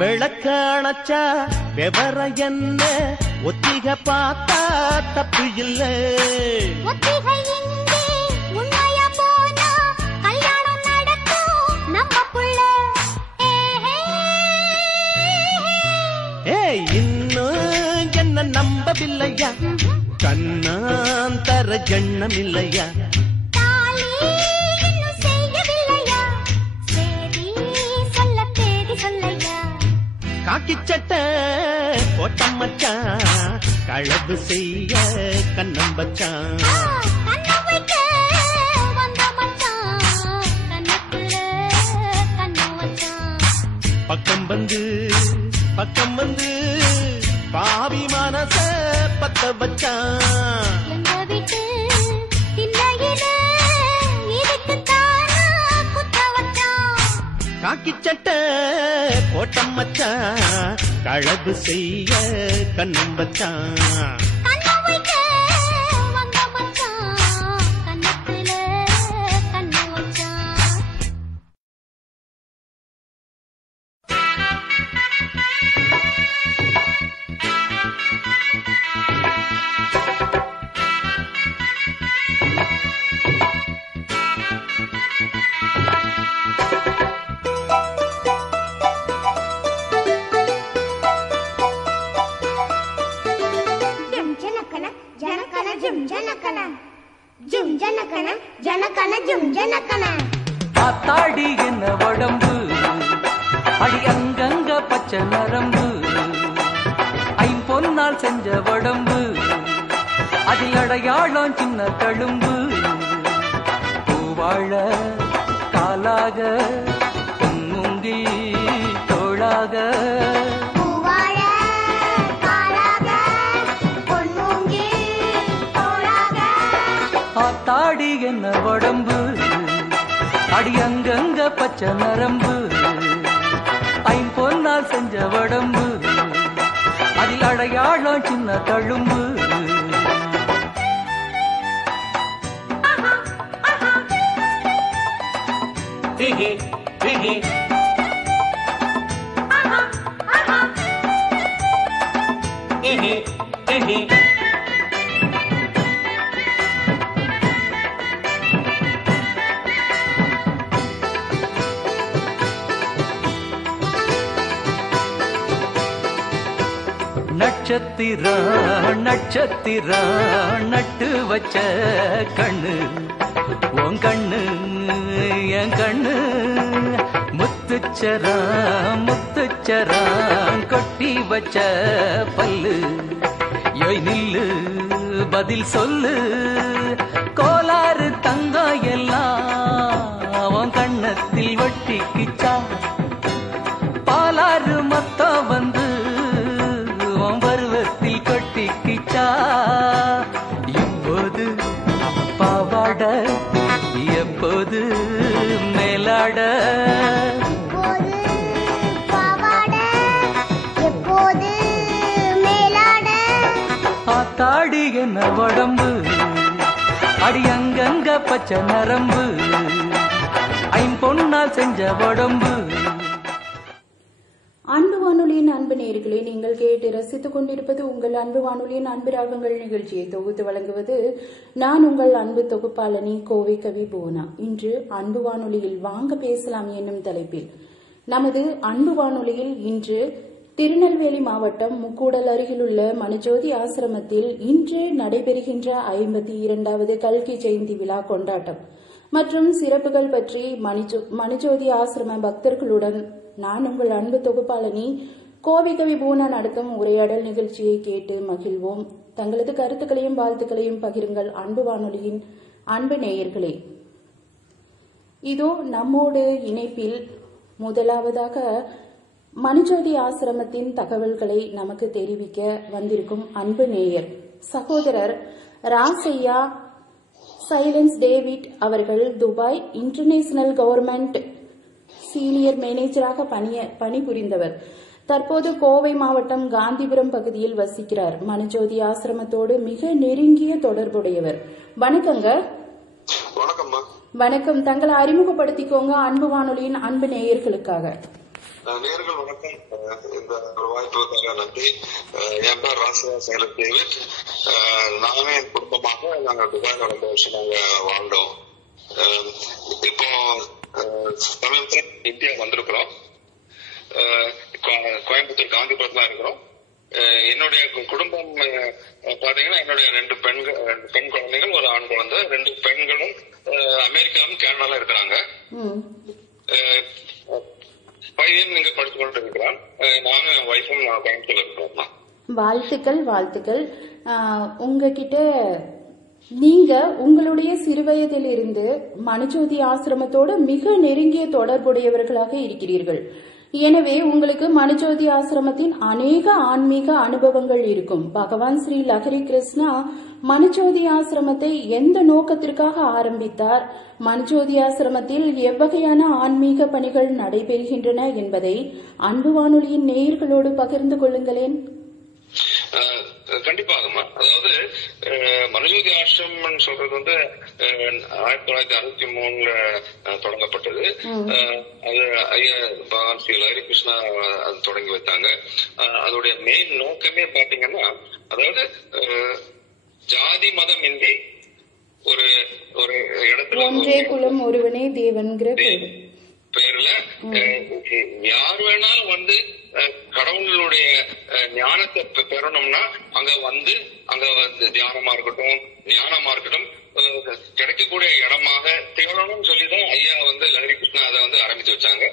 விளக்காணச்சா விவர என்ன ஒத்திக பார்த்தா தப்பு இல்ல. ஒத்திகை இங்கே உண்மையா போனா கல்யாணம் நடக்கும் நமக்குள்ள. இன்னும் என்ன நம்பவில்லையா? கண்ணாந்தர ஜண்ணம் இல்லையா? காக்கி சட்டை போட்டம் மச்சான் களவு செய்ய கண்ணம் வச்சான். பக்கம் வந்து பாவி மனச பத்த வச்சான். காக்கி சட்டை போட்டம் மச்சான் களவு செய்ய கண்ணம் வச்சான். ஆத்தாடி என்ன உடம்பு அடி அங்கங்க பச்சை நரம்பு ஐம்பொன்னால் செஞ்ச உடம்பு அதில் அடையாளம் சின்ன தழும்பு பூவாழ காலாக பொன்முங்கி தோளாக ஆத்தாடி என்ன உடம்பு அடி அங்கங்க பச்சை நரம்பு ஐம்பொன்னால் செஞ்ச உடம்பு அதில் அடையாளம் சின்ன தழும்பு. நட்சத்திரா நட்சத்திரா நட்டு வச்ச கண்ணு உன் கண்ணு என் கண்ணு முத்துச்சரா முத்துச்சரா கொட்டி வச்ச பல்லு யோய் நில்லு பதில் சொல்லு கோளாறு தங்கம் எல்லாம் உன் கண்ணத்தில் ஒட்டிக்கிச்சா பாலாறு மொத்தம் வந்து பருவத்தில் கொட்டிக்கிச்சா இப்போது பாவாட எப்போது மேலாட ஆத்தாடி என்ன உடம்பு அடி அங்கங்க பச்சை நரம்பு ஐம்பொன்னால் செஞ்ச உடம்பு. அன்பு வானொலியின் அன்பு நேயர்களே, நீங்கள் கேட்டு ரசித்துக் கொண்டிருப்பது உங்கள் அன்பு வானொலியின் அன்பு ராகங்கள் நிகழ்ச்சியை தொகுத்து வழங்குவது நான் உங்கள் அன்பு தொகுப்பாளனி கோவை கவி புவனா. இன்று அன்பு வானொலியில் வாங்க பேசலாம் என்னும் தலைப்பில் நமது அன்பு வானொலியில் இன்று திருநெல்வேலி மாவட்டம் முக்கூடல் அருகிலுள்ள மணிஜோதி ஆசிரமத்தில் இன்று நடைபெறுகின்ற 52வது கல்கி ஜெயந்தி விழா கொண்டாட்டம் மற்றும் சிறப்புகள் பற்றி மணிஜோதி ஆசிரம பக்தர்களுடன் நான் உங்கள் அன்பு தொகுப்பாளனி கோவை கவி பூனா நடத்தும் உரையாடல் நிகழ்ச்சியை கேட்டு மகிழ்வோம். தங்களது கருத்துக்களையும் வாழ்த்துக்களையும் பகிருங்கள் அன்பு வானொலியின் அன்பு நேயர்களே. இதோ நம்மோடு இணைப்பில் முதலாவதாக மணிஜோதி ஆசிரமத்தின் தகவல்களை நமக்கு தெரிவிக்க வந்திருக்கும் அன்பு நேயர் சகோதரர் ராசையா சைலன்ஸ் டேவிட் அவர்கள் துபாய் இன்டர்நேஷனல் கவர்மெண்ட் சீனியர் மேனேஜராக பணிபுரிந்தவர். தற்போது கோவை மாவட்டம் காந்திபுரம் பகுதியில் வசிக்கிறார். மணிஜோதி ஆசிரமத்தோடு மிக நெருங்கிய தொடர்புடையவர். வணக்கங்க. வணக்கம்மா. வணக்கம். தங்களை அறிமுகப்படுத்திக்கோங்க அன்பு வானொலியின் அன்பு நேயர்களுக்காக. நேயர்கள் வணக்கம். இந்த வாய்ப்புக்காக நன்றி. என் பேர் ராசியா சைலத் டேவிட். நானே என் குடும்பமாக நாங்க துபாயில 2 வருஷம் நாங்க வாழ்ந்தோம். இப்போ சமீபத்தில் இந்தியா வந்திருக்கிறோம். கோயம்புத்தூர் காந்திபுரத்துல இருக்கிறோம். என்னுடைய குடும்பம் பாத்தீங்கன்னா என்னுடைய 2 பெண் குழந்தைகள், ஒரு ஆண் குழந்தை. 2 பெண்களும் அமெரிக்காவும் கேனடால இருக்கிறாங்க. பையன் இங்க படிச்சு கொண்டு இருக்கிறான். நானும் என் வைஃபும் கோயம்புத்தூர்ல இருக்கிறோம். வாழ்த்துக்கள். உங்ககிட்ட நீங்க உங்களுடைய சிறுவயதிலிருந்து மனுஜோதி ஆசிரமத்தோடு மிக நெருங்கிய தொடர்புடையவர்களாக இருக்கிறீர்கள். எனவே உங்களுக்கு மனுஜோதி ஆசிரமத்தின் அநேக ஆன்மீக அனுபவங்கள் இருக்கும். பகவான் ஸ்ரீ லஹரி கிருஷ்ணா மனுஜோதி ஆசிரமத்தை எந்த நோக்கத்திற்காக ஆரம்பித்தார், மனுஜோதி ஆசிரமத்தில் எவ்வகையான ஆன்மீக பணிகள் நடைபெறுகின்றன என்பதை அன்பு வானொலியின் நேயர்களோடு பகிர்ந்து கொள்ளுங்களேன். கண்டிப்பாகமா. அதாவது மனுஜோதி ஆசிரமம் சொல்றது வந்து 1963 தொடங்கப்பட்டது. அது ஐயா பகவான் ஸ்ரீ லஹரி கிருஷ்ணா தொடங்கி வைத்தாங்க. அதோடைய மெயின் நோக்கமே பாத்தீங்கன்னா, அதாவது ஜாதி மதம் இன்றி ஒரு ஒரு இடத்துல ஒன்றே குலம் ஒருவனே தேவன்கிற பேர்ல யார் வேணாலும் வந்து கடவுளுடைய ஞானத்தை பெறணும்னா அங்க வந்து தியானமா இருக்கட்டும், ஞானமா இருக்கட்டும், கிடைக்கக்கூடிய இடமாக திகழணும்னு சொல்லிதான் ஐயா வந்து லஹரி கிருஷ்ணா அதை வந்து ஆரம்பிச்சு வச்சாங்க.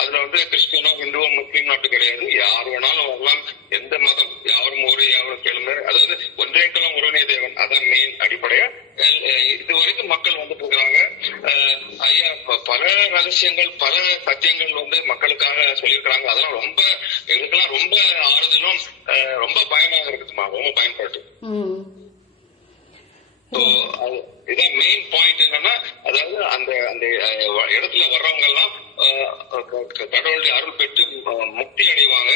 அதுல வந்து கிறிஸ்டியனோ ஹிந்துவோ முஸ்லீம் நாட்டு கிடையாது. யார் வேணாலும் வரலாம். எந்த மதம், யாரும் ஒரு யாரும் கேளுங்க. அதாவது ஒன்றே குலம் ஒருவனே தேவன், அதான் மெயின் அடிப்படையா இது வரைக்கும் மக்கள் வந்துட்டு இருக்கிறாங்க. ஐயா பல ரகசியங்கள், பல சத்தியங்கள் வந்து மக்களுக்காக சொல்லியிருக்கிறாங்க. அதெல்லாம் ரொம்ப எங்களுக்கெல்லாம் ரொம்ப ஆறுதலும் ரொம்ப பயமாக இருக்குதுமா, ரொம்ப பயன்பட்டு. இதான் மெயின் பாயிண்ட். என்னன்னா, அதாவது அந்த அந்த இடத்துல வர்றவங்க எல்லாம் கடவுளுடைய அருள் பெற்று முக்தி அடைவாங்க.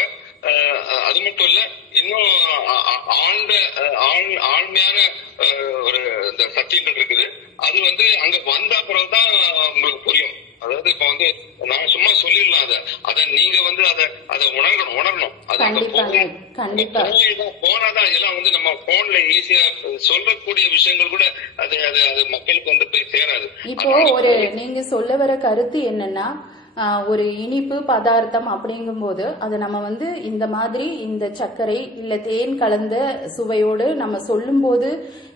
அது மட்டும் இல்ல, இன்னும் ஆழ்மையான ஒரு இந்த சத்தியங்கள் இருக்குது. அது வந்து அங்க வந்த பிறகுதான் உங்களுக்கு புரியும். அதாவது இப்ப வந்து நான் சும்மா சொல்லிடலாம், அத நீங்க வந்து அதை உணரணும். அது அந்த போனாதான் இதெல்லாம் வந்து நம்ம போன்ல ஈஸியா சொல்லக்கூடிய விஷயங்கள் கூட அது மக்களுக்கு வந்து போய் சேராது. இப்போ நீங்க சொல்ல வர கருத்து என்னன்னா, ஒரு இனிப்பு பதார்த்தம் அப்படிங்கும் போது அதை நம்ம வந்து இந்த மாதிரி இந்த சர்க்கரை இல்ல தேன் கலந்த சுவையோடு நம்ம சொல்லும் போது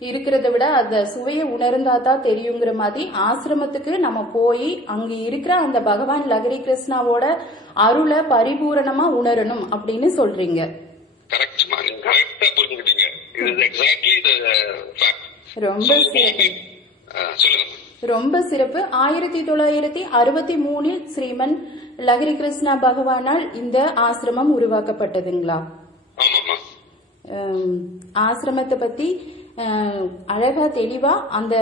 இருக்கிறத விட அந்த சுவையை உணர்ந்தாதான் தெரியுங்கிற மாதிரி ஆசிரமத்துக்கு நம்ம போய் அங்க இருக்கிற அந்த பகவான் லஹரி கிருஷ்ணாவோட அருளை பரிபூரணமா உணரணும் அப்படின்னு சொல்றீங்க. ரொம்ப சிறப்பு. 1963 ஸ்ரீமன் லஹரி கிருஷ்ணா பகவானால் இந்த ஆசிரமம் உருவாக்கப்பட்டதுங்களா? ஆசிரமத்தை பத்தி அழகா தெளிவா அந்த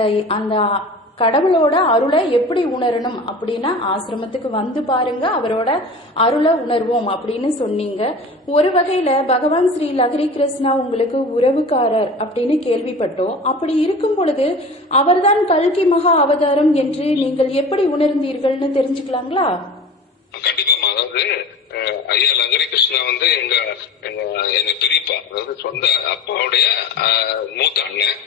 கடவுளோட அருளை எப்படி உணரணும் அப்படின்னா ஆசிரமத்துக்கு வந்து பாருங்க, அவரோட அருளை உணர்வோம் அப்படின்னு சொன்னீங்க. ஒரு வகையில பகவான் ஸ்ரீ லஹரி கிருஷ்ணா உங்களுக்கு உறவுக்காரர் அப்படின்னு கேள்விப்பட்டோம். அப்படி இருக்கும் பொழுது அவர்தான் கல்கி மகா அவதாரம் என்று நீங்கள் எப்படி உணர்ந்தீர்கள்னு தெரிஞ்சுக்கலாங்களா? கண்டிப்பா. அதாவது ஐயா லஹரி கிருஷ்ணா வந்து எங்க பெரியப்பா, அதாவது சொந்த அப்பாவுடைய மூத்த அண்ணன்.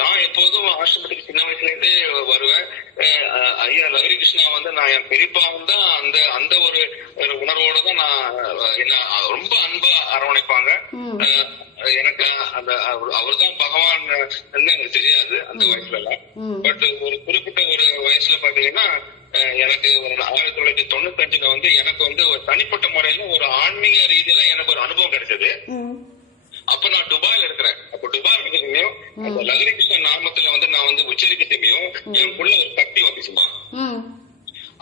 நான் எப்போதும் ஆசிரமத்துக்கு சின்ன வயசுல இருந்தே வருவேன். ஐயா லஹரி கிருஷ்ணா வந்து நான் என் பெரியப்பாவும் தான் அந்த ஒரு உணர்வோட தான் நான் என்ன ரொம்ப அன்பா அரவணைப்பாங்க. எனக்கு அவர் தான் பகவான் எனக்கு தெரியாது அந்த வயசுல எல்லாம். பட் ஒரு குறிப்பிட்ட ஒரு வயசுல பாத்தீங்கன்னா எனக்கு ஒரு 1995 வந்து எனக்கு வந்து ஒரு தனிப்பட்ட முறையில ஒரு ஆன்மீக ரீதியில எனக்கு ஒரு அனுபவம் கிடைச்சது. அப்ப நான் துபாயில இருக்கிறேன். அப்ப துபாய் இருக்கிறதையும் அந்த லஹரி கிருஷ்ணா நாமத்துல வந்து நான் வந்து உச்சரிக்கத்தையும் எனக்குள்ள ஒரு சக்தி வந்துச்சுமா.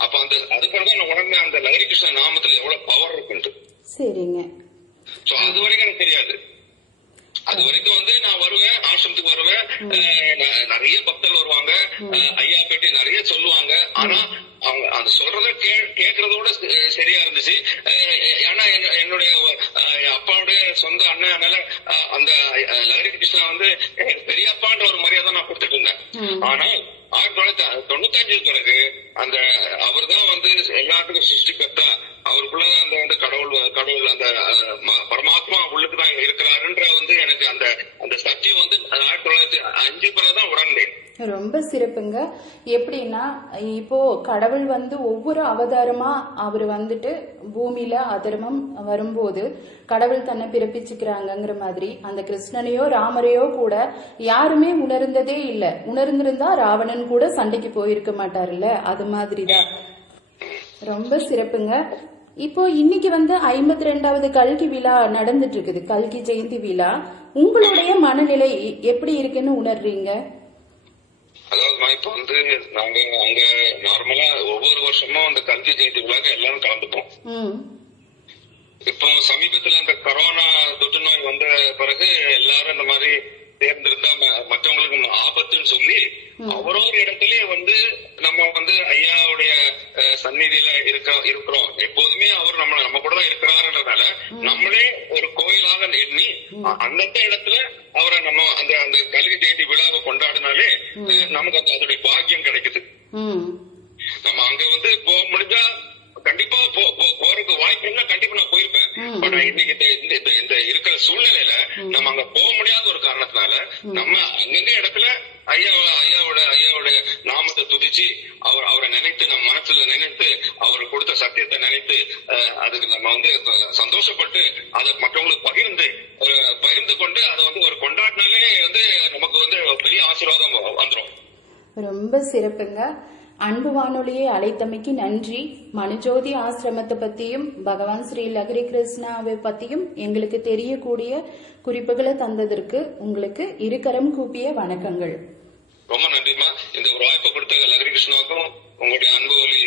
அப்ப அதுக்கப்புறம் நான் உடனே அந்த லஹரி கிருஷ்ணா நாமத்துல எவ்வளவு பவர் இருக்குன்ட்டு. சரிங்க. சோ அது வரைக்கும் எனக்கு தெரியாது. அது வரைக்கும் வந்து நான் வருவேன், ஆசிரமத்துக்கு வருவேன், நிறைய பக்தர்கள் வருவாங்க, ஐயா பேட்டி நிறைய சொல்லுவாங்க. ஆனா அவங்க அது சொல்றத கேட்கறதோட சரியா இருந்துச்சு. ஏன்னா என்னுடைய அப்பாவுடைய சொந்த அண்ணனால அந்த லஹரி கிருஷ்ணா வந்து பெரியப்பான்ற ஒரு மரியாதை நான் கொடுத்துட்டு இருந்தேன். 1995 பிறகு அந்த அவர் தான் வந்து எல்லாத்துக்கும் சிருஷ்டிகர்த்தா, அவருக்குள்ளதான் அந்த வந்து கடவுள் அந்த பரமாத்மா உள்ளுக்குதான் இருக்கிறாருன்ற வந்து எனக்கு அந்த சத்தியம் வந்து 1905 பிறகுதான் உணர்ந்தேன். ரொம்ப சிறப்புங்க. எப்படின்னா இப்போ கடவுள் வந்து ஒவ்வொரு அவதாரமா அவர் வந்துட்டு பூமியில அதர்மம் வரும்போது கடவுள் தன்னை பிறப்பிச்சுக்கிறாங்கிற மாதிரி அந்த கிருஷ்ணனையோ ராமரையோ கூட யாருமே உணர்ந்ததே இல்ல. உணர்ந்திருந்தா ராவணன் கூட சண்டைக்கு போயிருக்க மாட்டாருல்ல, அது மாதிரிதான். ரொம்ப சிறப்புங்க. இப்போ இன்னைக்கு வந்து 52வது கல்கி விழா நடந்துட்டு இருக்குது, கல்கி ஜெயந்தி விழா. உங்களுடைய மனநிலை எப்படி இருக்குன்னு உணர்றீங்க? அதாவது இப்ப வந்து நாங்க அங்க நார்மலா ஒவ்வொரு வருஷமும் அந்த கல்கி ஜெயந்தி விழாக்கு எல்லாரும் கலந்துப்போம். இப்போ சமீபத்துல இந்த கொரோனா தொற்று நோய் வந்த பிறகு எல்லாரும் இந்த மாதிரி தேர்ந்தெடுத்தா மற்றவங்களுக்கு ஆபத்துன்னு சொல்லி அவரோரு இடத்துலயே வந்து நம்ம வந்து ஐயாவுடைய சந்நிதியில இருக்கிறோம். எப்போதுமே அவர் நம்ம கூட தான் இருக்கிறாருன்றதால நம்மளே ஒரு கோயிலாக எண்ணி அந்தந்த இடத்துல அவரை நம்ம அந்த கல்வி ஜெயந்தி விழாவை கொண்டாடினாலே நமக்கு அதோடைய பாக்கியம் கிடைக்குது. நம்ம அங்க வந்து போக முடிஞ்சா கண்டிப்பா போறதுக்கு வாய்ப்பு இல்ல, கண்டிப்பா நான் போயிருப்பேன். பட் இன்னைக்கு இந்த இருக்கிற சூழ்நிலையில நம்ம அங்க போக முடியாத ஒரு காரணத்தினால நம்ம அங்கங்க இடத்துல ஐயாவோட நாமத்தை துதிச்சு அவரை நினைத்து நம்ம மனசுல நினைத்து அவர் கொடுத்த சத்தியத்தை நினைத்து அதுக்கு நம்ம வந்து சந்தோஷப்பட்டு அதை மற்றவங்களுக்கு பகிர்ந்து கொண்டு அதை வந்து ஒரு கொண்டாடினாலே வந்து நமக்கு வந்து பெரிய ஆசீர்வாதம் வந்துடும். ரொம்ப சிறப்புங்க. அன்பு வானொலியை அழைத்தமைக்கு நன்றி. மனுஜோதி ஆசிரமத்தை பத்தியும் பகவான் ஸ்ரீ லஹரி கிருஷ்ணாவை பத்தியும் எங்களுக்கு தெரியக்கூடிய குறிப்புகளை தந்ததற்கு உங்களுக்கு இருகரம் கூப்பிய வணக்கங்கள். ரொம்ப நன்றிமா. இந்த ஒரு வாய்ப்பை கொடுத்த லஹரி கிருஷ்ணாவுக்கும் உங்களுடைய அன்பு ஒலி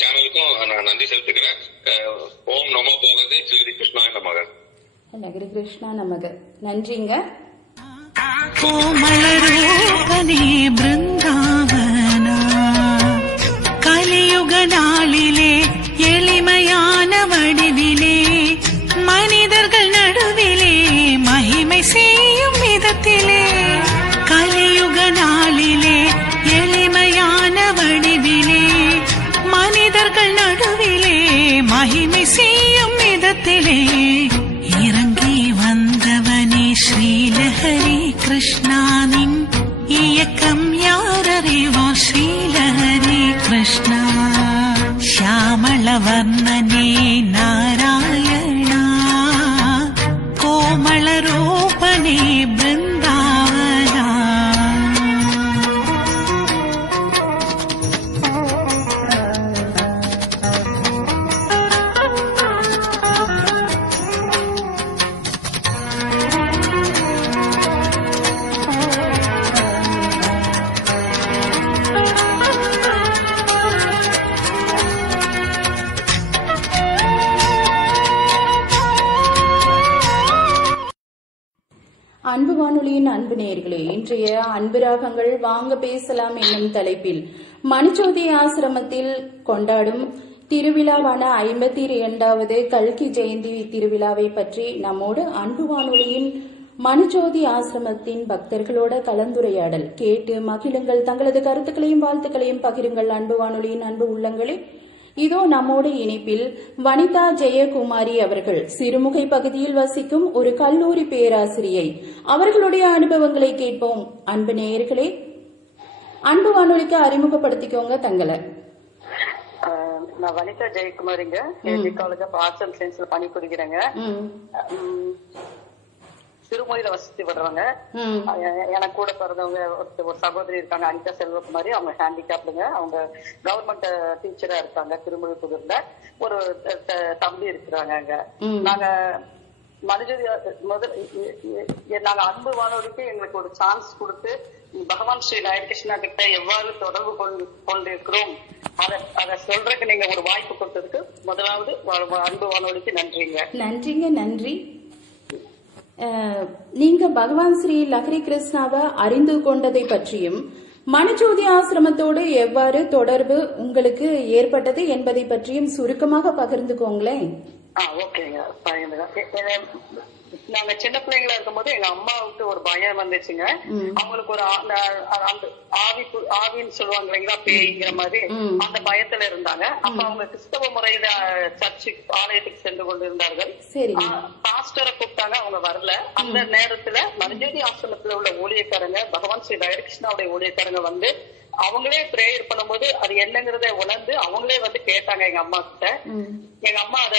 சேனலுக்கும் நான் நன்றி செலுத்துக்கிறேன். ஓம் நமோ பகவதி ஸ்ரீ கிருஷ்ணாய நமக. லஹரி கிருஷ்ணா நமக. நன்றிங்க. கோமளரூபனே பிருந்தாவனா கலியுக நாளிலே எளிமையான வடிவிலே மனிதர்கள் நடுவிலே மகிமை செய்யும் விதத்திலே கலியுக நாளிலே எளிமையான வடிவிலே மனிதர்கள் நடுவிலே மகிமை செய்யும் விதத்திலே இறங்கி வந்தவனே ஸ்ரீலஹரி கிருஷ்ணானின் இயக்கம் யாரறிவோ ஸ்ரீலஹரி கிருஷ்ணா ஷியாமள வர்ணனே நாராயணா கோமள ரூபனே பிருந்தாவனா. அன்பு வானொலியின் அன்பு நேயர்களே, இன்றைய அன்பு ராகங்கள் வாங்க பேசலாம் என்னும் தலைப்பில் மனுஜோதி ஆசிரமத்தில் கொண்டாடும் திருவிழாவான 52வது கல்கி ஜெயந்தி திருவிழாவை பற்றி நம்மோடு அன்பு வானொலியின் மனுஜோதி ஆசிரமத்தின் பக்தர்களோட கலந்துரையாடல் கேட்டு மகிழுங்கள். தங்களது கருத்துக்களையும் வாழ்த்துக்களையும் பகிருங்கள். அன்பு வானொலியின் அன்பு உள்ளங்களே, இதோ நம்மோடு இணைப்பில் வனிதா ஜெயக்குமாரி அவர்கள் சிறுமுகை பகுதியில் வசிக்கும் ஒரு கல்லூரி பேராசிரியை. அவர்களுடைய அனுபவங்களை கேட்போம். அன்பு நேயர்களே, அன்பு வானொலிக்கு அறிமுகப்படுத்திக்கோங்க தங்களை. நான் வனிதா ஜெயக்குமாரிங்க. காலேஜ் ஆஃப் ஆர்ட்ஸ் அண்ட் சயின்ஸ்ல பணிபுரிகிறேங்க. சிறுமுகையில வசதி படுறவங்க. எனக்கு கூட பிறந்தவங்க ஒரு சகோதரி இருக்காங்க, அனிதா செல்வகுமாரி. அவங்க ஹேண்டிகேப்டுங்க. அவங்க கவர்மெண்ட் டீச்சரா இருக்காங்க திருமொழி புதூர்ல. ஒரு தம்பி இருக்கிறாங்க. அங்க நாங்க மனுஜோதி நாங்க அன்பு வானொலிக்கு எங்களுக்கு ஒரு சான்ஸ் கொடுத்து பகவான் ஸ்ரீ லஹரி கிருஷ்ணா கிட்ட எவ்வாறு தொடர்பு கொண்டிருக்கிறோம் அதை சொல்றதுக்கு நீங்க ஒரு வாய்ப்பு கொடுத்ததுக்கு முதலாவது அன்பு வானொலிக்கு நன்றிங்க. நன்றிங்க. நன்றி. நீங்க பகவான் ஸ்ரீ லஹரி கிருஷ்ணாவை அறிந்து கொண்டதை பற்றியும் மனுஜோதி ஆசிரமத்தோடு எவ்வாறு தொடர்பு உங்களுக்கு ஏற்பட்டது என்பதை பற்றியும் சுருக்கமாக பகிர்ந்துக்கோங்களேன். ஓகேங்க. நாங்க சின்ன பிள்ளைங்களா இருக்கும்போது எங்க அம்மாவுக்கு ஒரு பயம் வந்துச்சுங்க. அவங்களுக்கு ஒரு அந்த ஆவின்னு சொல்லுவாங்க இல்லைங்களா, பேய்ங்கிற மாதிரி அந்த பயத்துல இருந்தாங்க. அப்ப அவங்க கிறிஸ்தவ முறையில சர்ச்சு ஆலயத்துக்கு சென்று கொண்டிருந்தார்கள். பாஸ்டரை கூப்பிட்டாங்க, அவங்க வரல. அந்த நேரத்துல மருஞ்சோதி ஆசிரமத்துல உள்ள ஊழியக்காரங்க, பகவான் ஸ்ரீ ஹரிகிருஷ்ணாவுடைய ஊழியக்காரங்க வந்து அவங்களே பிரேயர் பண்ணும்போது அது என்னங்கறத உணர்ந்து அவங்களே வந்து கேட்டாங்க எங்க அம்மா கிட்ட. எங்க அம்மா அத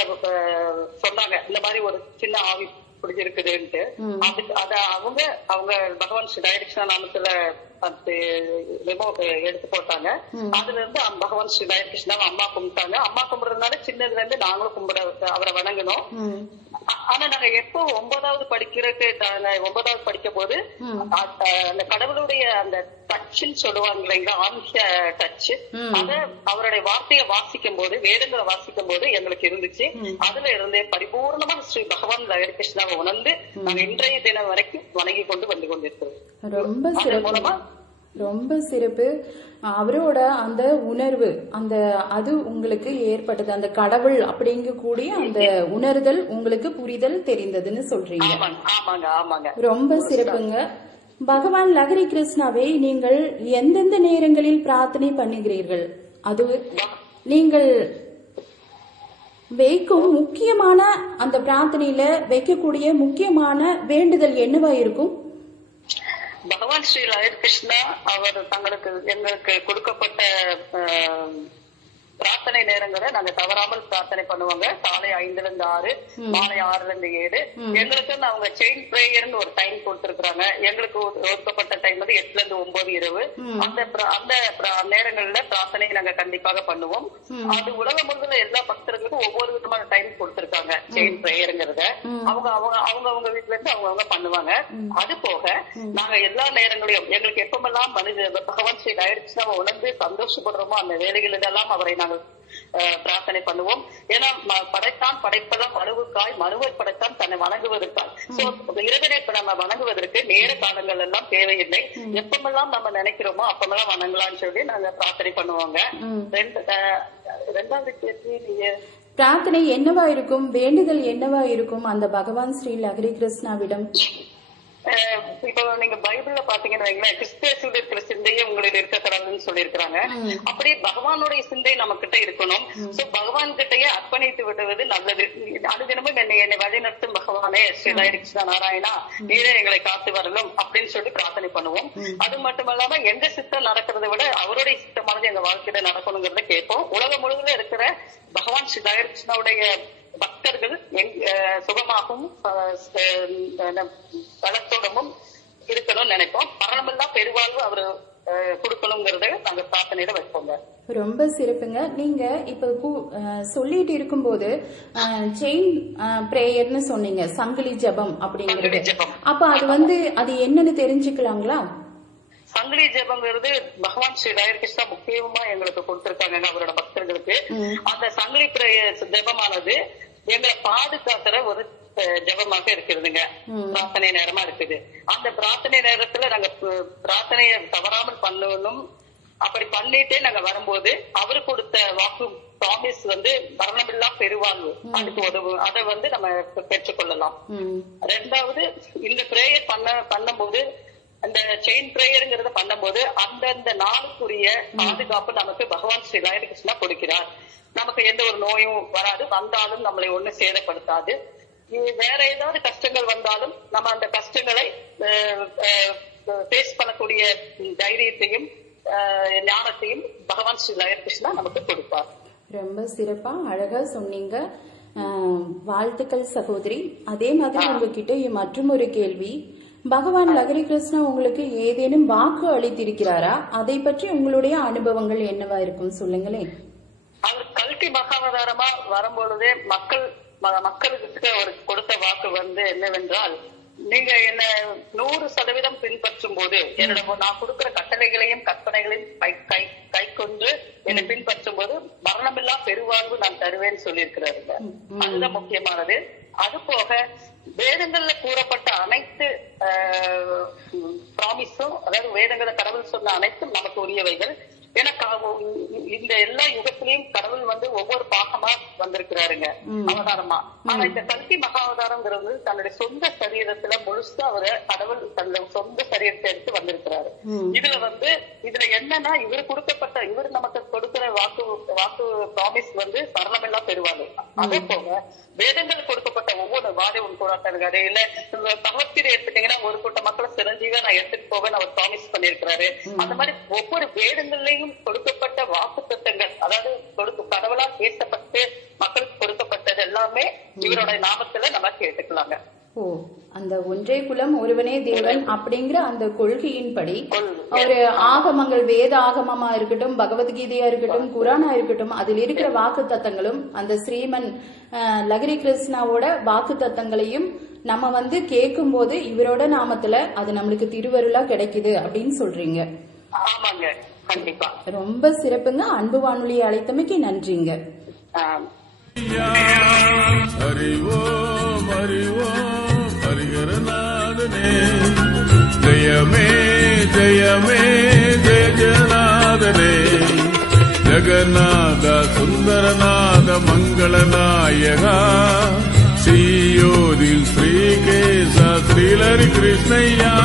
சொன்னாங்க, இந்த மாதிரி ஒரு சின்ன ஆவி பிடிச்சிருக்குதுன்ட்டு. அத அவங்க பகவான் ஸ்ரீ ஹரிகிருஷ்ணா நாமத்துல எடுத்து போட்டாங்க. அதுல இருந்து பகவான் ஸ்ரீ ஹரிகிருஷ்ணாவை அம்மா கும்பிட்டாங்க. அம்மா கும்பிடுறதுனால சின்னதுல இருந்து நாங்களும் கும்பிட அவரை வணங்கணும். ஆனா நாங்க எப்போ 9வது படிக்கும் போது அந்த கடவுளுடைய அந்த டச்சுன்னு சொல்லுவாங்க இல்லைங்களா, ஆன்மீக டச், அத அவருடைய வார்த்தையை வாசிக்கும் போது, வேதங்களை வாசிக்கும் போது எங்களுக்கு இருந்துச்சு. அதுல இருந்தே பரிபூர்ணமா ஸ்ரீ பகவான் ஹரிகிருஷ்ணாவை உணர்ந்து நாங்க இன்றைய தினம் வரைக்கும் வணங்கி கொண்டு வந்து கொண்டிருக்கிறோம். ரொம்ப சிறப்பு, ரொம்ப சிறப்பு. அவரோட அந்த உணர்வு அது உங்களுக்கு ஏற்பட்டது, அந்த கடவுள் அப்படிங்கக்கூடிய அந்த உணர்தல் உங்களுக்கு புரிதல் தெரிந்ததுன்னு சொல்றீங்க. ரொம்ப சிறப்புங்க. பகவான் லஹரி கிருஷ்ணாவை நீங்கள் எந்தெந்த நேரங்களில் பிரார்த்தனை பண்ணுகிறீர்கள்? அது நீங்கள் வைக்கும் முக்கியமான அந்த பிரார்த்தனையில வைக்கக்கூடிய முக்கியமான வேண்டுதல் என்னவா இருக்கும்? பகவான் ஸ்ரீ ஹரிகிருஷ்ணா அவர் எங்களுக்கு கொடுக்கப்பட்ட பிரார்த்தனை நேரங்களை நாங்க தவறாமல் பிரார்த்தனை பண்ணுவாங்க. காலை 5 to 6, மாலை 6 to 7. எங்களுக்கு அவங்க செயின் பிரேயர்னு ஒரு டைம் கொடுத்திருக்காங்க. எங்களுக்கு ஒதுக்கப்பட்ட டைம் வந்து 8 to 9 இரவு. அந்த நேரங்கள்ல பிரார்த்தனை நாங்க கண்டிப்பாக பண்ணுவோம். அது உலகம் முழுவதும் எல்லா பக்தர்களுக்கும் ஒவ்வொரு விதமான டைம் கொடுத்திருக்காங்க செயின் பிரேயருங்கிறத. அவங்க வீட்டுல இருந்து அவங்க பண்ணுவாங்க. அது போக நாங்க எல்லா நேரங்களையும் எங்களுக்கு எப்பமெல்லாம் பகவான் ஸ்ரீ ஹரிகிருஷ்ணாவை உணர்ந்து சந்தோஷப்படுறோமோ அந்த வேலைகளிலெல்லாம் அவரை பிரார்த்தனை பண்ணுவோம். ஏன்னா படைத்தான் படைப்பெல்லாம் மனுவுக்காய், மனுவை படைத்தான் தன்னை வணங்குவதற்காய். இறைவனை நம்ம வணங்குவதற்கு நேர காலங்கள் எல்லாம் தேவையில்லை. எப்பமெல்லாம் நம்ம நினைக்கிறோமோ அப்பமெல்லாம் வணங்கலாம்னு சொல்லி நாங்க பிரார்த்தனை பண்ணுவாங்க. ரெண்டாவது கேள்வி, பிரார்த்தனை என்னவா இருக்கும், வேண்டுதல் என்னவா இருக்கும் அந்த பகவான் ஸ்ரீ லஹரி கிருஷ்ணாவிடம்? இப்போ நீங்க பைபிள்ல பாத்தீங்கன்னா கிறிஸ்தேசுடைய இருக்கிற சிந்தையே உங்களில் இருக்க கடவுள்னு சொல்லியிருக்கிறாங்க. அப்படி பகவானுடைய சிந்தை நம்ம கிட்ட இருக்கணும். சோ பகவான் கிட்டயே அர்ப்பணித்து விடுவது நல்லது. அனுதினமும் என்னை வழிநடத்தும் பகவானே ஸ்ரீ ஹரிகிருஷ்ணா நாராயணா, நீரே எங்களை காத்து வரணும் அப்படின்னு சொல்லி பிரார்த்தனை பண்ணுவோம். அது மட்டும் இல்லாம எங்க சித்தம் நடக்கிறத விட அவருடைய சித்தமானது எங்க வாழ்க்கையில நடக்கணுங்கிறத கேட்போம். உலகம் முழுவதும் இருக்கிற பகவான் ஸ்ரீ ஹரிகிருஷ்ணாவுடைய பக்தர்கள் சுகமாகவும் பலத்தோடமும் இருக்கணும்னு நினைப்போம். மரணமெல்லாம் பெருவாழ்வு அவரு கொடுக்கணுங்கிறத நாங்க பிரார்த்தனையில வைப்போங்க. ரொம்ப சிறப்புங்க. நீங்க இப்ப சொல்லிட்டு இருக்கும்போது செயின் பிரேயர்னு சொன்னீங்க, சங்கிலி ஜபம் அப்படிங்கிறது. அப்ப அது என்னன்னு தெரிஞ்சுக்கலாங்களா? சங்கிலி ஜபங்கிறது பகவான் ஸ்ரீ ஹரிகிருஷ்ணா முக்கியமா எங்களுக்கு கொடுத்திருக்காங்க அவரோட பக்தர்களுக்கு. அந்த சங்கிலி ஜபமானது எங்களை பாதுகாக்கிற ஒரு ஜபமாக இருக்கிறதுங்க. பிரார்த்தனை நேரமா இருக்குது. அந்த பிரார்த்தனை நேரத்துல நாங்க பிரார்த்தனையை தவறாமல் பண்ணணும். அப்படி பண்ணிட்டே நாங்க வரும்போது அவரு கொடுத்த வாக்கு ப்ராமிஸ் மரணமில்லா பெருவாழ்வு அதுக்கு உதவும். அதை நம்ம பெற்றுக்கொள்ளலாம். ரெண்டாவது, இந்த பிரேயர் பண்ணும்போது, அந்த செயின் பிரேயருங்கிறத பண்ணும்போது அந்தந்த நாளுக்குரிய பாதுகாப்பு நமக்கு பகவான் ஸ்ரீ ஹரிகிருஷ்ணா கொடுக்கிறார். நமக்கு எந்த ஒரு நோயும் வராது, வந்தாலும் நம்மளை ஒண்ணு சேதப்படுத்தாது. வேற ஏதாவது கஷ்டங்கள் வந்தாலும் நம்ம அந்த கஷ்டங்களை ஃபேஸ் பண்ணக்கூடிய தைரியத்தையும் ஞானத்தையும் பகவான் ஸ்ரீ ஹரிகிருஷ்ணா நமக்கு கொடுப்பார். ரொம்ப சிறப்பா அழகா சொன்னீங்க. வாழ்த்துக்கள் சகோதரி. அதே மாதிரி உங்ககிட்ட மற்றும் ஒரு கேள்வி, பகவான் லஹரி கிருஷ்ணா உங்களுக்கு ஏதேனும் வாக்கு அளித்திருக்கிறாரா? அதை பற்றி உங்களுடைய அனுபவங்கள் என்னவா இருக்கும் சொல்லுங்களேன். அவர் கல்கி மகாவதாரமா வரும்பொழுதே மக்களுக்கு அவர் கொடுத்த வாக்கு என்னவென்றால், நீங்க என்ன 100% பின்பற்றும் போது நான் கொடுக்கிற கட்டளைகளையும் கற்பனைகளையும் கை கொண்டு என்னை பின்பற்றும் போது மரணமில்லா பெருவாழ்வு நான் தருவேன்னு சொல்லியிருக்கிறாருங்க. அதுதான் முக்கியமானது. அது போக வேதங்கள்ல கூறப்பட்ட அனைத்து ப்ராமிஸும், அதாவது வேதங்களை கடவுள் சொன்ன அனைத்தும் நமக்கு உரியவைகள். ஏன்னா இந்த எல்லா யுகத்திலையும் கடவுள் வந்து ஒவ்வொரு பாகமா வந்திருக்கிறாருங்க அவதாரமா. ஆனா இந்த கல்கி மகாவதாரம்ங்கிறது தன்னுடைய சொந்த சரீரத்துல முழுசா அவரை கடவுள் தன்னுடைய சொந்த சரீரத்தை எடுத்து வந்திருக்கிறாரு. இதுல என்னன்னா இவர் நமக்கு கொடுக்கிற வாக்கு ப்ராமிஸ் வந்து சரணமெல்லாம் பெறுவாரு. அதே போக வேதங்கள் கொடுக்கப்பட்ட ஒவ்வொரு வாரி உன் போராட்டாரு இல்ல பகவத்கீதை எடுத்துட்டீங்கன்னா ஒரு கூட்ட மக்களை சிரஞ்சீவியா நான் எடுத்துட்டு போவேன்னு அவர் ப்ராமிஸ் பண்ணிருக்கிறாரு. அந்த மாதிரி ஒவ்வொரு வேதங்கள்லயும் கொடுக்கப்பட்ட வாக்கு தத்தங்கள், அதாவது கடவுளால் பேசப்பட்டு மக்களுக்கு கொடுக்கப்பட்டது எல்லாமே இவரோட நாமத்துல நம்ம கேட்டுக்கலாங்க. ஓ, அந்த ஒன்றே குலம் ஒருவனே தேவன் அப்படிங்கிற அந்த கொள்கையின்படி ஒரு ஆகமங்கள், வேத ஆகமமா இருக்கட்டும், பகவத்கீதையா இருக்கட்டும், குரானா இருக்கட்டும், அதில் இருக்கிற வாக்கு தத்தங்களும் அந்த ஸ்ரீமன் லகரி கிருஷ்ணாவோட வாக்கு தத்தங்களையும் நம்ம கேட்கும் போது இவரோட நாமத்துல அது நம்மளுக்கு திருவருளா கிடைக்குது அப்படின்னு சொல்றீங்க. ஆமாங்க, கண்டிப்பா. ரொம்ப சிறப்புங்க. அன்பு வானொலியை அழைத்தமைக்கு நன்றிங்க. ஹரிஹரநாதனே ஜெயமே ஜெயமே ஜெய ஜெயநாதனே ஜெகநாத சுந்தரநாத மங்களநாயகா ஸ்ரீயோதி ஸ்ரீகேச ஸ்ரீலரி கிருஷ்ணய்யா.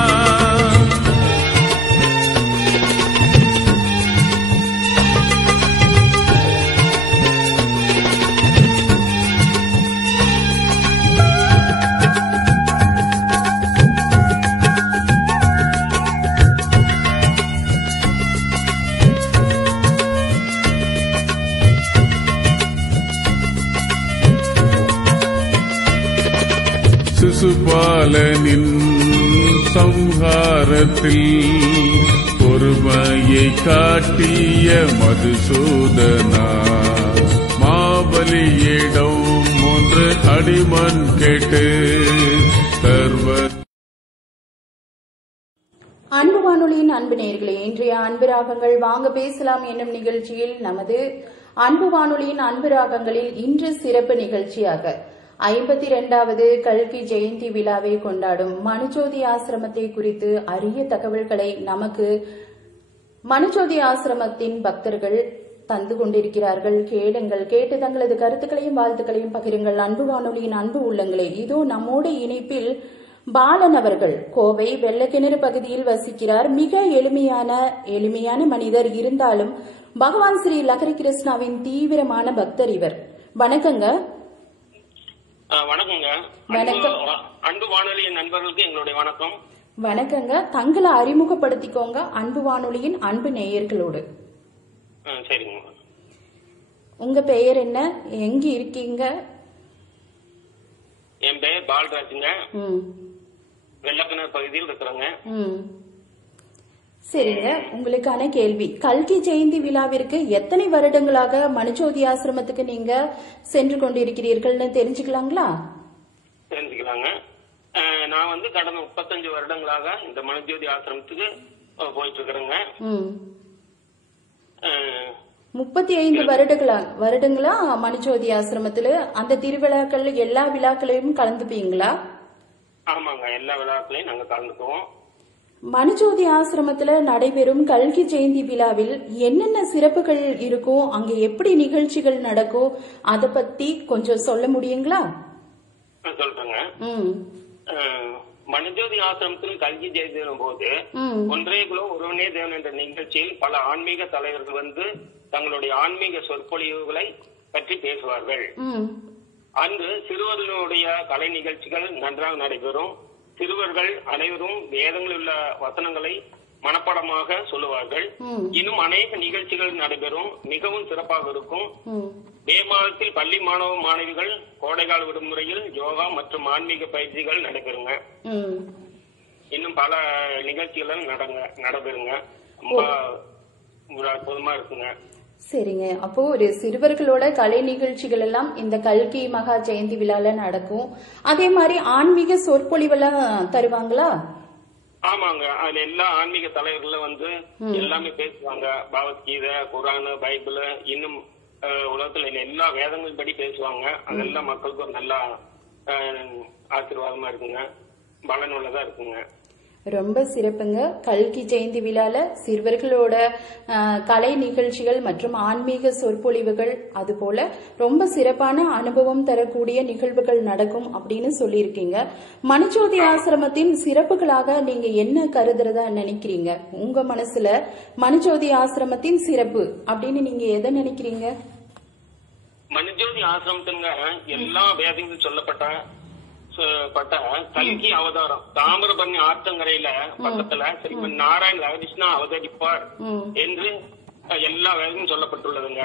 சிசுபாலனின் சம்ஹாரத்தில் பொறுமையை காட்டிய மதுசூதனா மாபலியிடம் ஒன்று அடிமன் கேட்டு அன்பு வானொலியின் அன்பு நேயர்களே, இன்றைய அன்பு ராகங்கள் வாங்க பேசலாம் என்னும் நிகழ்ச்சியில் நமது அன்பு வானொலியின் அன்பு ராகங்களில் இன்று சிறப்பு நிகழ்ச்சியாக 52வது கல்கி ஜெயந்தி விழாவை கொண்டாடும் மனுஜோதி ஆசிரமத்தை குறித்து அரிய தகவல்களை நமக்கு மனுஜோதி ஆசிரமத்தின் பக்தர்கள் தந்து கொண்டிருக்கிறார்கள். கேளுங்கள், கேட்டு தங்களது கருத்துக்களையும் வாழ்த்துக்களையும் பகிருங்கள். அன்பு வானொலியின் அன்பு உள்ளங்களே, இதோ நம்மோட இணைப்பில் பாலன் அவர்கள் கோவை வெள்ளக்கிணறு பகுதியில் வசிக்கிறார். மிக எளிமையான மனிதர், இருந்தாலும் பகவான் ஸ்ரீ லகரி கிருஷ்ணாவின் தீவிரமான பக்தர் இவர். வணக்கங்க. வணக்கங்க. அன்பு வானொலியின் நண்பர்களுக்கு எங்களுடைய வணக்கம். வணக்கங்க. தங்களை அறிமுகப்படுத்திக்கோங்க அன்பு வானொலியின் அன்பு நேயர்களோடு. சரிங்க. உங்க பெயர் என்ன, எங்க இருக்கீங்க? என் பெயர் பால்ராஜுங்க. வெள்ளக்கிணறு பகுதியில் இருக்கிறாங்க. சரிங்க. உங்களுக்கான கேள்வி, கல்கி ஜெயந்தி விழாவிற்கு எத்தனை வருடங்களாக மனுஜோதி ஆசிரமத்துக்கு நீங்க சென்று கொண்டிருக்கிறீர்கள்னு தெரிஞ்சுக்கலாங்களா? தெரிஞ்சுக்கலாங்க. நான் கடந்த 35 வருடங்களாக இந்த மனுஜோதி ஆசிரமத்துக்கு போயிட்டு இருக்கிறேங்க. 35 வருடங்களா மனுஜோதி ஆசிரமத்துல அந்த திருவிழாக்கள் எல்லா விழாக்களையும் கலந்துப்பீங்களா? ஆமாங்க, எல்லா விழாக்களையும் நாங்க கலந்துக்குவோம். மனுஜோதி ஆசிரமத்துல நடைபெறும் கல்கி ஜெயந்தி விழாவில் என்னென்ன சிறப்புகள் இருக்கும், அங்க எப்படி நிகழ்ச்சிகள் நடக்கும், அத பத்தி கொஞ்சம் சொல்ல முடியுங்களா? சொல்றேங்க. மனுஜோதி ஆசிரமத்தில் கல்கி ஜெயந்தியின் போது ஒன்றே குலம் ஒருவனே தேவன் என்ற நிகழ்ச்சியில் பல ஆன்மீக தலைவர்கள் தங்களுடைய ஆன்மீக சொற்பொழிவுகளை பற்றி பேசுவார்கள். அன்று சிறுவர்களுடைய கலை நிகழ்ச்சிகள் நன்றாக நடைபெறும். சிறுவர்கள் அனைவரும் வேதங்களில் உள்ள வசனங்களை மனப்பாடமாக சொல்லுவார்கள். இன்னும் அநேக நிகழ்ச்சிகள் நடைபெறும், மிகவும் சிறப்பாக இருக்கும். மே மாதத்தில் பள்ளி மாணவ மாணவிகள் கோடைகால விடுமுறையில் யோகா மற்றும் ஆன்மீக பயிற்சிகள் நடைபெறுங்க. இன்னும் பல நிகழ்ச்சிகள் நடைபெறுங்க. ரொம்ப அற்புதமா இருக்குங்க. சரிங்க. அப்போ ஒரு சிறுவர்களோட கலை நிகழ்ச்சிகள் எல்லாம் இந்த கல்கி மகா ஜெயந்தி விழால நடக்கும். அதே மாதிரி ஆன்மீக சொற்பொழிவெல்லாம் தருவாங்களா? ஆமாங்க, அதுல எல்லா ஆன்மீக தலைவர்களும் எல்லாமே பேசுவாங்க. பகவத்கீதை, குரான், பைபிள், இன்னும் உலகத்துல எல்லா வேதங்கள் படி பேசுவாங்க. அதெல்லாம் மக்களுக்கு ஒரு நல்ல ஆசீர்வாதமா இருக்குங்க, பலனுள்ளதா இருக்குங்க. ரொம்ப சிறப்புங்க. கல்கி ஜெயந்தி விழால சிறுவர்களோட கலை நிகழ்ச்சிகள் மற்றும் ஆன்மீக சொற்பொழிவுகள் அதுபோல ரொம்ப சிறப்பான அனுபவம் தரக்கூடிய நிகழ்வுகள் நடக்கும் அப்படின்னு சொல்லியிருக்கீங்க. மணிஜோதி ஆசிரமத்தின் சிறப்புகளாக நீங்க என்ன கருதுறதா நினைக்கிறீங்க? உங்க மனசுல மணிஜோதி ஆசிரமத்தின் சிறப்பு அப்படின்னு நீங்க எதை நினைக்கிறீங்க? மணிஜோதி ஆசிரமத்துங்க எல்லா வேதங்களும் சொல்லப்பட்ட கல்கி அவதாரம் தாமிரபரணி ஆற்றங்கரையில பக்கத்துல ஸ்ரீமன் நாராயண கிருஷ்ணா அவதரிப்பார் என்று எல்லா வேதமும் சொல்லப்பட்டுள்ளதுங்க.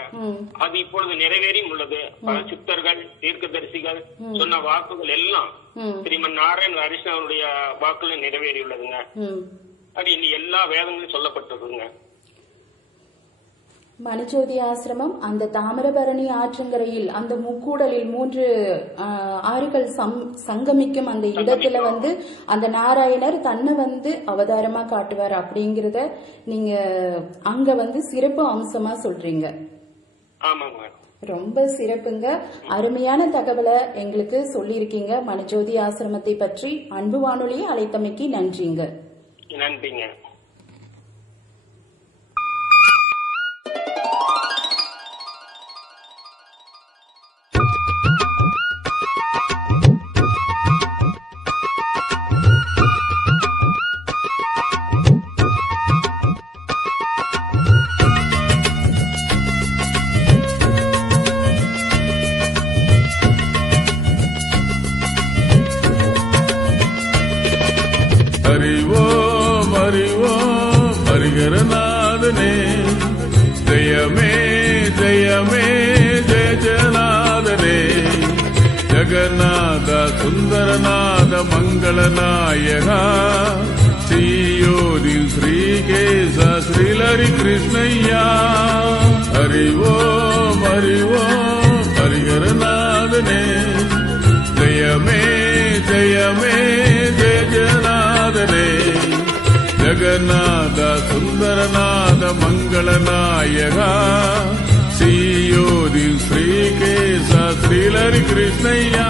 அது இப்பொழுது நிறைவேறியும் உள்ளது. பல சித்தர்கள் தீர்க்கதரிசிகள் சொன்ன வாக்குகள் எல்லாம் ஸ்ரீமன் நாராயண கிருஷ்ணாவுடைய வாக்குகள் நிறைவேறியுள்ளதுங்க. அது இனி எல்லா வேதங்களும் சொல்லப்பட்டிருக்குங்க. மணிஜோதி ஆசிரமம் அந்த தாமிரபரணி ஆற்றங்கரையில் அந்த முக்கூடலில் 3 ஆறுகள் சங்கமிக்கும் அந்த இடத்துல அந்த நாராயணர் தன்னை அவதாரமா காட்டுவார் அப்படிங்கறத நீங்க அங்க சிறப்பு அம்சமா சொல்றீங்க. ரொம்ப சிறப்புங்க. அருமையான தகவலை எங்களுக்கு சொல்லியிருக்கீங்க மணிஜோதி ஆசிரமத்தை பற்றி. அன்பு வானொலியை அழைத்தமைக்கு நன்றிங்க. நன்றிங்க. அறிவோம் அறிவோம் ஹரிகரநாதனே, ஜெயமே ஜெயமே ஜெய ஜெயநாதனே, ஜெகநாத சுந்தரநாத மங்களநாயகா, ஸ்ரீயோதி ஸ்ரீகேச ஸ்ரீலரி கிருஷ்ணய்யா. அறிவோம் அறிவோம் ஹரிகரநாதனே, ஜெயமே ஜெயமே ஜெய ஜெயநாதனே, ஜெகநாத சுந்தரநாத மங்களநாயகா, ஸ்ரீயோதி ஸ்ரீகேச ஸ்ரீலரி கிருஷ்ணய்யா.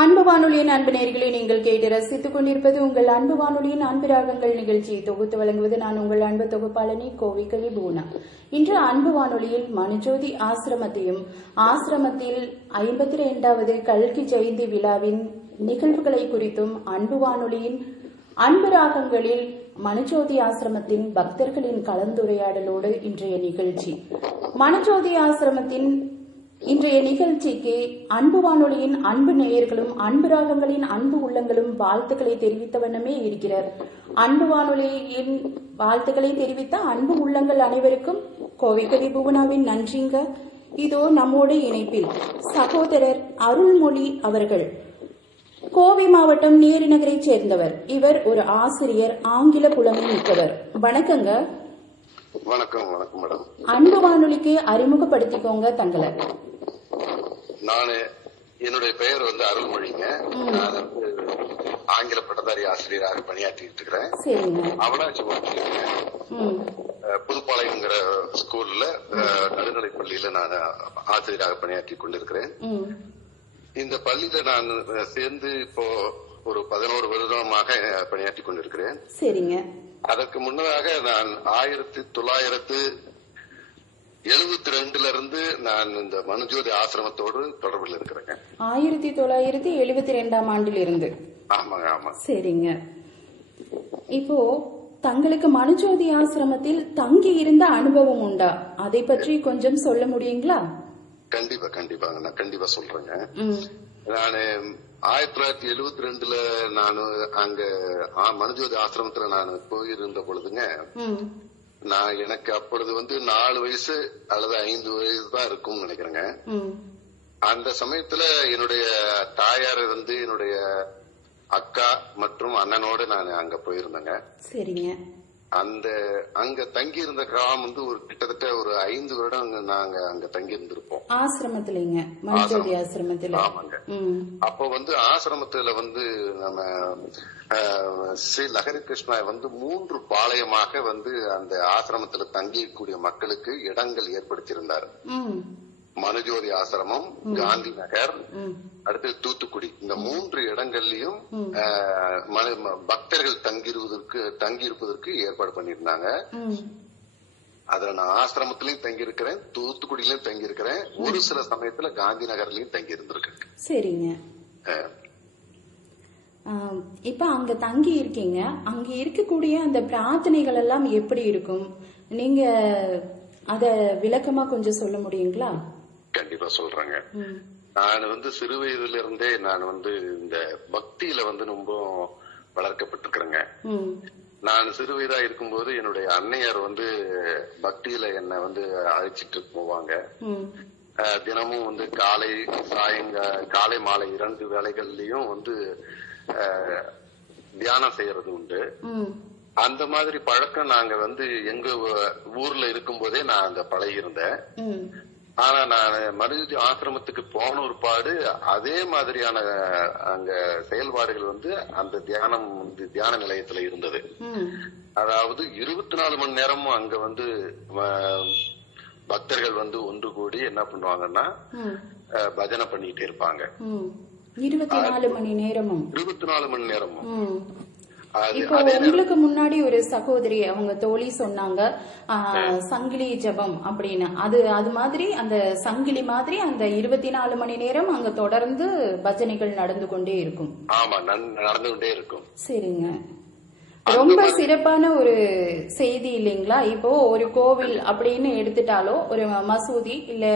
அன்பு வானொலியின் அன்பு நேயர்களை நீங்கள் கேட்டு ரசித்துக் கொண்டிருப்பது உங்கள் அன்பு வானொலியின் அன்பு ராகங்கள் நிகழ்ச்சியை தொகுத்து வழங்குவது நான் உங்கள் அன்பு தொகுப்பாளனி கோவிக்கவி பூனா. இன்று அன்பு வானொலியில் மணிஜோதி ஆசிரமத்தையும் ஆசிரமத்தில் 52வது கல்கி ஜெயந்தி விழாவின் நிகழ்வுகளை குறித்தும் அன்பு வானொலியின் அன்பு ராகங்களில் மணிஜோதி ஆசிரமத்தின் பக்தர்களின் கலந்துரையாடலோடு இன்றைய நிகழ்ச்சி. மணிஜோதி ஆசிரமத்தின் இன்றைய நிகழ்ச்சிக்கு அன்பு வானொலியின் அன்பு நேயர்களும் அன்பு ராகங்களின் அன்பு உள்ளங்களும் வாழ்த்துக்களை தெரிவித்த வண்ணமே இருக்கிறார். அன்பு வானொலியின் வாழ்த்துக்களை தெரிவித்த அன்பு உள்ளங்கள் அனைவருக்கும் கோவிக்கவி புவனாவின் நன்றிங்க. இதோ நம்மோடு இணைப்பில் சகோதரர் அருள்மொழி அவர்கள். கோவை மாவட்டம் நேரு நகரை சேர்ந்தவர். இவர் ஒரு ஆசிரியர், ஆங்கில புலமை மிக்கவர். வணக்கங்க. வணக்கம். வணக்கம் மேடம். அன்பு வானொலிக்கு அறிமுகப்படுத்திக்கோங்க தங்களை. நான் என்னுடைய பெயர் அருள்மொழிங்க. நான் ஆங்கில பட்டதாரி ஆசிரியராக பணியாற்றிட்டு இருக்கிறேன். அவனாச்சி புதுப்பாளையங்கிற ஸ்கூல்ல நடுநிலை பள்ளியில நான் ஆசிரியராக பணியாற்றி கொண்டிருக்கிறேன். இந்த பள்ளியில நான் சேர்ந்து இப்போ ஒரு 11 வருடமாக பணியாற்றி கொண்டிருக்கிறேன். சரிங்க. அதற்கு முன்னதாக நான் 1972 இருந்து நான் இந்த மணிஜோதி ஆசிரமத்தோடு தொடர்பில் இருக்கிறேங்க. 1972ஆம் ஆண்டில் இருந்து. ஆமாங்க. ஆமா. சரிங்க. இப்போ தங்களுக்கு மணிஜோதி ஆசிரமத்தில் தங்கி இருந்த அனுபவம் உண்டா? அதை பற்றி கொஞ்சம் சொல்ல முடியுங்களா? கண்டிப்பாங்க. நான் கண்டிப்பா சொல்றேங்க. நான் 1972 நான் அங்க மணிஜோதி ஆசிரமத்துல நான் போயிருந்த பொழுதுங்க, நான் எனக்கு அப்பொழுது 4 வயசு அல்லது 5 வயசு தான் இருக்கும்னு நினைக்கிறேங்க. அந்த சமயத்துல என்னுடைய தாயார் என்னுடைய அக்கா மற்றும் அண்ணனோடு நான் அங்க போயிருந்தேங்க. சரிங்க. அங்க தங்கி இருந்த காலம் வந்து ஒரு கிட்டத்தட்ட ஒரு 5 வருடம் நாங்க அங்க தங்கி இருந்திருப்போம். ஆசிரமத்திலங்க, மணிஜோதி ஆசிரமத்துல. ஆமாங்க. அப்ப வந்து ஆசிரமத்துல வந்து நம்ம ஸ்ரீ லஹரி கிருஷ்ணா வந்து 3 பாளையமாக வந்து அந்த ஆசிரமத்துல தங்கிக்கூடிய மக்களுக்கு இடங்கள் ஏற்படுத்தியிருந்தார். மனுஜோதி ஆசிரமம், காந்தி நகர், அடுத்து தூத்துக்குடி, இந்த 3 இடங்கள்லயும் பக்தர்கள் தங்கியிருப்பதற்கு ஏற்பாடு பண்ணியிருந்தாங்க. அதுல நான் ஆசிரமத்திலயும் தங்கி இருக்கிறேன், தூத்துக்குடியிலயும் தங்கி இருக்கிறேன், ஒரு சில சமயத்துல காந்தி நகர்லயும் தங்கி இருந்திருக்கேன். சரிங்க. இப்ப அங்க தங்கி இருக்கீங்க, அங்க இருக்கக்கூடிய அந்த பிரார்த்தனைகள் எல்லாம் எப்படி இருக்கும்? நீங்க அத விளக்கமா கொஞ்சம் சொல்ல முடியுங்களா? கண்டிப்பா சொல்றேங்க. நான் வந்து சிறு வயதுல இருந்தே நான் வந்து இந்த பக்தியில வந்து ரொம்ப வளர்க்கப்பட்டிருக்கிறேங்க. நான் சிறு வயதா இருக்கும்போது என்னுடைய அன்னையார் வந்து பக்தியில என்னை வந்து அழைச்சிட்டு போவாங்க. தினமும் வந்து காலை மாலை 2 வேளைகள்லயும் வந்து தியானம் செய்யறது உண்டு. அந்த மாதிரி பழக்கம் நாங்க வந்து எங்க ஊர்ல இருக்கும் போதே நான் அங்க பழகி இருந்தேன். ஆனா நான் மனுஜோதி ஆசிரமத்துக்கு போன ஒரு பாடு அதே மாதிரியான அங்க செயல்பாடுகள் வந்து அந்த தியான நிலையத்துல இருந்தது. அதாவது 24 மணி நேரமும் அங்க வந்து பக்தர்கள் வந்து ஒன்று கூடி என்ன பண்ணுவாங்கன்னா பஜனை பண்ணிட்டே இருப்பாங்க. 24 மணி நேரமும். 24 மணி நேரமும். இப்போ உங்களுக்கு முன்னாடி ஒரு சகோதரி அவங்க தோழி சொன்னாங்க சங்கிலி ஜபம் அப்படின்னு. அது மாதிரி அந்த சங்கிலி மாதிரி அந்த 24 மணி நேரம் அங்க தொடர்ந்து பஜனைகள் நடந்து கொண்டே இருக்கும். ஆமா, நடந்து கொண்டே இருக்கும். சரிங்க. ரொம்ப சிறப்பான ஒரு செய்தி இல்லைங்களா? இப்போ ஒரு கோவில் அப்படின்னு எடுத்துட்டாலோ, ஒரு மசூதி இல்ல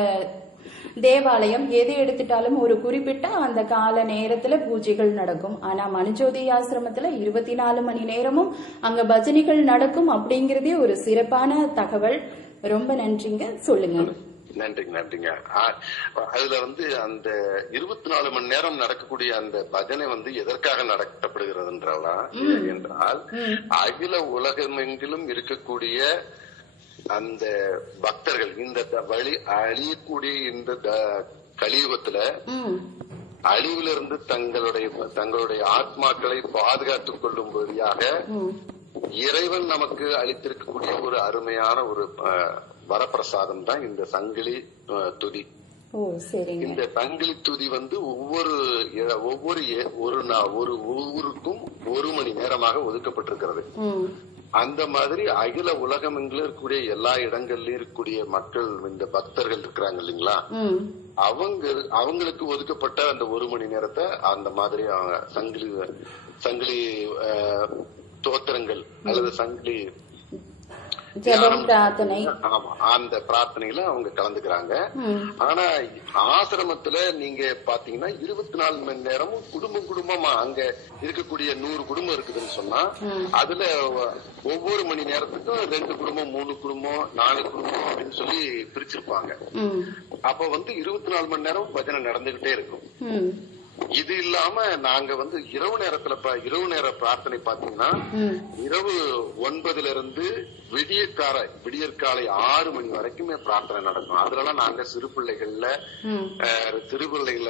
தேவாலயம் எது எடுத்துட்டாலும் ஒரு குறிப்பிட்ட அந்த கால நேரத்துல பூஜைகள் நடக்கும். ஆனா மனுஜோதி ஆசிரமத்துல 24 மணி நேரமும் அங்க பஜனைகள் நடக்கும் அப்படிங்கறதே ஒரு சிறப்பான தகவல். ரொம்ப நன்றிங்க. சொல்லுங்க. நன்றிங்க. அதுல வந்து அந்த 24 மணி நேரம் நடக்கக்கூடிய அந்த பஜனை வந்து எதற்காக நடத்தப்படுகிறது என்றால் அகில உலகமெங்கிலும் இருக்கக்கூடிய அந்த பக்தர்கள் இந்த வழி அழியக்கூடிய இந்த கலியுகத்துல அழிவிலிருந்து தங்களுடைய ஆத்மாக்களை பாதுகாத்துக் கொள்ளும்படியாக இறைவன் நமக்கு அளித்திருக்கக்கூடிய ஒரு அருமையான ஒரு வரப்பிரசாதம் தான் இந்த சங்கிலி துதி. இந்த சங்கிலி துதி வந்து ஒவ்வொரு ஊருக்கும் 1 மணி நேரமாக ஒதுக்கப்பட்டிருக்கிறது. அந்த மாதிரி அகில உலகம் எங்கிலும் இருக்கக்கூடிய எல்லா இடங்கள்லயும் இருக்கக்கூடிய மக்கள், இந்த பக்தர்கள் இருக்கிறாங்க இல்லைங்களா, அவங்களுக்கு ஒதுக்கப்பட்ட அந்த 1 மணி நேரத்தை அந்த மாதிரி சங்கிலி தோத்திரங்கள் அல்லது சங்கிலி அந்த பிரார்த்தனையில அவங்க கலந்துக்கிறாங்க. ஆனா ஆசிரமத்துல நீங்க பாத்தீங்கன்னா 24 மணி நேரமும் குடும்பமா அங்க இருக்கக்கூடிய 100 குடும்பம் இருக்குதுன்னு சொன்னா அதுல ஒவ்வொரு மணி நேரத்துக்கும் 2 குடும்பம் 3 குடும்பம் 4 குடும்பம் அப்படின்னு சொல்லி பிரிச்சிருப்பாங்க. அப்ப வந்து 24 மணி நேரம் பஜனை நடந்துகிட்டே இருக்கும். இது இல்லாம நாங்க வந்து இரவு நேர பிரார்த்தனை பாத்தீங்கன்னா இரவு 9 இருந்து விடியற்காலை 6 மணி வரைக்குமே பிரார்த்தனை நடக்கும். அதுலலாம் நாங்க சிறு பிள்ளைகள்ல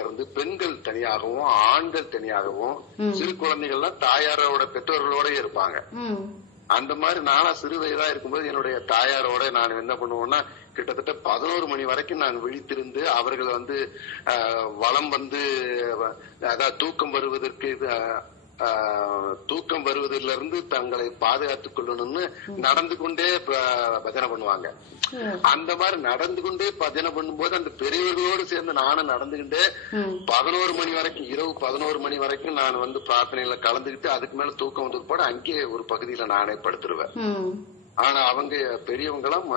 இருந்து பெண்கள் தனியாகவும் ஆண்கள் தனியாகவும், சிறு குழந்தைகள்லாம் தாயாரோட பெற்றோர்களோட இருப்பாங்க. அந்த மாதிரி நானா சிறு வயதா இருக்கும்போது என்னுடைய தாயாரோட நான் என்ன பண்ணுவோம்னா கிட்டத்தட்ட 11 மணி வரைக்கும் நான் விழித்திருந்து அவர்கள் வந்து வலம் வந்து அதாவது தூக்கம் வருவதிலிருந்து தங்களை பாதுகாத்துக் கொள்ளணும்னு நடந்து கொண்டே பஜனை பண்ணுவாங்க. அந்த மாதிரி நடந்து கொண்டே பஜனை பண்ணும்போது அந்த பெரியவர்களோடு சேர்ந்து நானும் நடந்துகிட்டே 11 மணி வரைக்கும், இரவு 11 மணி வரைக்கும் நான் வந்து பிரார்த்தனையில கலந்துகிட்டு அதுக்கு மேல தூக்கம் வந்து போட அங்கேயே ஒரு பகுதியில நானே படுத்துருவேன். ஆனா அவங்க பெரியவங்களாம்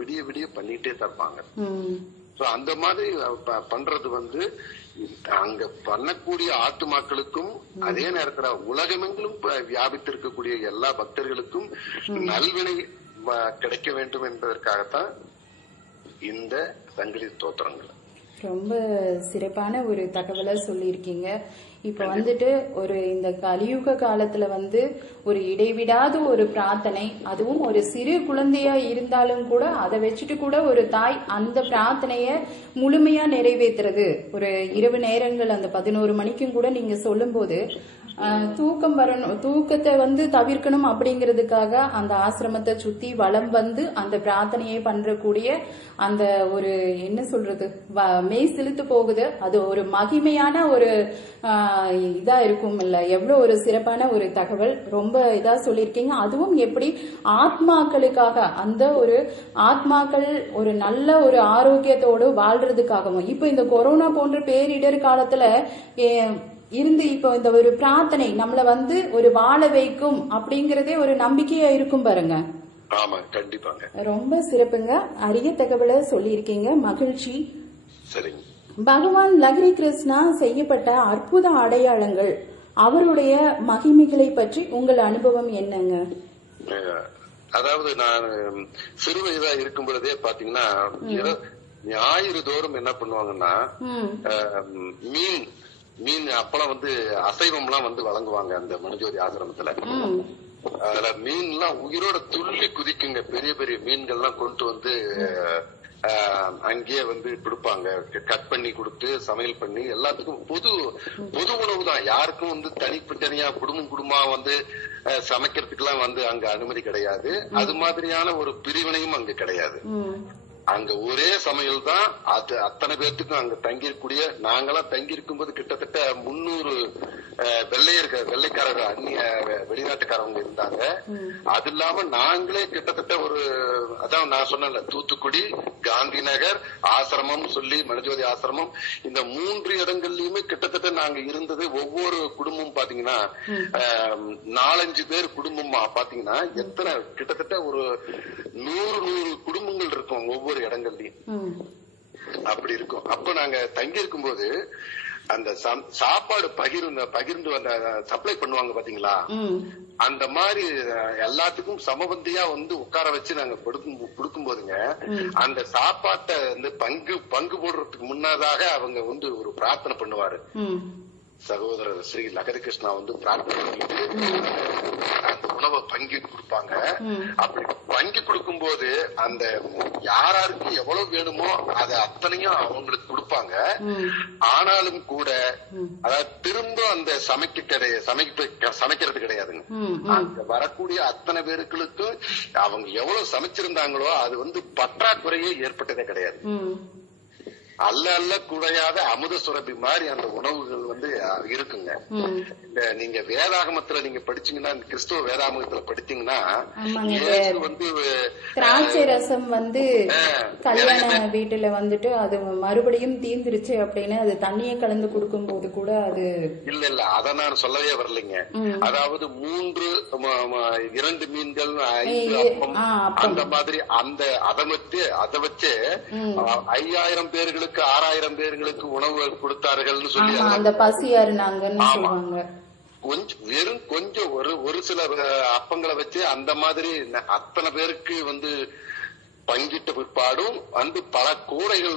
விடிய பண்ணிட்டே தருப்பாங்க. அந்த மாதிரி பண்றது வந்து அங்க பண்ணக்கூடிய ஆத்துமாக்களுக்கும் அதே நேரத்துல உலகமெங்கிலும் வியாபித்திருக்கக்கூடிய எல்லா பக்தர்களுக்கும் நல்வினை கிடைக்க வேண்டும் என்பதற்காகத்தான் இந்த சங்கிலி ஸ்தோத்திரங்கள். ரொம்ப சிறப்பான ஒரு தகவலை சொல்லியிருக்கீங்க. இப்ப வந்துட்டு ஒரு இந்த கலியுக காலத்துல ஒரு இடைவிடாத ஒரு பிரார்த்தனை, அதுவும் ஒரு சிறு குழந்தையா இருந்தாலும் கூட அதை வச்சுட்டு கூட ஒரு தாய் அந்த பிரார்த்தனைய முழுமையா நிறைவேற்றுறது. ஒரு இரவு நேரங்கள் அந்த 11 மணிக்கும் கூட நீங்க சொல்லும் போது தூக்கம் வரணும், தூக்கத்தை தவிர்க்கணும் அப்படிங்கிறதுக்காக அந்த ஆசிரமத்தை சுத்தி வலம் அந்த பிரார்த்தனையை பண்றக்கூடிய அந்த ஒரு என்ன சொல்றது மெய் சிலுத்து போகுது. அது ஒரு மகிமையான ஒரு இதா இருக்கும் இல்ல. எவ்வளவு ஒரு சிறப்பான ஒரு தகவல், ரொம்ப இதா சொல்லியிருக்கீங்க. அதுவும் எப்படி ஆத்மாக்களுக்காக, அந்த ஒரு ஆத்மாக்கள் ஒரு நல்ல ஒரு ஆரோக்கியத்தோடு வாழ்றதுக்காகவும். இப்ப இந்த கொரோனா போன்ற பேரிடர் காலத்துல இருந்து இப்போ இந்த ஒரு பிரார்த்தனை நம்மள ஒரு வாழ வைக்கும் அப்படிங்கறதே ஒரு நம்பிக்கையா இருக்கும் பாருங்க. ஆமா, கண்டிப்பாங்க. ரொம்ப சிறப்புங்க, அரிய தகவலை சொல்லியிருக்கீங்க, மகிழ்ச்சி. சரிங்க. பகவான் லஹரி கிருஷ்ணா செய்யப்பட்ட அற்புத அடையாளங்கள், அவருடைய மகிமைகளை பற்றி உங்கள் அனுபவம் என்னங்க? அதாவது நான் சிறு வயதா இருக்கும் பொழுதே பாத்தீங்கன்னா ஞாயிறு தோறும் என்ன பண்ணுவாங்கன்னா மீன் அப்பெல்லாம் அசைவம் எல்லாம் வழங்குவாங்க அந்த மனுஜோதி ஆசிரமத்துல. அதுல மீன் எல்லாம் உயிரோட துள்ளி குதிக்குங்க. பெரிய பெரிய மீன்கள் எல்லாம் கொண்டு அங்கேயே கொடுப்பாங்க. கட் பண்ணி கொடுத்து சமையல் பண்ணி எல்லாத்துக்கும் பொது உணவு தான். யாருக்கும் தனியா குடும்பமா சமைக்கிறதுக்கு எல்லாம் அங்க அனுமதி கிடையாது. அது மாதிரியான ஒரு பிரிவினையும் அங்க கிடையாது. அங்க ஒரே சமையல் தான். அது அத்தனை பேர்த்துக்கும் அங்க தங்கியிருக்கூடிய நாங்கெல்லாம் தங்கி இருக்கும் போது கிட்டத்தட்ட 300 வெள்ளைக்காரர்கள் அந்நிய வெளிநாட்டுக்காரவங்க இருந்தாங்க. அது இல்லாம நாங்களே கிட்டத்தட்ட அதான் நான் சொன்னேன்ல, தூத்துக்குடி, காந்தி நகர் ஆசிரமம் சொல்லி மனுஜோதி ஆசிரமம், இந்த 3 இடங்கள்லயுமே கிட்டத்தட்ட நாங்க இருந்தது. ஒவ்வொரு குடும்பம் பாத்தீங்கன்னா 4-5 பேர் குடும்பம் பாத்தீங்கன்னா எத்தனை கிட்டத்தட்ட ஒரு 100 குடும்பங்கள் இருக்கும் ஒவ்வொரு இடங்கள்லயும். அப்படி இருக்கும். அப்ப நாங்க தங்கி இருக்கும் போது அந்த சாப்பாடு பகிர்ந்து சப்ளை பண்ணுவாங்க பாத்தீங்களா, அந்த மாதிரி எல்லாத்துக்கும் சமபந்தியா உட்கார வச்சு நாங்க கொடுக்கும் போதுங்க அந்த சாப்பாட்டை பங்கு போடுறதுக்கு முன்னதாக அவங்க ஒரு பிரார்த்தனை பண்ணுவாரு. சகோதரர் ஸ்ரீ லஹரி கிருஷ்ணா பிரார்த்தனை பண்ணிட்டு அந்த உணவை பங்கி கொடுப்பாங்க. அப்படி பங்கி கொடுக்கும் போது அந்த யாராருக்கு எவ்வளவு வேணுமோ அதை அத்தனையும் அவங்களுக்கு கொடுப்பாங்க. ஆனாலும் கூட அதாவது திரும்ப அந்த சமைக்கிறது கிடையாதுங்க. அங்க வரக்கூடிய அத்தனை பேருக்கும் அவங்க எவ்வளவு சமைச்சிருந்தாங்களோ அது பற்றாக்குறையே ஏற்பட்டதே கிடையாது. அல்ல குறையாத அமுத சுரபி மாதிரி அந்த உணவுகள் இருக்குங்க. நீங்க வேதாகமத்துல நீங்க படிச்சீங்கன்னா, கிறிஸ்துவ வேதாகமத்துல படிச்சீங்கன்னா திராட்சை ரசம் கல்யாண வீட்டுல அது மறுபடியும் தீர்ந்துருச்சு அப்படின்னு அது தண்ணியை கலந்து கொடுக்கும் போது கூட அது இல்ல அத நான் சொல்லவே வரலைங்க. அதாவது 2 மீன்கள் 5 அப்பம் அந்த மாதிரி அதை வச்சு 5000 பேர்களுக்கு 6000 பேர்களுக்கு உணவு கொடுத்தார்கள் சொல்லி அந்த பசி அருணாங்கன்னு சொல்லுவாங்க. கொஞ்சம் ஒரு சில அப்பங்களை வச்சு அந்த மாதிரி அத்தனை பேருக்கு பங்கிட்ட பிற்பாடும் பல கூடைகள்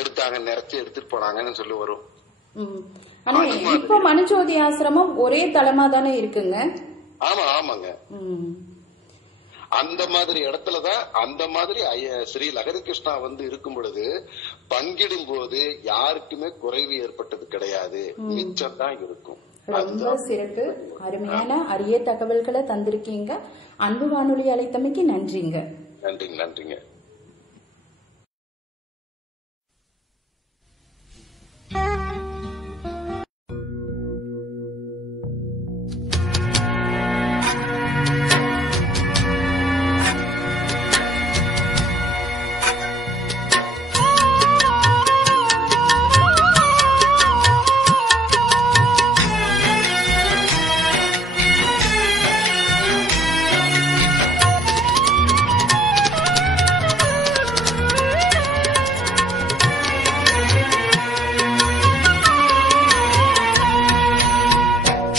எடுத்தாங்க, நிறைச்சு எடுத்துட்டு போனாங்கன்னு சொல்லி வரும். ஆனா இப்ப மனுஜோதி ஆசிரமம் ஒரே தளமா தானே இருக்குங்க? ஆமாங்க. அந்த மாதிரி இடத்துலதான் அந்த மாதிரி ஸ்ரீ லஹரி கிருஷ்ணா இருக்கும் பொழுது பங்கிடும் போது யாருக்குமே குறைவு ஏற்பட்டது கிடையாது, மிச்சம் தான் இருக்கும். ரொம்ப சிறப்பு, அருமையான அரிய தகவல்களை தந்திருக்கீங்க. அன்பு வானொலி அழைத்தமைக்கு நன்றிங்க. நன்றிங்க.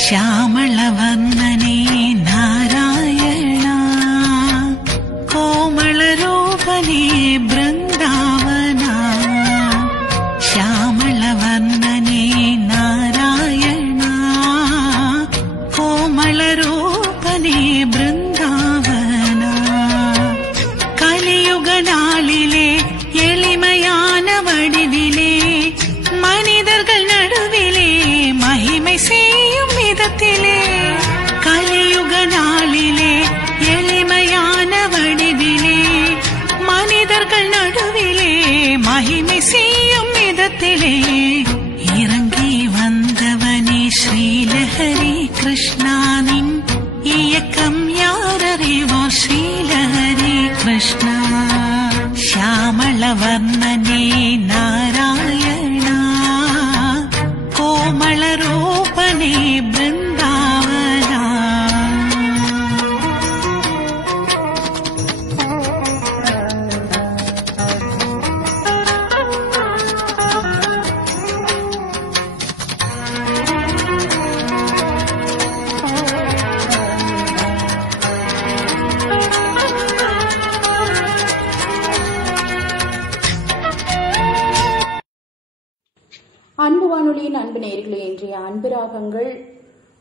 श्यामलवन्नने नारायणा कोमलरूपने बृन्दावना உள்ளத்திலே இறங்கி வந்தவனே ஸ்ரீலஹரி கிருஷ்ணானின் இயக்கம் யாரறிவார் ஸ்ரீலஹரி கிருஷ்ணா ಶ್ಯಾಮಳ ವರ್ಣನೆ ನಾರಾಯಣ ಕೋಮಳ ರೂಪನೆ ಬೃಂದಾವನ அன்பு வானொலியின் அன்பு நேயர்களே, இன்றைய அன்பு ராகங்கள்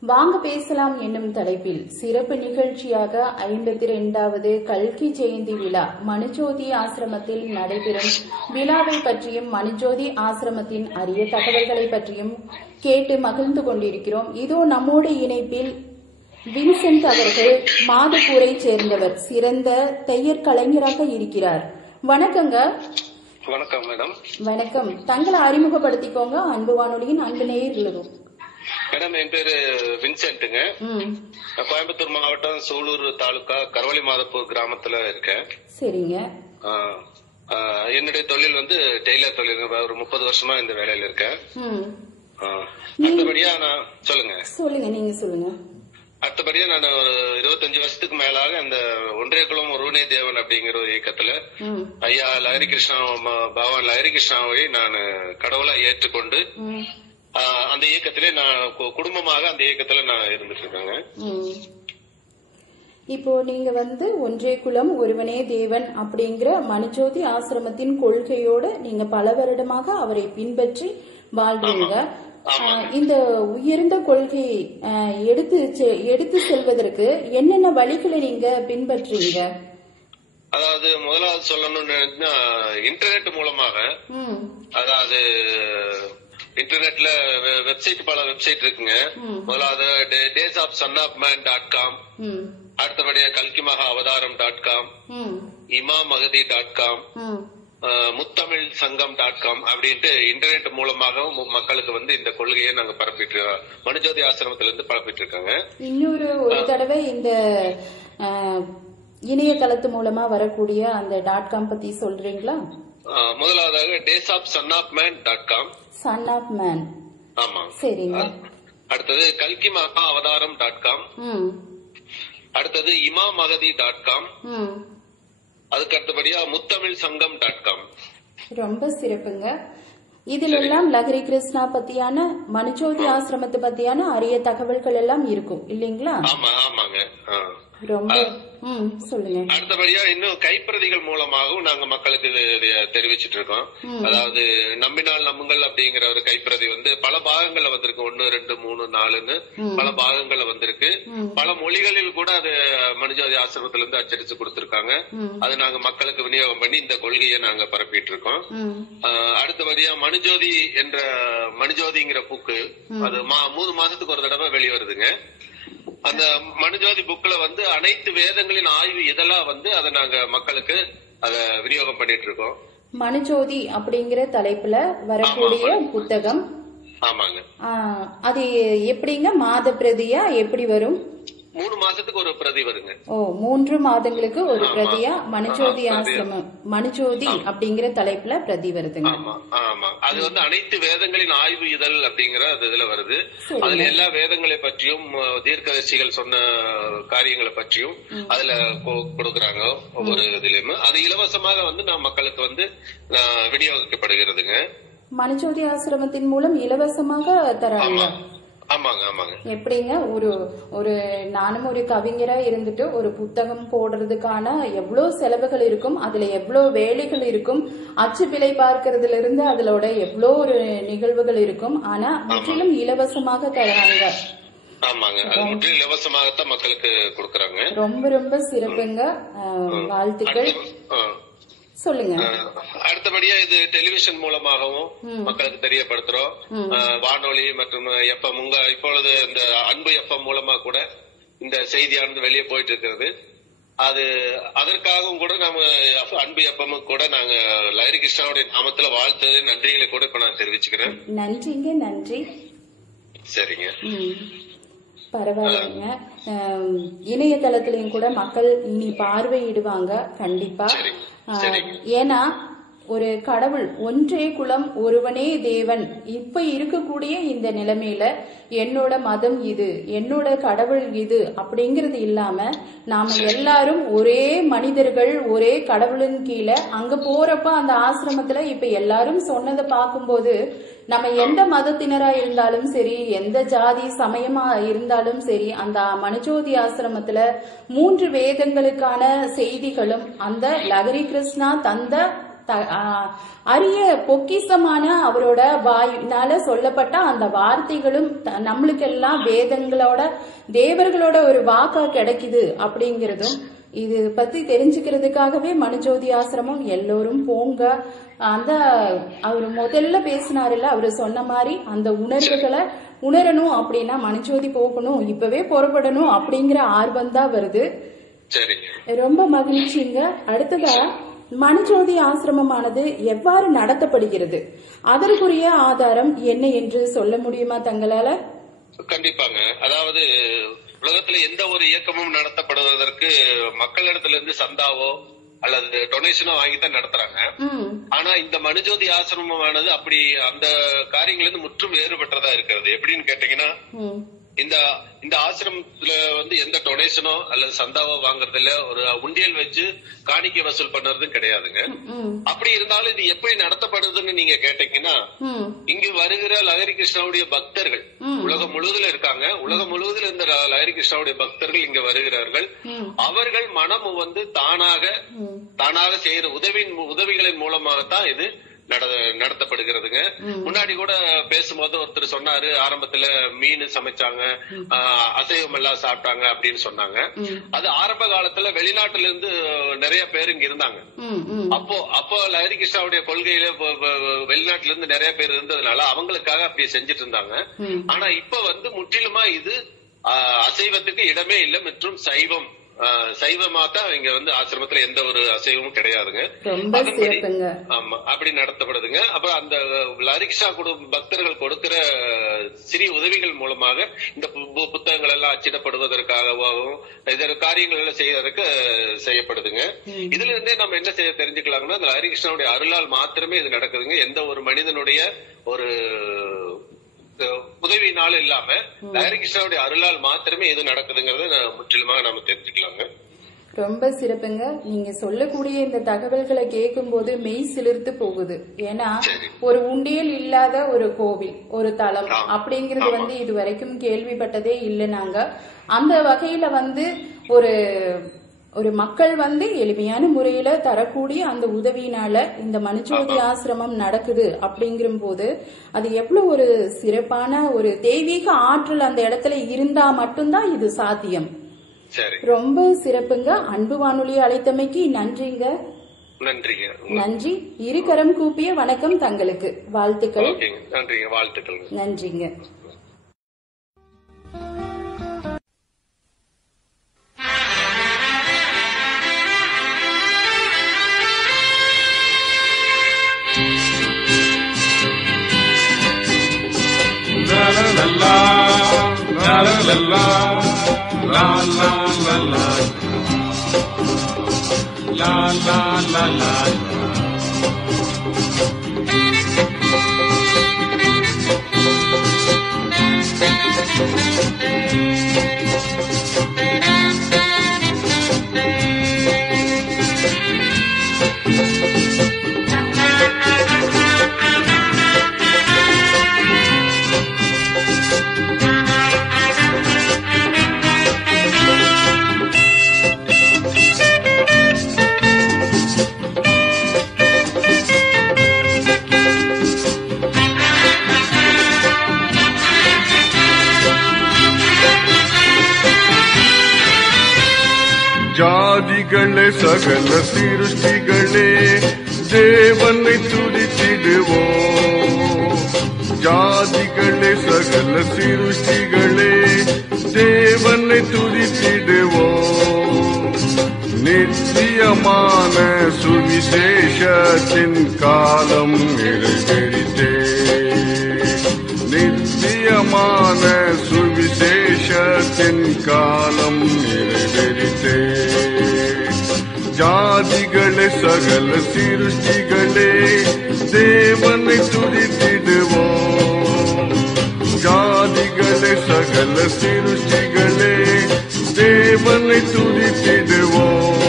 வாங்க பேசலாம் என்னும் தலைப்பில் சிறப்பு நிகழ்ச்சியாக 52வது கல்கி ஜெயந்தி விழா மனுஜோதி ஆசிரமத்தில் நடைபெறும் விழாவை பற்றியும் மனுஜோதி ஆசிரமத்தின் அரிய தகவல்களை பற்றியும் கேட்டு மகிழ்ந்து கொண்டிருக்கிறோம். இதோ நம்மோடு இணைப்பில் வின்சென்ட் அவர்கள் மாதப்பூரை சேர்ந்தவர், சிறந்த தையர் கலைஞராக இருக்கிறார். வணக்கங்க. வணக்கம் மேடம். வணக்கம். தங்களை அறிமுகப்படுத்திக்கோங்க அன்பு வானொலியின் அன்பு நேயர்களும். மேடம், என் பேரு வின்சென்ட்டுங்க. கோயம்புத்தூர் மாவட்டம் சூலூர் தாலுகா கரவழி மாதப்பூர் கிராமத்துல இருக்கேன். சரிங்க. என்னுடைய தொழில் வந்து டெய்லர் தொழில். ஒரு 30 வருஷமா இந்த வேலையில இருக்கேன். அடுத்தபடியா நான் சொல்லுங்க நீங்க சொல்லுங்க. அடுத்தபடியா நான் ஒரு 25 வருஷத்துக்கு மேலாக அந்த ஒன்றியகுளம் ஒருவனே தேவன் அப்படிங்கிற ஒரு இயக்கத்துல ஐயா லஹரி கிருஷ்ணா, பகவான் லஹரி கிருஷ்ணாவை நான் கடவுளா ஏற்றுக்கொண்டு அந்த இயக்கத்திலே நான் குடும்பமாக அந்த இயக்கத்துல நான் இருந்துட்டு இருக்கேங்க. இப்போ நீங்க வந்து ஒன்றியகுலம் ஒருவனே தேவன் அப்படிங்கிற மனுஜோதி ஆசிரமத்தின் கொள்கையோட நீங்க பல வருடமாக அவரை பின்பற்றி வாழ்றீங்க. இந்த உயர்ந்த கொள்கையை எடுத்து செல்வதற்கு என்னென்ன வழிகளை நீங்க பின்பற்றீங்க? அதாவது முதலாவது சொல்லணும்னு இன்டர்நெட் மூலமாக, அதாவது இன்டர்நெட்ல பல வெப்சைட் இருக்குங்க. முதலாவது daysofsonofman.com, அடுத்தபடியா கல்கிமகா அவதாரம்.com, imamagadi.com, முத்தமிழ் சங்கம்.com அப்படின்ட்டு இன்டர்நெட் மூலமாக மக்களுக்கு வந்து இந்த கொள்கையை நாங்க பரப்பிட்டு மனுஜோதி ஆசிரமத்துல இருந்து பரப்பிட்டு இருக்காங்க. இன்னொரு தடவை இந்த இணையதளத்து மூலமா வரக்கூடிய அந்த .com பத்தி சொல்றீங்களா? முதலாவதாக daysofsonofman.com. Son of man. ஆமா, சரிங்க. அடுத்தது கல்கிமகா அவதாரம்.com, அடுத்தது imamagadi.com, அதுக்கு அடுத்தபடியா முத்தமிழ் சங்கம்.com. ரொம்ப சிறப்புங்க. இதுல எல்லாம் லஹரி கிருஷ்ணா பத்தியான மனுஜோதி ஆசிரமத்தை பத்தியான அரிய தகவல்கள் எல்லாம் இருக்கும் இல்லீங்களா? ஆமாங்க. ரொம்ப சொல்லுங்க. அடுத்தபடியா இன்னும் கைப்பிரதிகள் மூலமாகவும் நாங்க மக்களுக்கு தெரிவிச்சிட்டு இருக்கோம். அதாவது நம்பினால் நம்புங்கள் அப்படிங்கிற ஒரு கைப்பிரதி வந்து பல பாகங்கள்ல வந்திருக்கு. 1, 2, 3, 4ன்னு பல பாகங்கள்ல வந்திருக்கு. பல மொழிகளில் கூட அது மனுஜோதி ஆசிரமத்துல இருந்து அச்சடிச்சு கொடுத்திருக்காங்க. அது நாங்க மக்களுக்கு விநியோகம் பண்ணி இந்த கொள்கையை நாங்க பரப்பிட்டு இருக்கோம். அடுத்தபடியா மனுஜோதிங்கிற புக்கு அது 3 மாசத்துக்கு ஒரு தடவை வெளிவருதுங்க. அந்த மனுஜோதி புக்ல வந்து அனைத்து வேதங்களின் ஆய்வு இதெல்லாம் வந்து அதை நாங்க மக்களுக்கு அதை விநியோகம் பண்ணிட்டு இருக்கோம். மனுஜோதி அப்படிங்கிற தலைப்புல வரக்கூடிய புத்தகம். ஆமாங்க. அது எப்படிங்க, மாத பிரதியா எப்படி வரும்? 3 மாசத்துக்கு ஒரு பிரதி வருங்க. 3 மாதங்களுக்கு ஒரு பிரதியா மனுஜோதி ஆசிரமம் மனுஜோதி அப்படிங்கிற தலைப்புல பிரதி வருதுங்க. ஆமா, அது வந்து அனைத்து வேதங்களின் ஆய்வு இதழ் அப்படிங்கிற இதுல வருது. அதுல எல்லா வேதங்களை பற்றியும் தீர்க்கதரிசிகள் சொன்ன காரியங்களை பற்றியும் அதுல கொடுக்கறாங்க. ஒவ்வொரு இதுலயுமே அது இலவசமாக வந்து நம்ம மக்களுக்கு வந்து விநியோகிக்கப்படுகிறதுங்க. மனுஜோதி ஆசிரமத்தின் மூலம் இலவசமாக தராங்க. ஆமாங்க. எப்படிங்க, ஒரு நானும் ஒரு கவிஞரா இருந்துட்டு ஒரு புத்தகம் போடுறதுக்கான எவ்வளவு செலவுகள் இருக்கும், அதுல எவ்வளவு வேலைகள் இருக்கும், அச்சு பிழை பார்க்கறதுல இருந்து அதோட எவ்வளவு ஒரு நிகழ்வுகள் இருக்கும். ஆனா முற்றிலும் இலவசமாக தராங்க. ஆமாங்க, அது முற்றிலும் இலவசமாகத்தான் மக்களுக்கு கொடுக்கறாங்க. ரொம்ப ரொம்ப சிறப்புங்க. வாழ்த்துக்கள். சொல்லுங்க. அடுத்தபடியா இது டெலிவிஷன் மூலமாகவும் மக்களுக்கு தெரியப்படுத்துறோம். வானொலி மற்றும் எஃப்எம், இப்பொழுது இந்த அன்பு எஃப்எம் மூலமா கூட இந்த செய்தியானது வெளியே போயிட்டு இருக்கிறது. அதற்காகவும் கூட நம்ம அன்பு எப்பமும் கூட நாங்க லஹரி கிருஷ்ணாவுடைய நாமத்துல வாழ்த்து நன்றிகளை கூட இப்ப நான் தெரிவிச்சுக்கிறேன். நன்றிங்க, நன்றி. சரிங்க, பரவாயில்லைங்க. இணையதளத்திலையும் கூட மக்கள் இனி பார்வையிடுவாங்க கண்டிப்பா. ஏன்னா ஒரு கடவுள் ஒன்றே குலம் ஒருவனே தேவன் இப்ப இருக்கக்கூடிய இந்த நிலைமையில என்னோட மதம் இது, என்னோட கடவுள் இது அப்படிங்கறது இல்லாம நாம எல்லாரும் ஒரே மனிதர்கள், ஒரே கடவுளின் கீழே அங்க போறப்ப அந்த ஆசிரமத்துல இப்ப எல்லாரும் சொன்னதை பார்க்கும்போது நம்ம எந்த மதத்தினரா இருந்தாலும் சரி, எந்த ஜாதி சமயமா இருந்தாலும் சரி, அந்த மனுஜோதி ஆசிரமத்துல 3 வேதங்களுக்கான செய்திகளும் அந்த லஹரி கிருஷ்ணா தந்த அரிய பொக்கிசமான அவரோட வாயினால சொல்லப்பட்ட அந்த வார்த்தைகளும் நம்மளுக்கெல்லாம் வேதங்களோட தேவர்களோட ஒரு வாக்கா கிடைக்குது அப்படிங்கறதும் இது பத்தி தெரிஞ்சுக்கிறதுக்காகவே மனுஜோதி ஆசிரமம் எல்லோரும் போங்க. அந்த அவரு முதல்ல பேசினாருல்ல, அவரு சொன்ன மாதிரி அந்த உணர்வுகளை உணரணும் அப்படின்னா மனுஜோதி போகணும், இப்பவே புறப்படணும் அப்படிங்கிற ஆர்வம் தான் வருது. ரொம்ப மகிழ்ச்சிங்க. அடுத்ததா மனுஜோதி ஆசிரமமானது எவ்வாறு நடத்தப்படுகிறது, அதற்குரிய ஆதாரம் என்ன என்று சொல்ல முடியுமா தங்களால? கண்டிப்பாங்க. அதாவது உலகத்துல எந்த ஒரு இயக்கமும் நடத்தப்படுவதற்கு மக்களிடத்துல சந்தாவோ அல்லது டொனேஷனோ வாங்கித்தான் நடத்துறாங்க. ஆனா இந்த மனுஜோதி ஆசிரமமானது அப்படி அந்த காரியங்கள் முற்றும் வேறுபட்டதா இருக்கிறது. எப்படின்னு கேட்டீங்கன்னா, இந்த ஆசிரமத்துல எந்த டொனேஷனோ அல்லது சந்தாவோ வாங்குறது இல்ல, ஒரு உண்டியல் வச்சு காணிக்கை வசூல் பண்றதும் கிடையாதுங்க. அப்படி இருந்தாலும் இது எப்படி நடத்தப்படுதுன்னு நீங்க கேட்டீங்கன்னா, இங்கு வருகிற லஹரி கிருஷ்ணாவுடைய பக்தர்கள் உலகம் முழுவதுல இருக்காங்க. உலகம் முழுவதுல இருந்த லஹரி கிருஷ்ணாவுடைய பக்தர்கள் இங்க வருகிறார்கள். அவர்கள் மனம் தானாக செய்யற உதவிகளின் மூலமாகத்தான் இது நடத்தப்படுகிறதுங்க. முன்னாடி கூட பேசும்போது ஒருத்தர் சொன்னாரு, ஆரம்பத்துல மீன் சமைச்சாங்க, அசைவம் எல்லாம் சாப்பிட்டாங்க அப்படின்னு சொன்னாங்க. அது ஆரம்ப காலத்துல வெளிநாட்டுல இருந்து நிறைய பேர் இங்க இருந்தாங்க. அப்போ லஹரி கிருஷ்ணாவுடைய கொள்கையில வெளிநாட்டுல இருந்து நிறைய பேர் இருந்ததுனால அவங்களுக்காக அப்படி செஞ்சுட்டு இருந்தாங்க. ஆனா இப்ப முற்றிலுமா இது அசைவத்துக்கு இடமே இல்லை மற்றும் சைவமா தான் இங்க ஆசிரமத்துல எந்த ஒரு அசைவமும் கிடையாதுங்க. ஆமா, அப்படி நடத்தப்படுதுங்க. அப்புறம் அந்த லஹரி கிருஷ்ணா பக்தர்கள் கொடுக்கிற சிறிய உதவிகள் மூலமாக இந்த புத்தகங்கள் எல்லாம் அச்சிடப்படுவதற்காகவும் இதர காரியங்கள் எல்லாம் செய்யறதுக்கு செய்யப்படுதுங்க. இதுல இருந்தே நம்ம என்ன தெரிஞ்சுக்கலாங்கன்னா, அந்த லஹரி கிருஷ்ணாவுடைய அருளால் மாத்திரமே இது நடக்குதுங்க. எந்த ஒரு மனிதனுடைய ஒரு உதவினாலும் இல்லாம லஹரி கிருஷ்ணாவுடைய அருளால் மாத்திரமே இது நடக்குதுங்கிறத முற்றிலுமாக நாம தெரிஞ்சுக்கலாங்க. ரொம்ப சிறப்புங்க. நீங்க சொல்லக்கூடிய இந்த தகவல்களை கேட்கும் போது மெய் சிலிர்த்து போகுது. ஏன்னா ஒரு உண்டியல் இல்லாத ஒரு கோவில், ஒரு தலம் அப்படிங்கறது இது வரைக்கும் கேள்விப்பட்டதே இல்லை. நாங்க அந்த வகையில ஒரு மக்கள் எளிமையான முறையில தரக்கூடிய அந்த உதவியினால இந்த மனுஜோதி ஆசிரமம் நடக்குது அப்படிங்கிற போது அது எவ்வளவு ஒரு சிறப்பான ஒரு தெய்வீக ஆற்றல் அந்த இடத்துல இருந்தா மட்டும்தான் இது சாத்தியம். ரொம்ப சிறப்புங்க. அன்பு வானொலி அழைத்தமைக்கு நன்றிங்க. நன்றி. இருகரம் கூப்பிய வணக்கம் தங்களுக்கு. வாழ்த்துக்கள். நன்றிங்க. ஜாதிகளே சகல சிருஷ்டிகளே தேவனை துதித்திடுவோம். ஜாதிகளே சகல சிருஷ்டிகளே தேவனை துதித்திடுவோம். சுவிசேஷத்தின் காலம் நிறைவேறிட்டே. நித்தியமான சுவிசேஷத்தின் காலம் நிறைவேறிட்டே. ஜாதிகளே சகல சிருஷ்டிகளே தேவனை துதித்திடுவோம். ஜாதிகளே சகல சிருஷ்டிகளே தேவனை துதித்திடுவோம்.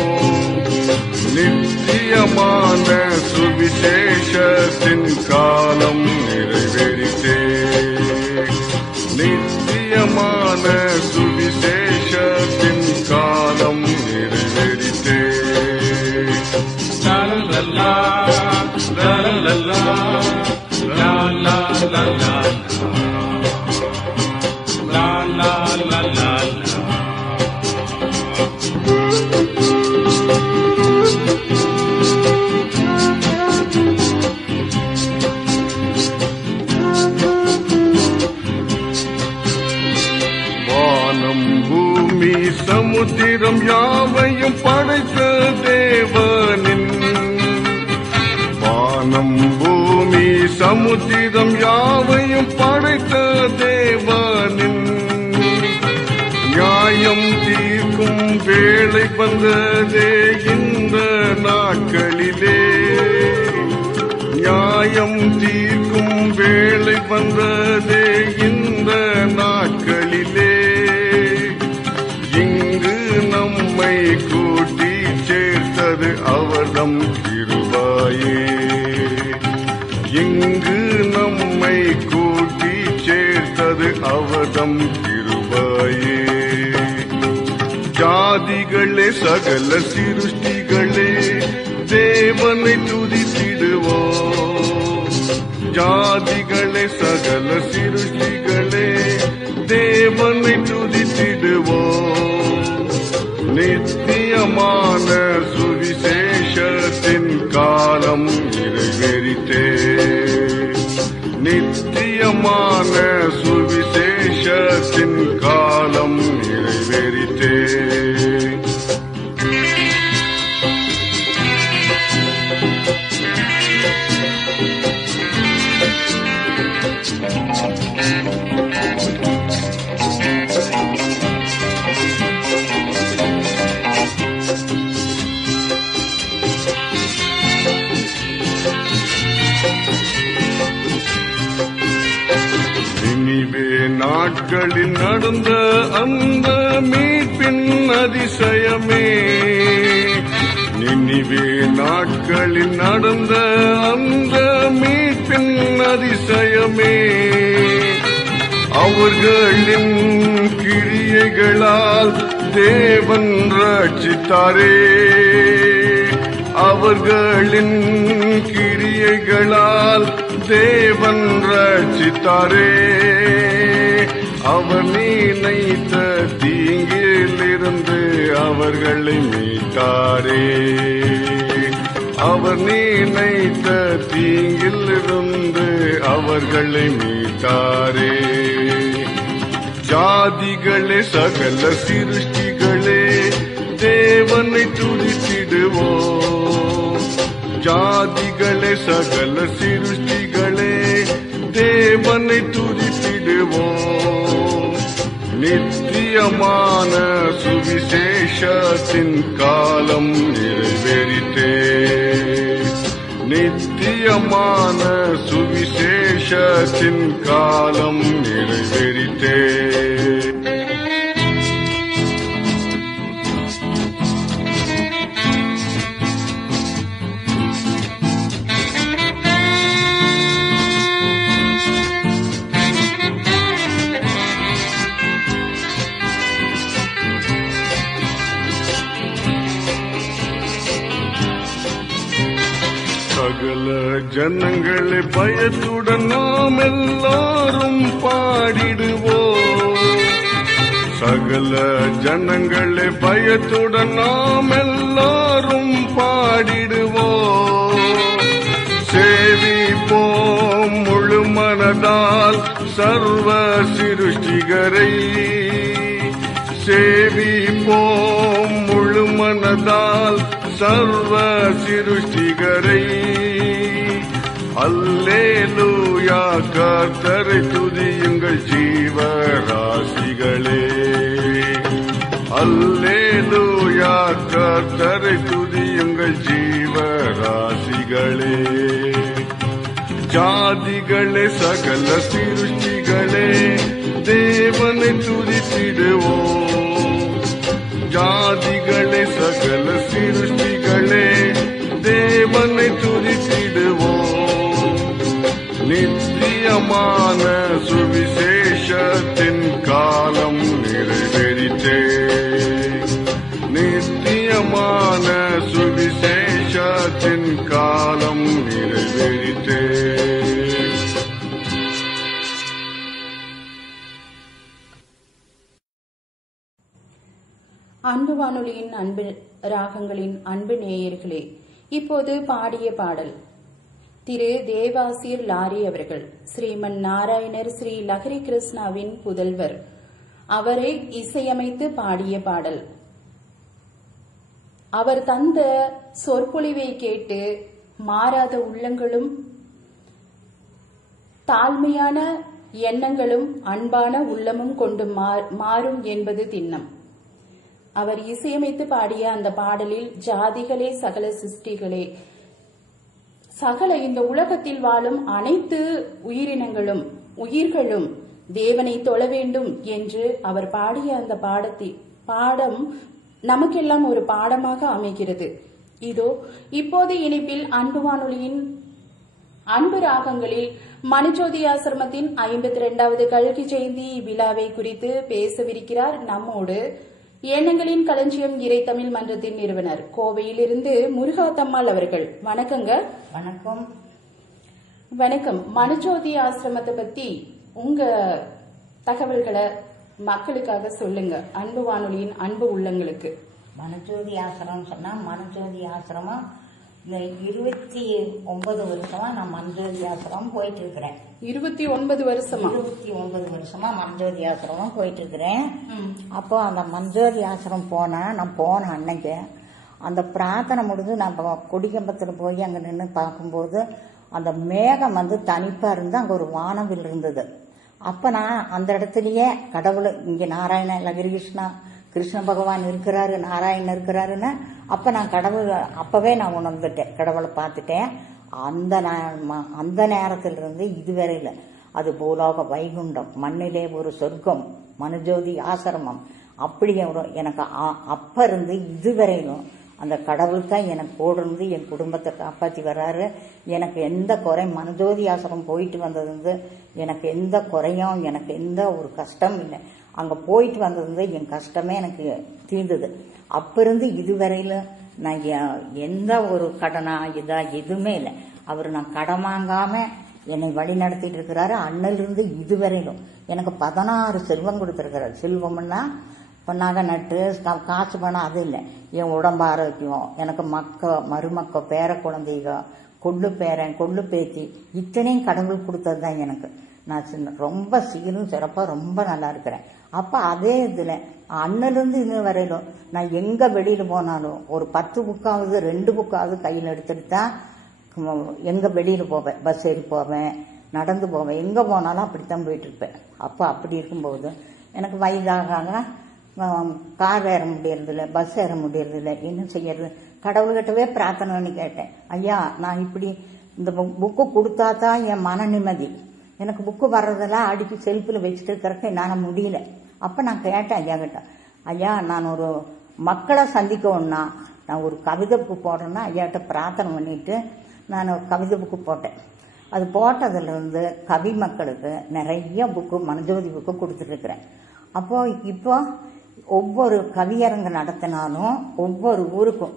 நித்தியமான சுவிசேஷத்தின் காலம் நிறைவேறிட்டே. நித்தியமான சுவிசேஷத்தின் காலம் நிறைவேறிட்டே. வானம் பூமி சமுத்திரம் யாவையும் படைத்த தேவனின். வானம் பூமி சமுத்திரம் யாவையும் படைத்த தேவனின். நியாயம் தீர்க்கும் வேளை வந்ததே இந்த நாட்களிலே. நியாயம் தீர்க்கும் வேளை வந்ததே இந்த நாட்களிலே. இங்கு நம்மை கூட்டி சேர்த்தது அவர்தம் கிருபையே. இங்கு நம்மை கூட்டி சேர்த்தது அவர்தம் கிருபையே. ஜாதிகளே சகல சிருஷ்டிகளே தேவனை துதித்திடுவோம். ஜாதிகளே சகல சிருஷ்டிகளே தேவனை துதித்திடுவோம். நித்தியமான சுவிசேஷத்தின் காலம் நிறைவேறிட்டே. நித்தியமான சுவிசேஷத்தின் காலம் நிறைவேறிட்டே. நினிவே நாட்களில் நடந்த அந்த மீட்பின் அதிசயமே. நினிவே நாட்களில் நடந்த அந்த மீட்பின் அதிசயமே. அவர்களின் கிரியைகளால் தேவன் ரட்சித்தாரே. அவர்களின் கிரியைகளால் தேவன் ரட்சித்தாரே. அவர் நினைத்த தீங்கிலிருந்து அவர்களை மீட்டாரே. அவர் நினைத்த தீங்கிலிருந்து அவர்களை மீட்டாரே. ஜாதிகளே சகல சிருஷ்டிகளே தேவனை துதித்திடுவோம். ஜாதிகளே சகல சிருஷ்டிகளே தேவனை துதித்திடுவோம். நித்தியமான சுவிசேஷத்தின் காலம் நிறைவேறிட்டே. நித்தியமான சுவிசேஷத்தின் காலம் நிறைவேறிட்டே. சகல ஜனங்களே பயத்துடன் நாம் எல்லாரும் பாடிடுவோம். சகல ஜனங்களே பயத்துடன் நாம் எல்லாரும் பாடிடுவோம். சேவிப்போம் முழு மனதால் சர்வ சிருஷ்டிகரை. சேவிப்போம் முழு மனதால் சர்வ சிருஷ்டிகரை. அல்லேலூயா கர்த்தரை துதியுங்கள் ஜீவராசிகளே. அல்லேலூயா கர்த்தரை துதியுங்கள் ஜீவராசிகளே. ஜாதிகளே சகல சிருஷ்டிகளே தேவனை துதித்திடுவோம். ஜாதிகளே சகல சிருஷ்டிகளே தேவனை துதித்திடுவோம். நித்தியமான சுவிசேஷத்தின் காலம் நிறைவேறிற்றே. நித்தியமான சுவிசேஷத்தின் காலம் நிறைவேறிற்றே. அன்பு வானொலியின் அன்பு ராகங்களின் அன்பு நேயர்களே, இப்போது பாடிய பாடல் திரு தேவாசிர் லாரி அவர்கள் ஸ்ரீமன் நாராயணர் ஸ்ரீ லஹரி கிருஷ்ணாவின் புதல்வர் அவரை இசையமைத்து பாடிய பாடல். அவர் தந்த சொற்பொழிவை கேட்டு மாறாத உள்ளங்களும் தாழ்மையான எண்ணங்களும் அன்பான உள்ளமும் கொண்டு மாறும் என்பது திண்ணம். அவர் இசையமைத்து பாடிய அந்த பாடலில் ஜாதிகளே சகல சிருஷ்டிகளே, சகல இந்த உலகத்தில் வாழும் அனைத்து உயிரினங்களும் உயிர்களும் தேவனை தொழ வேண்டும் என்று அவர் பாடிய அந்த பாடம் நமக்கெல்லாம் ஒரு பாடமாக அமைகிறது. இதோ இப்போது இணைப்பில் அன்பு வானொலியின் அன்பு ராகங்களில் மனுஜோதி ஆசிரமத்தின் 52வது கல்கி ஜெயந்தி விழாவை குறித்து பேசவிருக்கிறார் நம்மோடு எண்ணங்களின் களஞ்சியம் இறை தமிழ் மன்றத்தின் நிறுவனர் கோவையிலிருந்து முருகாத்தம்மாள் அவர்கள். வணக்கங்க. வணக்கம். வணக்கம். மனுஜோதி ஆசிரமத்தை பத்தி உங்க தகவல்களை மக்களுக்காக சொல்லுங்க, அன்பு வானொலியின் அன்பு உள்ளங்களுக்கு. மனுஜோதி ஆசிரமம் சொன்னா, மனுஜோதி ஆசிரமம் இந்த 29 வருஷமா நான் மனுஜோதி ஆசிரமம் போயிட்டு இருக்கிறேன். 29 வருஷமா? 29 வருஷமா மனுஜோதி ஆசிரமம் போயிட்டு இருக்கிறேன். அப்போ அந்த மனுஜோதி ஆசிரமம் நான் போன அன்னைக்கு அந்த பிரார்த்தனை முடிஞ்சு நான் கொடிக்கம்பத்தில் போய் அங்க நின்று பார்க்கும்போது அந்த மேகம் தனிப்பா இருந்து அங்க ஒரு வானவில் இருந்தது. அப்ப நான் அந்த இடத்துலயே கடவுள் இங்க நாராயண லஹரி கிருஷ்ண பகவான் இருக்கிறாரு, நாராயணன் இருக்கிறாருன்னு அப்ப நான் அப்பவே நான் உணர்ந்துட்டேன், கடவுளை பார்த்துட்டேன். அந்த நேரத்திலிருந்து இதுவரையில அது பூலோக வைகுண்டம், மண்ணிலே ஒரு சொர்க்கம், மனுஜோதி ஆசிரமம், அப்படி எனக்கு அப்ப இருந்து இதுவரையிலும் அந்த கடவுள் தான் எனக்கு கூட இருந்து என் குடும்பத்தை காப்பாற்றி வர்றாரு. எனக்கு எந்த குறை, மனுஜோதி ஆசிரமம் போயிட்டு வந்தது எனக்கு எந்த குறையும், எனக்கு எந்த ஒரு கஷ்டம் இல்லை. அங்க போயிட்டு வந்தது என் கஷ்டமே எனக்கு தீர்ந்தது. அப்ப இருந்து இதுவரையில நான் எந்த ஒரு கடனா எதுவுமே இல்லை. அவரு நான் கடன் வாங்காம என்னை வழி நடத்திட்டு இருக்கிறாரு. அண்ணிலிருந்து இதுவரையிலும் எனக்கு 16 செல்வம் கொடுத்திருக்கிறாரு. செல்வம்னா நகை நட்டு காசு பணம் அது இல்லை, என் உடம்பு ஆரோக்கியம், எனக்கு மருமக்க பேர குழந்தைக, கொள்ளு பேரன் கொள்ளு பேத்தி, இத்தனையும் கடவுள் கொடுத்ததுதான் எனக்கு. நான் ரொம்ப சீரும் சிறப்பா ரொம்ப நல்லா இருக்கிறேன். அப்ப அதே இதுல அண்ணிலிருந்து இன்னும் வரையிலும் நான் எங்க வெளியில போனாலும் ஒரு 10 புக்காவது 2 புக்காவது கையில் எடுத்துட்டு தான் எங்க வெளியில போவேன். பஸ் ஏறி போவேன், நடந்து போவேன், எங்க போனாலும் அப்படித்தான் போயிட்டு இருப்பேன். அப்ப அப்படி இருக்கும்போது எனக்கு வயதாக கார் ஏற முடியறதில்ல, பஸ் ஏற முடியறதில்ல, என்ன செய்யறது? கடவுள்கிட்டவே பிரார்த்தனை பண்ணி கேட்டேன், ஐயா நான் இப்படி இந்த புக்கு கொடுத்தா தான் என் மன நிம்மதி, எனக்கு புக்கு வர்றதெல்லாம் அடிக்கி செல்ஃபில் வச்சுட்டு இருக்கிறக்க என்னால் முடியல. அப்ப நான் கேட்டேன் ஐயா கிட்ட, ஐயா நான் ஒரு மக்களை சந்திக்கணும்னா நான் ஒரு கவிதை புக்கு போடுறேன்னா ஐயாட்ட பிரார்த்தனை பண்ணிட்டு நான் கவிதை புக்கு போட்டேன். அது போட்டதுல இருந்து கவி மக்களுக்கு நிறைய புக்கு மனுஜோதி புக்கு கொடுத்துட்டு இருக்கிறேன். அப்போ இப்போ ஒவ்வொரு கவியரங்கு நடத்தினாலும் ஒவ்வொரு ஊருக்கும்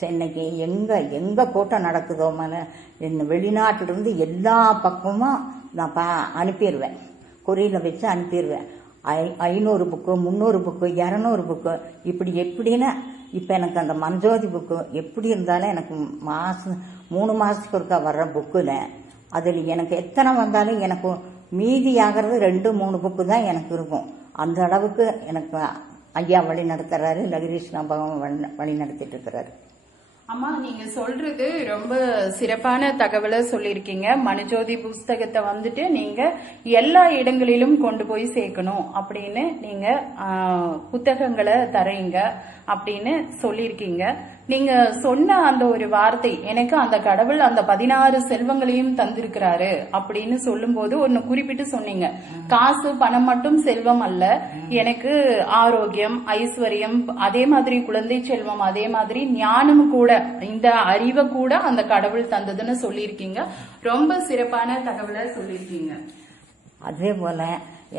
சென்னைக்கு எங்க கூட்டம் நடக்குதோ வெளிநாட்டிலிருந்து எல்லா பக்கமும் நான் அனுப்பிடுவேன், கொரியில வச்சு அனுப்பிடுவேன். 500 புக்கு 300 புக்கு 200 புக்கு இப்படி எப்படின்னு. இப்ப எனக்கு அந்த மனுஜோதி புக்கு எப்படி இருந்தாலும் எனக்கு 3 மாசத்துக்கு ஒருக்கா வர்ற புக்குல அதுல எனக்கு எத்தனை வந்தாலும் எனக்கு மீதி ஆகிறது 2-3 புக்கு தான் எனக்கு இருக்கும். அந்த அளவுக்கு எனக்கு ஐயா வழி நடத்துறாரு, லஹரி கிருஷ்ணா பகவான் வழி நடத்திட்டு இருக்கிறாரு. அம்மா, நீங்க சொல்றது ரொம்ப சிறப்பான தகவலை சொல்லிருக்கீங்க. மனுஜோதி புஸ்தகத்தை வந்துட்டு நீங்க எல்லா இடங்களிலும் கொண்டு போய் சேர்க்கணும் அப்படின்னு நீங்க புத்தகங்களை தரீங்க அப்படின்னு சொல்லிருக்கீங்க. நீங்க சொன்ன அந்த ஒரு வார்த்தை, எனக்கு அந்த கடவுள் அந்த 16 செல்வங்களையும் தந்திருக்கிறாரு அப்படின்னு சொல்லும் போது ஒன்னு குறிப்பிட்டு சொன்னீங்க, காசு பணம் மட்டும் செல்வம் அல்ல, எனக்கு ஆரோக்கியம், ஐஸ்வர்யம், அதே மாதிரி குழந்தை செல்வம், அதே மாதிரி ஞானம் கூட, இந்த அறிவை கூட அந்த கடவுள் தந்ததுன்னு சொல்லியிருக்கீங்க. ரொம்ப சிறப்பான தகவலை சொல்லியிருக்கீங்க. அதே போல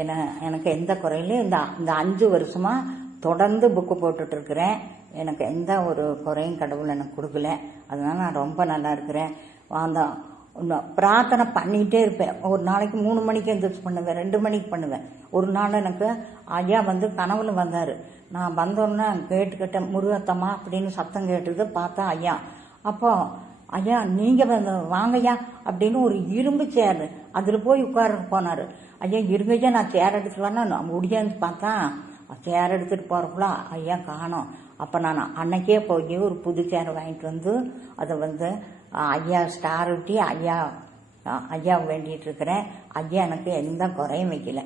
எனக்கு எந்த குறையிலும் இந்த 5 வருஷமா தொடர்ந்து புக்கு போட்டுட்டு இருக்கிறேன். எனக்கு எந்த ஒரு குறையும் கடவுள் எனக்கு கொடுக்கல. அதனால நான் ரொம்ப நல்லா இருக்கிறேன். அந்த பிரார்த்தனை பண்ணிட்டே இருப்பேன். ஒரு நாளைக்கு 3 மணிக்கு எந்திரிச்சு பண்ணுவேன், 2 மணிக்கு பண்ணுவேன். ஒரு நாள் எனக்கு ஐயா கனவுல வந்தாரு. நான் வந்தோன்னே கேட்டுக்கிட்டேன், முருகத்தம்மா அப்படின்னு சத்தம் கேட்டுது. பார்த்தா ஐயா. அப்போ ஐயா நீங்க வாங்கய்யா அப்படின்னு ஒரு இரும்பு சேர் அதுல போய் உட்கார போனாரு. ஐயா இருங்கய்யா நான் சேர் எடுத்துட்டு வரேன்னா முடியாது. பார்த்தா சேர் எடுத்துட்டு போறக்குள்ள ஐயா காணோம். அப்ப நான் அன்னைக்கே போய் ஒரு புது சேர் வாங்கிட்டு வந்து அதை ஐயா ஸ்டார் ஊட்டி ஐயா வேண்டிட்டு இருக்கிறேன். ஐயா எனக்கு எந்த குறையும் வைக்கல.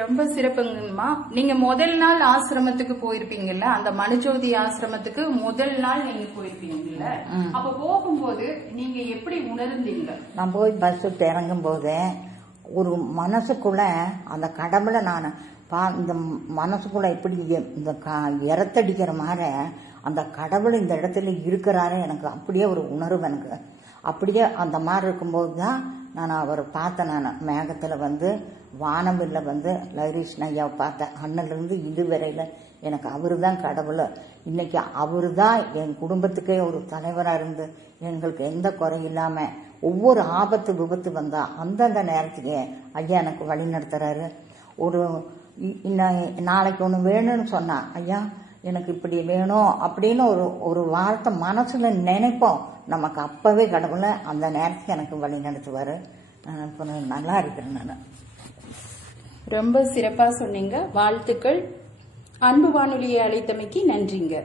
ரொம்ப சிறப்புங்கம்மா. நீங்க முதல் நாள் ஆசிரமத்துக்கு போயிருப்பீங்கல்ல, அந்த மனுஜோதி ஆசிரமத்துக்கு முதல் நாள் நீங்க போயிருப்பீங்கல்ல, அப்ப போகும்போது நீங்க எப்படி உணர்ந்தீங்க? நான் போய் பஸ் இறங்கும் போது ஒரு மனசுக்குள்ள அந்த கடவுளை நான் இந்த மனசுக்குள்ள எப்படி இந்த இறத்தடிக்கிற மாதிரி அந்த கடவுள் இந்த இடத்துல இருக்கிறாரு. எனக்கு அப்படியே ஒரு உணர்வு. எனக்கு அப்படியே அந்த மாதிரி இருக்கும்போது தான் நான் அவரை பார்த்தேன். நான் மேகத்துல வானவில்ல லரிஷ்ண ஐயாவை பார்த்தேன். அண்ணிலிருந்து இதுவரையில எனக்கு அவரு தான் கடவுள். இன்னைக்கு அவரு தான் என் குடும்பத்துக்கே ஒரு தலைவரா இருந்து எங்களுக்கு எந்த குறை இல்லாம ஒவ்வொரு ஆபத்து விபத்து வந்தா அந்தந்த நேரத்துக்கு ஐயா எனக்கு வழி நடத்துறாரு. ஒரு நாளைக்கு ஒண்ணு வேணும்னு சொன்னா ஐயா எனக்கு இப்படி வேணும் அப்படின்னு ஒரு வார்த்தை மனசுல நினைப்போம். நமக்கு அப்பவே கடவுளை அந்த நேரத்துக்கு எனக்கு வழி நடத்துவாரு. நான் நல்லா இருக்கிறேன். நான் ரொம்ப சிறப்பா சொன்னீங்க. வாழ்த்துக்கள். அன்பு வானொலியை அழைத்தமைக்கு நன்றிங்க.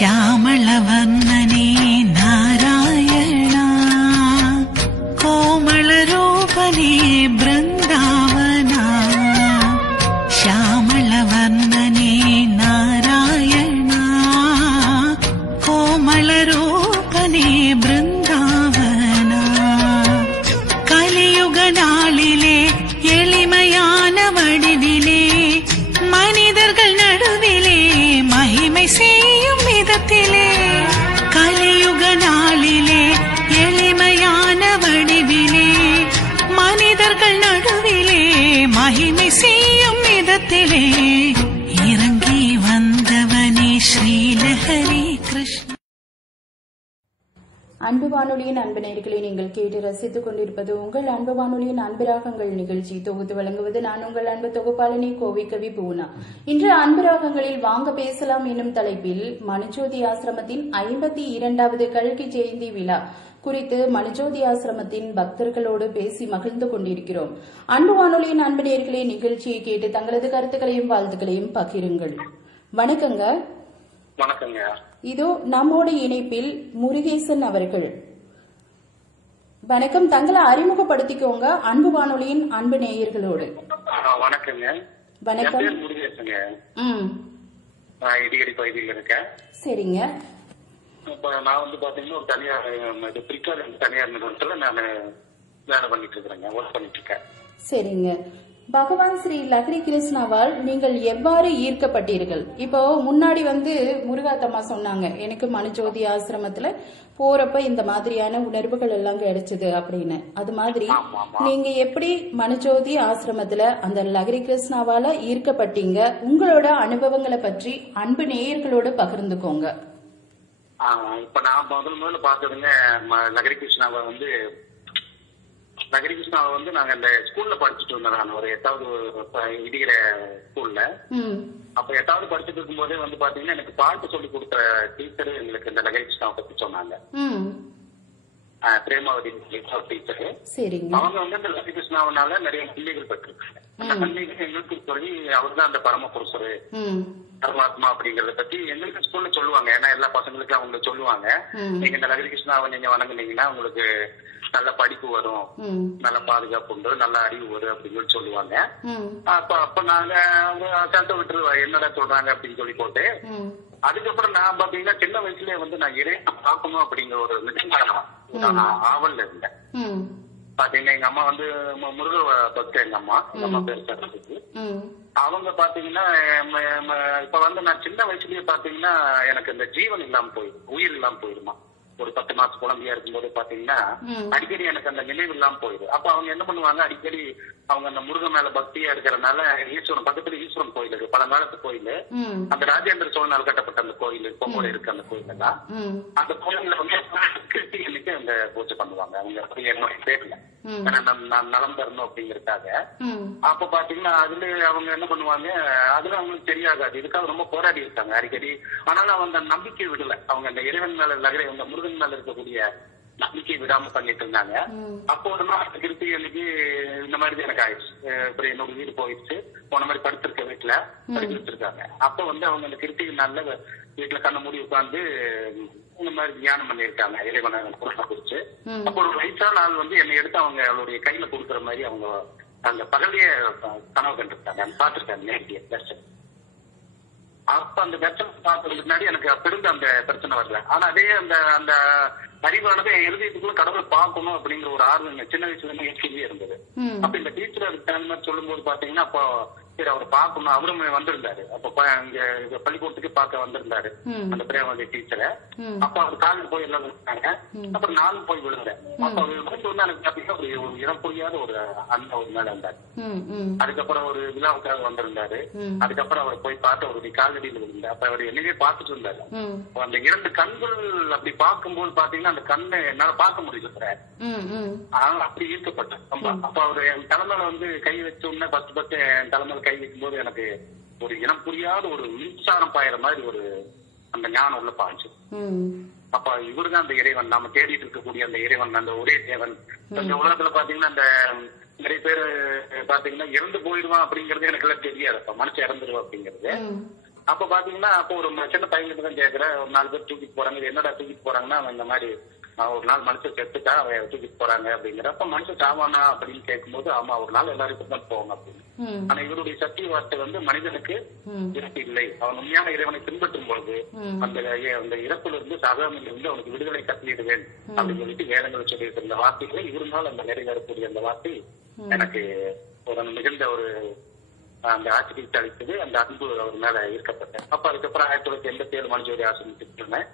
श्यामलवर्णने नारायणा कोमलरूपने बृन्दावना श्यामलवर्णने नारायणा कोमलरूपने बृन्दावना कलियुगनाளிலே எளிமையான வடிவிலே மனிதர்கள் நடுவிலே மகிமை செய்யும் விதத்திலே கலியுக நாளிலே எளிமையான வடிவிலே மனிதர்கள் நடுவிலே மகிமை செய்யும் விதத்திலே இறங்கி வந்தவனே ஸ்ரீலஹரி கிருஷ்ண. அன்பு வானொலியின் அன்பு நேயர்களை நீங்கள் கேட்டு ரசித்துக் கொண்டிருப்பது உங்கள் அன்பு வானொலியின் அன்பு ராகங்கள் நிகழ்ச்சி. தொகுத்து வழங்குவது நான் உங்கள் அன்பு தொகுப்பாளினி கோவை கவி பூனா. இன்று அன்பு ராகங்களில் வாங்க பேசலாம் என்னும் தலைப்பில் மனுஜோதி ஆசிரமத்தின் 52வது கல்கி ஜெயந்தி விழா குறித்து மனுஜோதி ஆசிரமத்தின் பக்தர்களோடு பேசி மகிழ்ந்து கொண்டிருக்கிறோம். அன்பு வானொலியின் அன்பு நேயர்களை நிகழ்ச்சியை கேட்டு தங்களது கருத்துக்களையும் வாழ்த்துக்களையும் பகிருங்கள். வணக்கங்க. வணக்கங்க. இதோ நம்மோட இணைப்பில் முருகேசன் அவர்கள். வணக்கம். தங்களை அறிமுகப்படுத்திக்கோங்க அன்பு வானொலியின் அன்பு நேயர்களோடு. வணக்கங்க. வணக்கம். முருகேசங்க. இடியடி பகுதியில் இருக்கேன். சரிங்க. இப்ப நான் பாத்தீங்கன்னா ஒரு தனியார் நிறுவனத்துல நான் வேலை பண்ணிட்டு இருக்கிறேங்க, ஒர்க் பண்ணிட்டு இருக்கேன். சரிங்க. பகவான் ஸ்ரீ லஹரி கிருஷ்ணாவால் நீங்கள் எவ்வாறு ஈர்க்கப்பட்டீர்கள்? இப்போ முன்னாடி முருகாத்தம்மா சொன்னாங்க, எனக்கு மனுஜோதி ஆசிரமத்துல போறப்ப இந்த மாதிரியான உணர்வுகள் எல்லாம் கிடைச்சது அப்படின்னு. அது மாதிரி நீங்க எப்படி மனுஜோதி ஆசிரமத்துல அந்த லஹரி கிருஷ்ணாவால ஈர்க்கப்பட்டீங்க? உங்களோட அனுபவங்களை பற்றி அன்பு நேயர்களோடு பகிர்ந்துக்கோங்க. இப்ப நான் முதல்ல பார்த்ததுங்க லஹரி கிருஷ்ணாவை நாங்க இந்த ஸ்கூல்ல படிச்சுட்டு இருந்தோம். நான் ஒரு 8வது இடிகிற ஸ்கூல்ல. அப்ப 8வது படிச்சுட்டு இருக்கும் போதே பாத்தீங்கன்னா எனக்கு பாட்டு சொல்லி கொடுத்த டீச்சர் எங்களுக்கு இந்த லஹரி கிருஷ்ணாவை பத்தி சொன்னாங்க. பிரேமாவதி டீச்சர். அவங்க இந்த லஹரி கிருஷ்ணாவனால நிறைய நன்மைகள் பெற்றிருக்காங்க. அந்த நன்மைகள் எங்களுக்கு சொல்லி அவர் தான் அந்த பரம புருஷரு பரமாத்மா அப்படிங்கறத பத்தி எங்களுக்கு ஸ்கூல்ல சொல்லுவாங்க. ஏன்னா எல்லா பசங்களுக்கும் அவங்க சொல்லுவாங்க, நீங்க இந்த லஹரி கிருஷ்ணாவை நீங்க வணங்குனீங்கன்னா உங்களுக்கு நல்ல படிப்பு வரும், நல்ல பாதுகாப்பு உண்டு, நல்ல அறிவு வரும் அப்படின்னு சொல்லுவாங்க. அப்ப நாங்க சண்டை விட்டுருவோம், என்னடா சொல்றாங்க அப்படின்னு சொல்லி போட்டு. அதுக்கப்புறம் நான் பாத்தீங்கன்னா சின்ன வயசுலயே நான் இறைவனை பார்க்கணும் அப்படிங்கிற ஒரு நிச்சயம் ஆவல்ல இருந்தேன். பாத்தீங்கன்னா எங்க அம்மா முருக பக்தர். எங்க அம்மா பேர் சரஸ்வதி. அவங்க பாத்தீங்கன்னா இப்ப நான் சின்ன வயசுலயே பாத்தீங்கன்னா எனக்கு இந்த ஜீவன் இல்லாம போயிடும், உயிர் இல்லாம போயிடுமா. ஒரு 10 மாச குழந்தையா இருக்கும்போது பாத்தீங்கன்னா அடிக்கடி எனக்கு அந்த நினைவு இல்லாம போயிடுது. அப்ப அவங்க என்ன பண்ணுவாங்க, அடிக்கடி அவங்க அந்த முருகன் மேல பக்தியா இருக்கிறதுனால ஈஸ்வரன் பக்கத்துல ஈஸ்வரன் கோயில் இருக்கு, பழங்காலத்து கோயில். அந்த ராஜேந்திர சோழனால் கட்டப்பட்ட அந்த கோயில் இப்போ இருக்கு. அந்த கோயில் எல்லாம் அந்த கோயில்ல கிருத்திகளுக்கு அந்த பூஜை பண்ணுவாங்க அவங்க என்னோட பேர்ல. நான் நலம் தரணும் அப்படிங்கறதுக்காக. அப்ப பாத்தீங்கன்னா அதுல அவங்க என்ன பண்ணுவாங்க, அதுல அவங்களுக்கு தெரியாது, இதுக்காக ரொம்ப போராடி இருக்காங்க அடிக்கடி. ஆனாலும் அவங்க நம்பிக்கை விடல. அவங்க அந்த இறைவன் மேல இந்த முருகன் மேல இருக்கக்கூடிய நம்பிக்கை விடாம பண்ணிட்டு இருந்தாங்க. அப்போ ஒரு நாள் கிருத்திகளுக்கு இந்த மாதிரி எனக்கு ஆயிடுச்சு. இப்படி என்னோட வீடு போயிடுச்சு, போன மாதிரி படுத்திருக்க வீட்டுல படிக்க வச்சிருக்காங்க. அப்ப அவங்க அந்த கிருத்திகை நாள்ல வீட்டுல கண்ண மூடி உட்கார்ந்து இந்த மாதிரி தியானம் பண்ணிருக்காங்க இறைவனை குறிச்சு. அப்ப ஒரு வயசான ஆள் என்னை எடுத்து அவங்க அவளுடைய கையில கொடுக்குற மாதிரி அவங்க அந்த பகலையே கனவு கண்டிருக்காங்க. பார்த்திருக்காங்க நேரடிய தர்சனம். அப்ப அந்த தர்சனம் பார்க்கறதுக்கு முன்னாடி எனக்கு பெருந்த அந்த பிரச்சனை வரல. ஆனா அதே அந்த அந்த அறிவானது எழுதியதுக்குள்ள கடவுளை பார்க்கணும் அப்படிங்கிற ஒரு ஆர்வம் சின்ன வயசுல இருந்து ஏற்கனவே இருந்தது. அப்ப இந்த டீச்சர் அதுக்கு தகுந்த மாதிரி சொல்லும் போது பாத்தீங்கன்னா அப்போ சரி அவர் பார்க்கணும். அவரும் வந்திருந்தாரு. அப்ப இங்க பள்ளிக்கூடத்துக்கு பார்க்க வந்திருந்தாரு அந்த பிரேமாவதி டீச்சரை. அப்ப அவர் காலில் போய் எல்லாம் விழுந்தாங்க. அப்புறம் நானும் போய் விழுந்தேன். அப்ப விழுந்து எனக்கு பாத்தீங்கன்னா ஒரு இடம் புரியாத ஒரு அந்த ஒரு மேல இருந்தாரு. அதுக்கப்புறம் ஒரு விழாவுக்காக வந்திருந்தாரு. அதுக்கப்புறம் அவர் போய் பார்த்து அவருடைய காலடியில் விழுந்தார். அப்ப அவர் என்னையே பார்த்துட்டு இருந்தாரு. அந்த 2 கண்கள் அப்படி பார்க்கும்போது பாத்தீங்கன்னா அந்த கண்ணை என்னால பார்க்க முடியல சார். அதனால அப்படி ஈர்க்கப்பட்டேன். அப்ப அவரு என் தலைமையில கை வச்ச உடனே பத்து என் தலைமையில கை வைக்கும் போது எனக்கு ஒரு இனம் புரியாத ஒரு மின்சாரம் பாயிற மாதிரி ஒரு அந்த ஞானம் உள்ள பாய்ச்சு. அப்ப இவருதான் அந்த இறைவன், நாம தேடிட்டு இருக்கக்கூடிய அந்த இறைவன், அந்த ஒரே தேவன். இந்த உலகத்துல பாத்தீங்கன்னா அந்த நிறைய பேரு பாத்தீங்கன்னா இறந்து போயிடுவான் அப்படிங்கறது எனக்கு எல்லாம் தெரியாது. அப்ப மனுஷன் இறந்துருவா அப்படிங்கிறது. அப்ப பாத்தீங்கன்னா அப்போ ஒரு சின்ன பையன்கிட்ட தான் கேட்கிறேன், ஒரு 4 பேர் தூக்கிட்டு போறாங்க. என்னடா தூக்கிட்டு போறாங்கன்னா இந்த மாதிரி ஒரு நாள் மனுஷன் செத்துட்டா அவன் தூக்கிட்டு போறாங்க அப்படிங்கிற. அப்ப மனுஷன் சாவானா அப்படின்னு கேட்கும்போது ஆமா ஒரு நாள் எல்லாரும் தான் போவாங்க அப்படின்னு. ஆனா இவருடைய சத்திய வார்த்தை மனிதனுக்கு இறப்பு இல்லை. அவன் உண்மையான இறைவனை பின்பற்றும் பொழுது அந்த இறப்புல இருந்து சாகாமில் இருந்து அவனுக்கு விடுதலை கட்டளிடுவேன் அப்படின்னு சொல்லிட்டு வேதங்கள் சொல்லிட்டு இருந்த வார்த்தைகளை இவருநாள் அந்த நிறைவேறக்கூடிய அந்த வார்த்தை எனக்கு ஒரு மிகுந்த ஒரு அந்த ஆச்சரியத்தை அளித்தது. அந்த அன்பு அவர் மேல ஈர்க்கப்பட்டேன். அப்ப அதுக்கப்புறம் 1987 மனுஜோதி ஆசிரமத்துக்கு இருந்தேன்.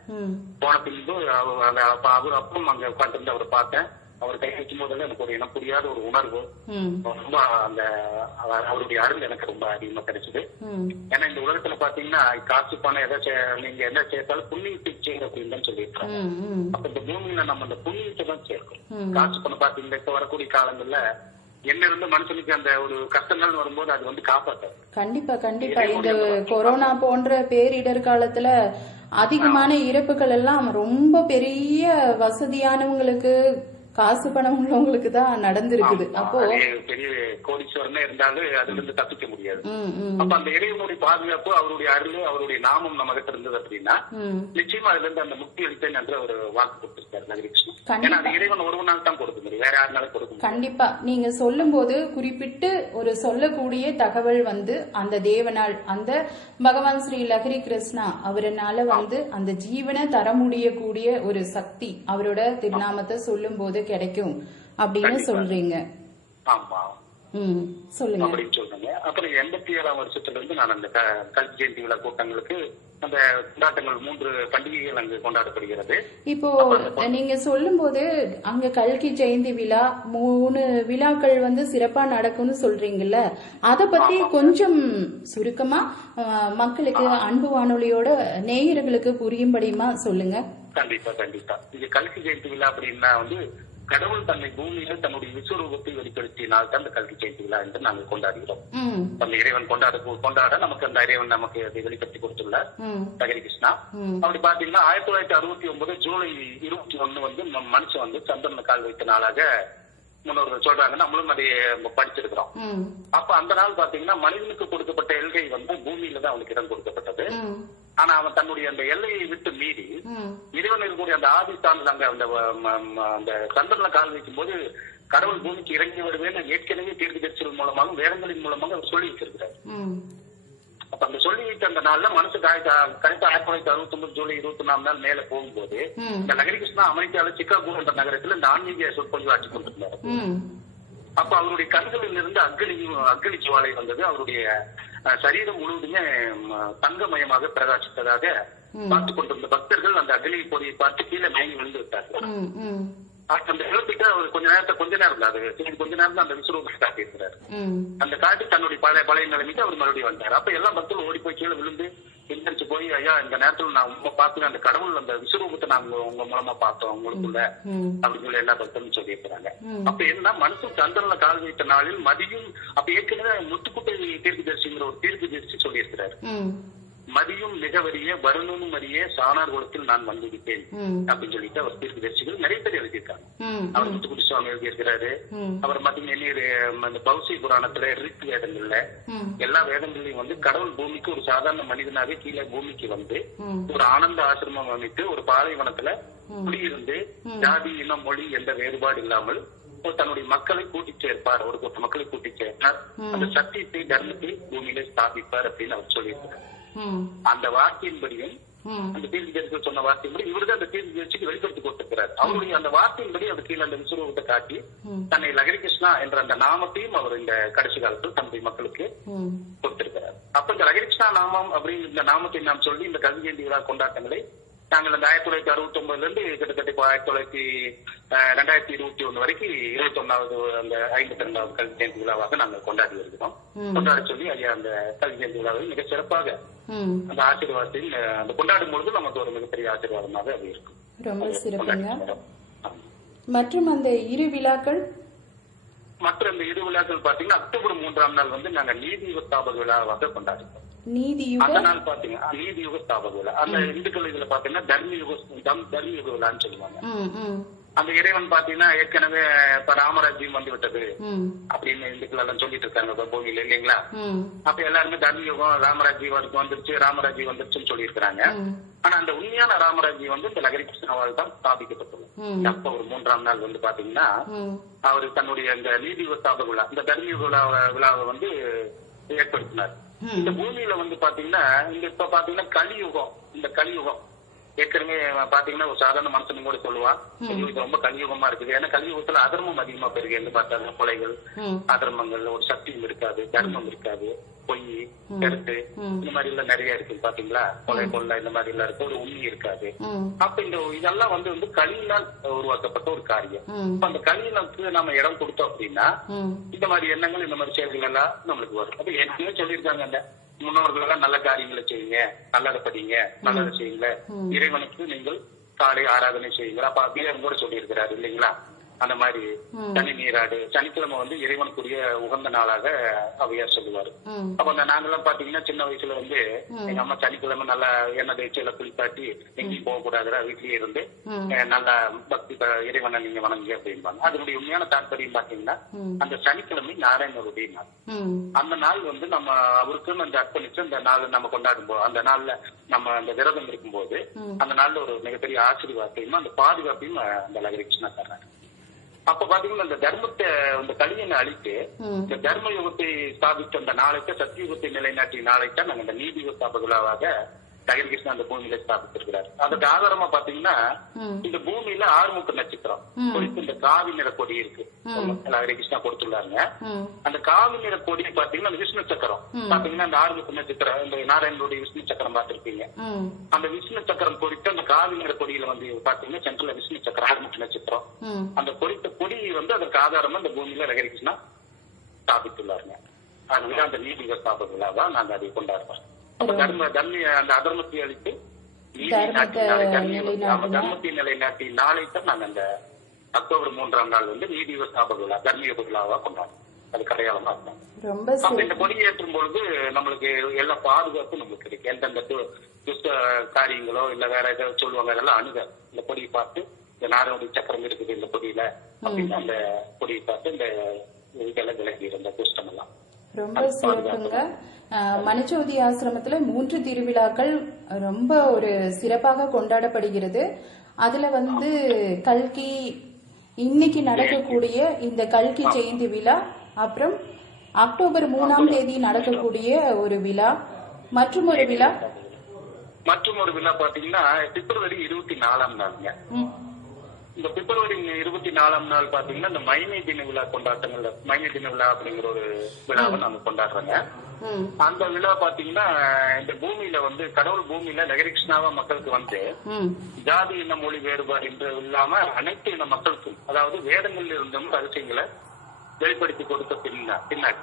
போன பின்பு அவர் அப்புறம் அங்க உட்காந்து அவரை பார்த்தேன். அவர் கை வைக்கும் போது எனக்கு ஒரு இனம் புரியாத ஒரு உணர்வு, ரொம்ப அந்த அவருடைய அருள் எனக்கு ரொம்ப அதிகமா கிடைச்சது. ஏன்னா இந்த உலகத்துல பாத்தீங்கன்னா காசு பணம் ஏதாச்சும் நீங்க என்ன சேர்த்தாலும் புண்ணியத்தை செய்யுங்க அப்படின்னு தான் சொல்லியிருக்காங்க. அப்ப இந்த பூமியில நம்ம அந்த புண்ணியத்தை தான் சேர்க்கணும். காசு பணம் பாத்தீங்கன்னா இப்ப வரக்கூடிய காலங்கள்ல என்ன இருந்து மனுஷனுக்கு அந்த ஒரு கஷ்டங்கள் வரும்போது அது காப்பாற்ற கண்டிப்பா இந்த கொரோனா போன்ற பேரிடர் காலத்துல அதிகமான இறப்புகள் எல்லாம் ரொம்ப பெரிய வசதியானவங்களுக்கு காசு பணம் உள்ளவங்களுக்கு தான் நடந்திருக்குது. அப்போ பெரிய கோடீஸ்வரனே இருந்தாலும் அதுல இருந்து தப்பிக்க முடியாது. அப்ப அந்த இறைவனுடைய பாதுகாப்பு, அவருடைய அருள், அவருடைய நாமம் நம்ம கிட்ட இருந்தது அப்படின்னா நிச்சயமா அதுல இருந்து அந்த முக்தி அளித்தேன் என்ற ஒரு வாக்கு கொடுத்திருக்காரு லஹரி கிருஷ்ணன். ஏன்னா அது இறைவன் ஒருவனால் தான் கொடுக்க முடியும், வேற யாருனாலும் கொடுக்க முடியும். கண்டிப்பா நீங்க சொல்லும் போது குறிப்பிட்டு ஒரு சொல்லக்கூடிய தகவல் அந்த தேவனால், அந்த பகவான் ஸ்ரீ லஹரி கிருஷ்ணா அவரனால அந்த ஜீவனை தர முடியக்கூடிய ஒரு சக்தி அவரோட திருநாமத்தை சொல்லும் போது கிடைக்கும் அப்படின்னு சொல்றீங்க. சொல்லுங்க அப்படின்னு சொல்றாங்க. அப்புறம் 87ஆம் வருஷத்துல இருந்து நான் அந்த கல்வி ஜெயந்தி விழா கூட்டங்களுக்கு அந்த கொண்டாட்டங்கள் 3 பண்டிகைகள் அங்கு கொண்டாடப்படுகிறது. இப்போ நீங்க சொல்லும் போது அங்க கல்கி ஜெயந்தி விழா 3 விழாக்கள் வந்து சிறப்பா நடக்கும்னு சொல்றீங்கல்ல, அத பத்தி கொஞ்சம் சுருக்கமா மக்களுக்கு அன்பு வானொலியோட நேயர்களுக்கு புரியும்படியுமா சொல்லுங்க. கண்டிப்பா கண்டிப்பா. இது கல்கி ஜெயந்தி விழா அப்படின்னா வந்து கடவுள் தன்னை பூமியில தன்னுடைய விஸ்வரூபத்தை வெளிப்படுத்தினால் தான் அந்த கல்கி ஜெயந்தி விழா என்று நாங்கள் கொண்டாடுகிறோம். அந்த இறைவன் கொண்டாட நமக்கு அந்த இறைவன் நமக்கு அதை வெளிப்படுத்தி கொடுத்துள்ளார் நகரி கிருஷ்ணா. அப்படி பாத்தீங்கன்னா 1969 ஜூலை 21 வந்து மனுஷன் வந்து சந்திரன் கால் வைத்த நாளாக முன்னோர்கள் சொல்றாங்க. நம்மளும் அதை படிச்சிருக்கிறோம். அப்ப அந்த நாள் பாத்தீங்கன்னா மனிதனுக்கு கொடுக்கப்பட்ட எல்கை வந்து பூமியில தான் அவனுக்கு இடம் கொடுக்கப்பட்டது. ஆனா அவன் தன்னுடைய அந்த எல்லையை விட்டு மீறி இறைவன் இருக்கக்கூடிய அந்த ஆதிஸ்தானில் அங்க அந்த சந்திரனை கால் வைக்கும் போது கடவுள் பூமிக்கு இறங்கி வருவேன்னு ஏற்கனவே தீர்க்கதரிசிகள் மூலமாக வேதங்களின் மூலமாக அவர் சொல்லி வச்சிருக்கிறார். அப்ப அந்த சொல்லி வைத்த அந்த நாள்ல மனசு கரெக்டா 1969 ஜூலை 24 நாள் மேல போகும்போது இந்த நகரி கிருஷ்ணா அமெரிக்கால சிக்காகோ என்ற நகரத்துல இந்த ஆன்மீக சொற்பொழிவு ஆட்சி கொண்டிருந்தார். அப்ப அவருடைய கண்களில் இருந்து அக்னி ஜுவாலை வந்தது. அவருடைய சரீரம் முழுவதுமே தங்கமயமாக பிரகாசித்ததாக பார்த்து கொண்டிருந்த பக்தர்கள் அந்த அக்னி பொடியை பார்த்து கீழே மயங்கி விழுந்து விட்டார்கள். அந்த எழுத்துக்கு அவர் கொஞ்ச நேரம் தான் அது கொஞ்ச நேரம் தான் அந்த விஸ்வரூபத்தை காட்டியிருக்கிறார். அந்த காட்டி தன்னுடைய பழைய நிலைமைக்கு அவர் மறுபடியும் வந்தார். அப்ப எல்லா பக்தர்களும் ஓடி போய் கீழே விழுந்து எந்திரிச்சு போய் ஐயா இந்த நேரத்துல நான் உங்க பாத்துக்க அந்த கடவுள் அந்த விஸ்வரூபத்தை நாங்க உங்க மூலமா பார்த்தோம் உங்களுக்குள்ள அப்படின்னு சொல்லி எல்லா பக்தரும் சொல்லியிருக்கிறாங்க. அப்ப என்ன மனசு சந்திரன்ல கால் வைத்த நாளில் மதியம் அப்ப ஏற்கனவே முத்துக்குட்டை தீர்க்கதரிசிங்கிற ஒரு தீர்க்கதரிசி சொல்லியிருக்கிறார். மதியும் மிகவரிய வருணனும் அறிய சாணார் குலத்தில் நான் வந்துவிட்டேன் அப்படின்னு சொல்லிட்டு அவர் தீர்க்கதரிசிகள் நிறைய பேர் எழுதியிருக்காங்க. அவர் முத்துக்குட்டி சுவாமி எழுதியிருக்கிறாரு. அவர் பாத்தீங்கன்னா பௌசி புராணத்துல ரிக் வேதங்கள்ல எல்லா வேதங்களையும் வந்து கடவுள் பூமிக்கு ஒரு சாதாரண மனிதனாக கீழே பூமிக்கு வந்து ஒரு ஆனந்த ஆசிரமம் அமைத்து ஒரு பாலைவனத்துல குடியிருந்து ஜாதி இனம் மொழி எந்த வேறுபாடு இல்லாமல் தன்னுடைய மக்களை கூட்டி சேர்ப்பார். ஒரு கூட்ட மக்களை கூட்டி சேர்ப்பார். அந்த சத்தியத்தை தர்மத்தை பூமியில ஸ்தாபிப்பார் அப்படின்னு அவர் சொல்லியிருக்கிறார். அந்த வார்த்தையின்படியும் அந்த தீர்க்கதரிசி சொன்ன வார்த்தையின்படி இவருதான் அந்த தீர்க்கதரிசிக்கு வெளிப்படுத்தி கொடுத்திருக்கிறார். அவருடைய அந்த வார்த்தையின்படி அது கீழே அந்த விஸ்வரூபத்தை காட்டி தன்னை லகரி கிருஷ்ணா என்ற அந்த நாமத்தையும் அவர் இந்த கடைசி காலத்தில் தன்னுடைய மக்களுக்கு கொடுத்திருக்கிறார். அப்ப இந்த லகரி கிருஷ்ணா நாமம் அப்படின்னு இந்த நாமத்தை நாம் சொல்லி இந்த கல்வி ஜெயந்தி விழா கொண்டாட்டங்களை நாங்கள் அந்த 1969 இருந்து கிட்டத்தட்ட 2021 வரைக்கும் 21வது அந்த 52வது கல்வி ஜெயந்தி விழாவாக நாங்கள் கொண்டாடி வருகிறோம். கொண்டாட சொல்லி ஐயா அந்த கல்வி ஜெயந்தி விழாவை மிக சிறப்பாக அந்த ஆசீர்வாதத்தில் அந்த கொண்டாடும் பொழுது நமக்கு ஒரு மிகப்பெரிய ஆசீர்வாதமாக அது இருக்கும். ரொம்ப சிறப்புங்க. மற்றும் அந்த இரு விழாக்கள் மற்ற இந்த இரு விழாக்கள் பாத்தீங்கன்னா அக்டோபர் 3ஆம் நாள் வந்து நாங்க நீதி ஸ்தாபக விழாவாக கொண்டாடிட்டோம். அந்த நாள் பாத்தீங்கன்னா நீதி யுக ஸ்தாபக விழா. அந்த இந்துக்கள் இதுல பாத்தீங்கன்னா தர்மயுக விழான்னு சொல்லுவாங்க. அந்த இறைவன் பாத்தீங்கன்னா ஏற்கனவே இப்ப ராமராஜ்யம் வந்து விட்டது அப்படின்னு இந்துக்கள் எல்லாம் சொல்லிட்டு இருக்காங்க பூமியில இல்லைங்களா. அப்ப எல்லாருமே தர்மயுகம் ராமராஜ்யம் வந்துருச்சுன்னு சொல்லி இருக்கிறாங்க. ஆனா அந்த உண்மையான ராமராஜ்யம் வந்து இந்த லகரி கிருஷ்ணாவால் தான் ஸ்தாபிக்கப்பட்டுள்ளது. அப்ப ஒரு 3ஆம் நாள் வந்து பாத்தீங்கன்னா அவர் தன்னுடைய அந்த நீதி யுக ஸ்தாபக விழா இந்த தர்மயுக விழாவை வந்து ஏற்படுத்தினார். இந்த பூமியில வந்து பாத்தீங்கன்னா இங்க இப்ப பாத்தீங்கன்னா கலியுகம். இந்த கலியுகம் ஏற்கனவே பாத்தீங்கன்னா ஒரு சாதாரண மனுஷனும் கூட சொல்லுவான் இது ரொம்ப கலியுகமா இருக்குது. ஏன்னா கலியுகத்துல அதர்மம் அதிகமா பெருகு. எங்க பார்த்தாங்க கொலைகள் அதர்மங்கள் ஒரு சக்தியும் இருக்காது, தர்மம் இருக்காது, பொய் கருத்து இந்த மாதிரி எல்லாம் நிறைய இருக்கு பாத்தீங்களா. கொலை இந்த மாதிரி எல்லாம் இருக்கு, ஒரு உண்மை இருக்காது. அப்ப இந்த இதெல்லாம் வந்து கலியினால் உருவாக்கப்பட்ட ஒரு காரியம். அந்த கலியினுக்கு நம்ம இடம் கொடுத்தோம் அப்படின்னா இந்த மாதிரி எண்ணங்கள் இந்த மாதிரி செயல்கள் எல்லாம் நம்மளுக்கு வரும். அப்ப ஏற்கனவே சொல்லியிருக்காங்க அந்த முன்னோர்கள் எல்லாம் நல்ல காரியங்களை செய்யுங்க, நல்லதை படிங்க, நல்லதை செய்யுங்க, இறைவனுக்கு நீங்கள் காலை ஆராதனை செய்யுங்க. அப்ப அப்படியே கூட சொல்லியிருக்கிறாரு இல்லைங்களா. அந்த மாதிரி தனி நீராடு சனிக்கிழமை வந்து இறைவனுக்குரிய உகந்த நாளாக அவையார் சொல்லுவாரு. அப்ப நாங்கெல்லாம் பாத்தீங்கன்னா சின்ன வயசுல வந்து எங்க அம்மா சனிக்கிழமை நல்லா எண்ணெய் தேய்ச்சியில குளிப்பாட்டி எங்கேயும் போக கூடாதுடா வீட்லயே இருந்து நல்ல பக்தி இறைவனை நீங்க வணங்குங்க அப்படின்பாங்க. அதனுடைய உண்மையான தாற்பயம் பாத்தீங்கன்னா அந்த சனிக்கிழமை நாராயணருடைய நாள். அந்த நாள் வந்து நம்ம அவருக்குன்னு அந்த அர்ப்பணிச்சு அந்த நாள் நம்ம கொண்டாடும் போது அந்த நாள்ல நம்ம அந்த விரதம் இருக்கும்போது அந்த நாள்ல ஒரு மிகப்பெரிய ஆசீர்வாதத்தையும் அந்த பாதுகாப்பையும் அந்த லகரி கிருஷ்ணா தர்றாரு. அப்ப பாத்தீங்கன்னா இந்த தர்மத்தை இந்த கலியனை அழித்து இந்த தர்ம யுகத்தை ஸ்தாபித்த அந்த நாளைக்கு சத்தியுகத்தை நிலைநாட்டிய நாளைத்தான் நாங்க இந்த நீதி யுக ஸ்தாபக விழாவாக லகரி கிருஷ்ணா அந்த பூமியில ஸ்தாபித்திருக்கிறார். அதுக்கு ஆதாரமா பாத்தீங்கன்னா இந்த பூமியில ஆறுமுக நட்சத்திரம் குறித்து இந்த காவி நிற கொடி இருக்கு, லகரி கிருஷ்ணா கொடுத்துள்ளாருங்க. அந்த காவி நிற கொடியை பாத்தீங்கன்னா அந்த விஷ்ணு சக்கரம் பாத்தீங்கன்னா அந்த ஆறுமுக நட்சத்திரம், இந்த நாராயணனுடைய விஷ்ணு சக்கரம் பார்த்திருப்பீங்க. அந்த விஷ்ணு சக்கரம் குறித்து அந்த காவி நிற கொடியில வந்து பாத்தீங்கன்னா சென்ட்ரல் விஷ்ணு சக்கரம் ஆறுமுக நட்சத்திரம், அந்த குறித்த கொடி வந்து அதற்கு ஆதாரமா இந்த பூமியில லகரி கிருஷ்ணா ஸ்தாபித்துள்ளாருங்க. அதுவே அந்த நீதி ஸ்தாபக விழாவா நாங்க அதை கொண்டாடுறோம். அந்த அதர்மத்தை அழித்து தர்மத்தை நிலைநாட்டி நாளை தான் நாங்க அந்த அக்டோபர் 3ஆம் நாள் வந்து நீதி ஸ்தாபக விழா தர்மயுக விழாவா கொண்டாடுறோம். அது கடையாளமா இருக்கும். இந்த கொடியை ஏற்றும் பொழுது நம்மளுக்கு எல்லா பாதுகாப்பும் நம்மளுக்கு கிடைக்கும். எந்தெந்த துஷ்ட காரியங்களோ இல்ல வேற ஏதாவது சொல்லுவாங்க அதெல்லாம் அணுக இந்த கொடியை பார்த்து இந்த நாரனுடைய சக்கரம் இருக்குது இந்த கொடியில அப்படின்னு அந்த கொடியை பார்த்து இந்த இதெல்லாம் விலகி இருந்த துஷ்டம் எல்லாம். ரொம்ப சிறப்புங்க. மணிச்சோதி ஆசிரமத்துல 3 திருவிழாக்கள் ரொம்ப ஒரு சிறப்பாக கொண்டாடப்படுகிறது. அதுல வந்து கல்கி இன்னைக்கு நடக்கக்கூடிய இந்த கல்கி ஜெயந்தி விழா, அப்புறம் அக்டோபர் 3ஆம் தேதி நடக்கக்கூடிய ஒரு விழா, மற்றும் ஒரு விழா பாத்தீங்கன்னா பிப்ரவரி 24ஆம் நாளுங்க. இந்த பிப்ரவரி 24ஆம் நாள் பாத்தீங்கன்னா இந்த மைமை தின விழா கொண்டாட்டங்கள், மைமை தின விழா அப்படிங்கிற ஒரு விழாவை நாங்க கொண்டாடுறோங்க. அந்த விழா பாத்தீங்கன்னா இந்த பூமியில வந்து கடவுள் பூமியில லகரி கிருஷ்ணாவா மக்களுக்கு வந்து ஜாதி இன மொழி வேறுபாடு என்று இல்லாம அனைத்து இன மக்களுக்கும், அதாவது வேதங்கள்ல இருந்தும் ரகசியங்களை வெளிப்படுத்தி கொடுத்த பின்னாடி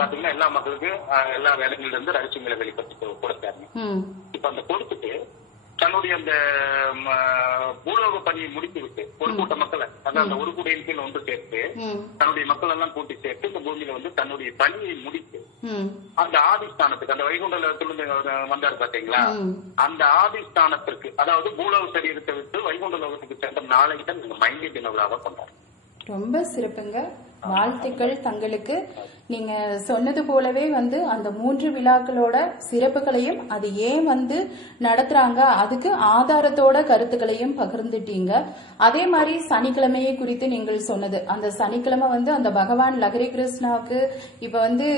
பாத்தீங்கன்னா எல்லா மக்களுக்கும் எல்லா வேதங்கள்ல இருந்து ரகசியங்களை வெளிப்படுத்தி கொடுத்தாரு. இப்ப அந்த கொடுத்துட்டு தன்னுடைய அந்த பூலோக பணியை முடித்து விட்டு ஒரு கூட்ட மக்களை, அதாவது அந்த ஒரு கூடையின் கீழ் ஒன்று சேர்த்து தன்னுடைய மக்கள் எல்லாம் கூட்டி சேர்த்து இந்த பூமியில வந்து தன்னுடைய பணியை முடித்து அந்த ஆதிஸ்தானத்துக்கு, அந்த வைகுண்டத்திலிருந்து வந்தாரு பாத்தீங்களா, அந்த ஆதிஸ்தானத்திற்கு, அதாவது பூலோக சரீரத்தை விட்டு வைகுண்ட லோகத்துக்கு சென்ற நாளைக்கு தான் இந்த மைமை தின விழாவை கொண்டாரு. ரொம்ப சிறப்புங்க. வாழ்த்துக்கள் தங்களுக்கு. நீங்க சொன்னது போலவே வந்து அந்த 3 விழாக்களோட சிறப்புகளையும் அது ஏன் வந்து நடத்துறாங்க அதுக்கு ஆதாரத்தோட கருத்துக்களையும் பகிர்ந்துட்டீங்க. அதே மாதிரி சனிக்கிழமையை குறித்து நீங்கள் சொன்னது, அந்த சனிக்கிழமை வந்து அந்த பகவான் லகரி கிருஷ்ணாவுக்கு இப்ப வந்து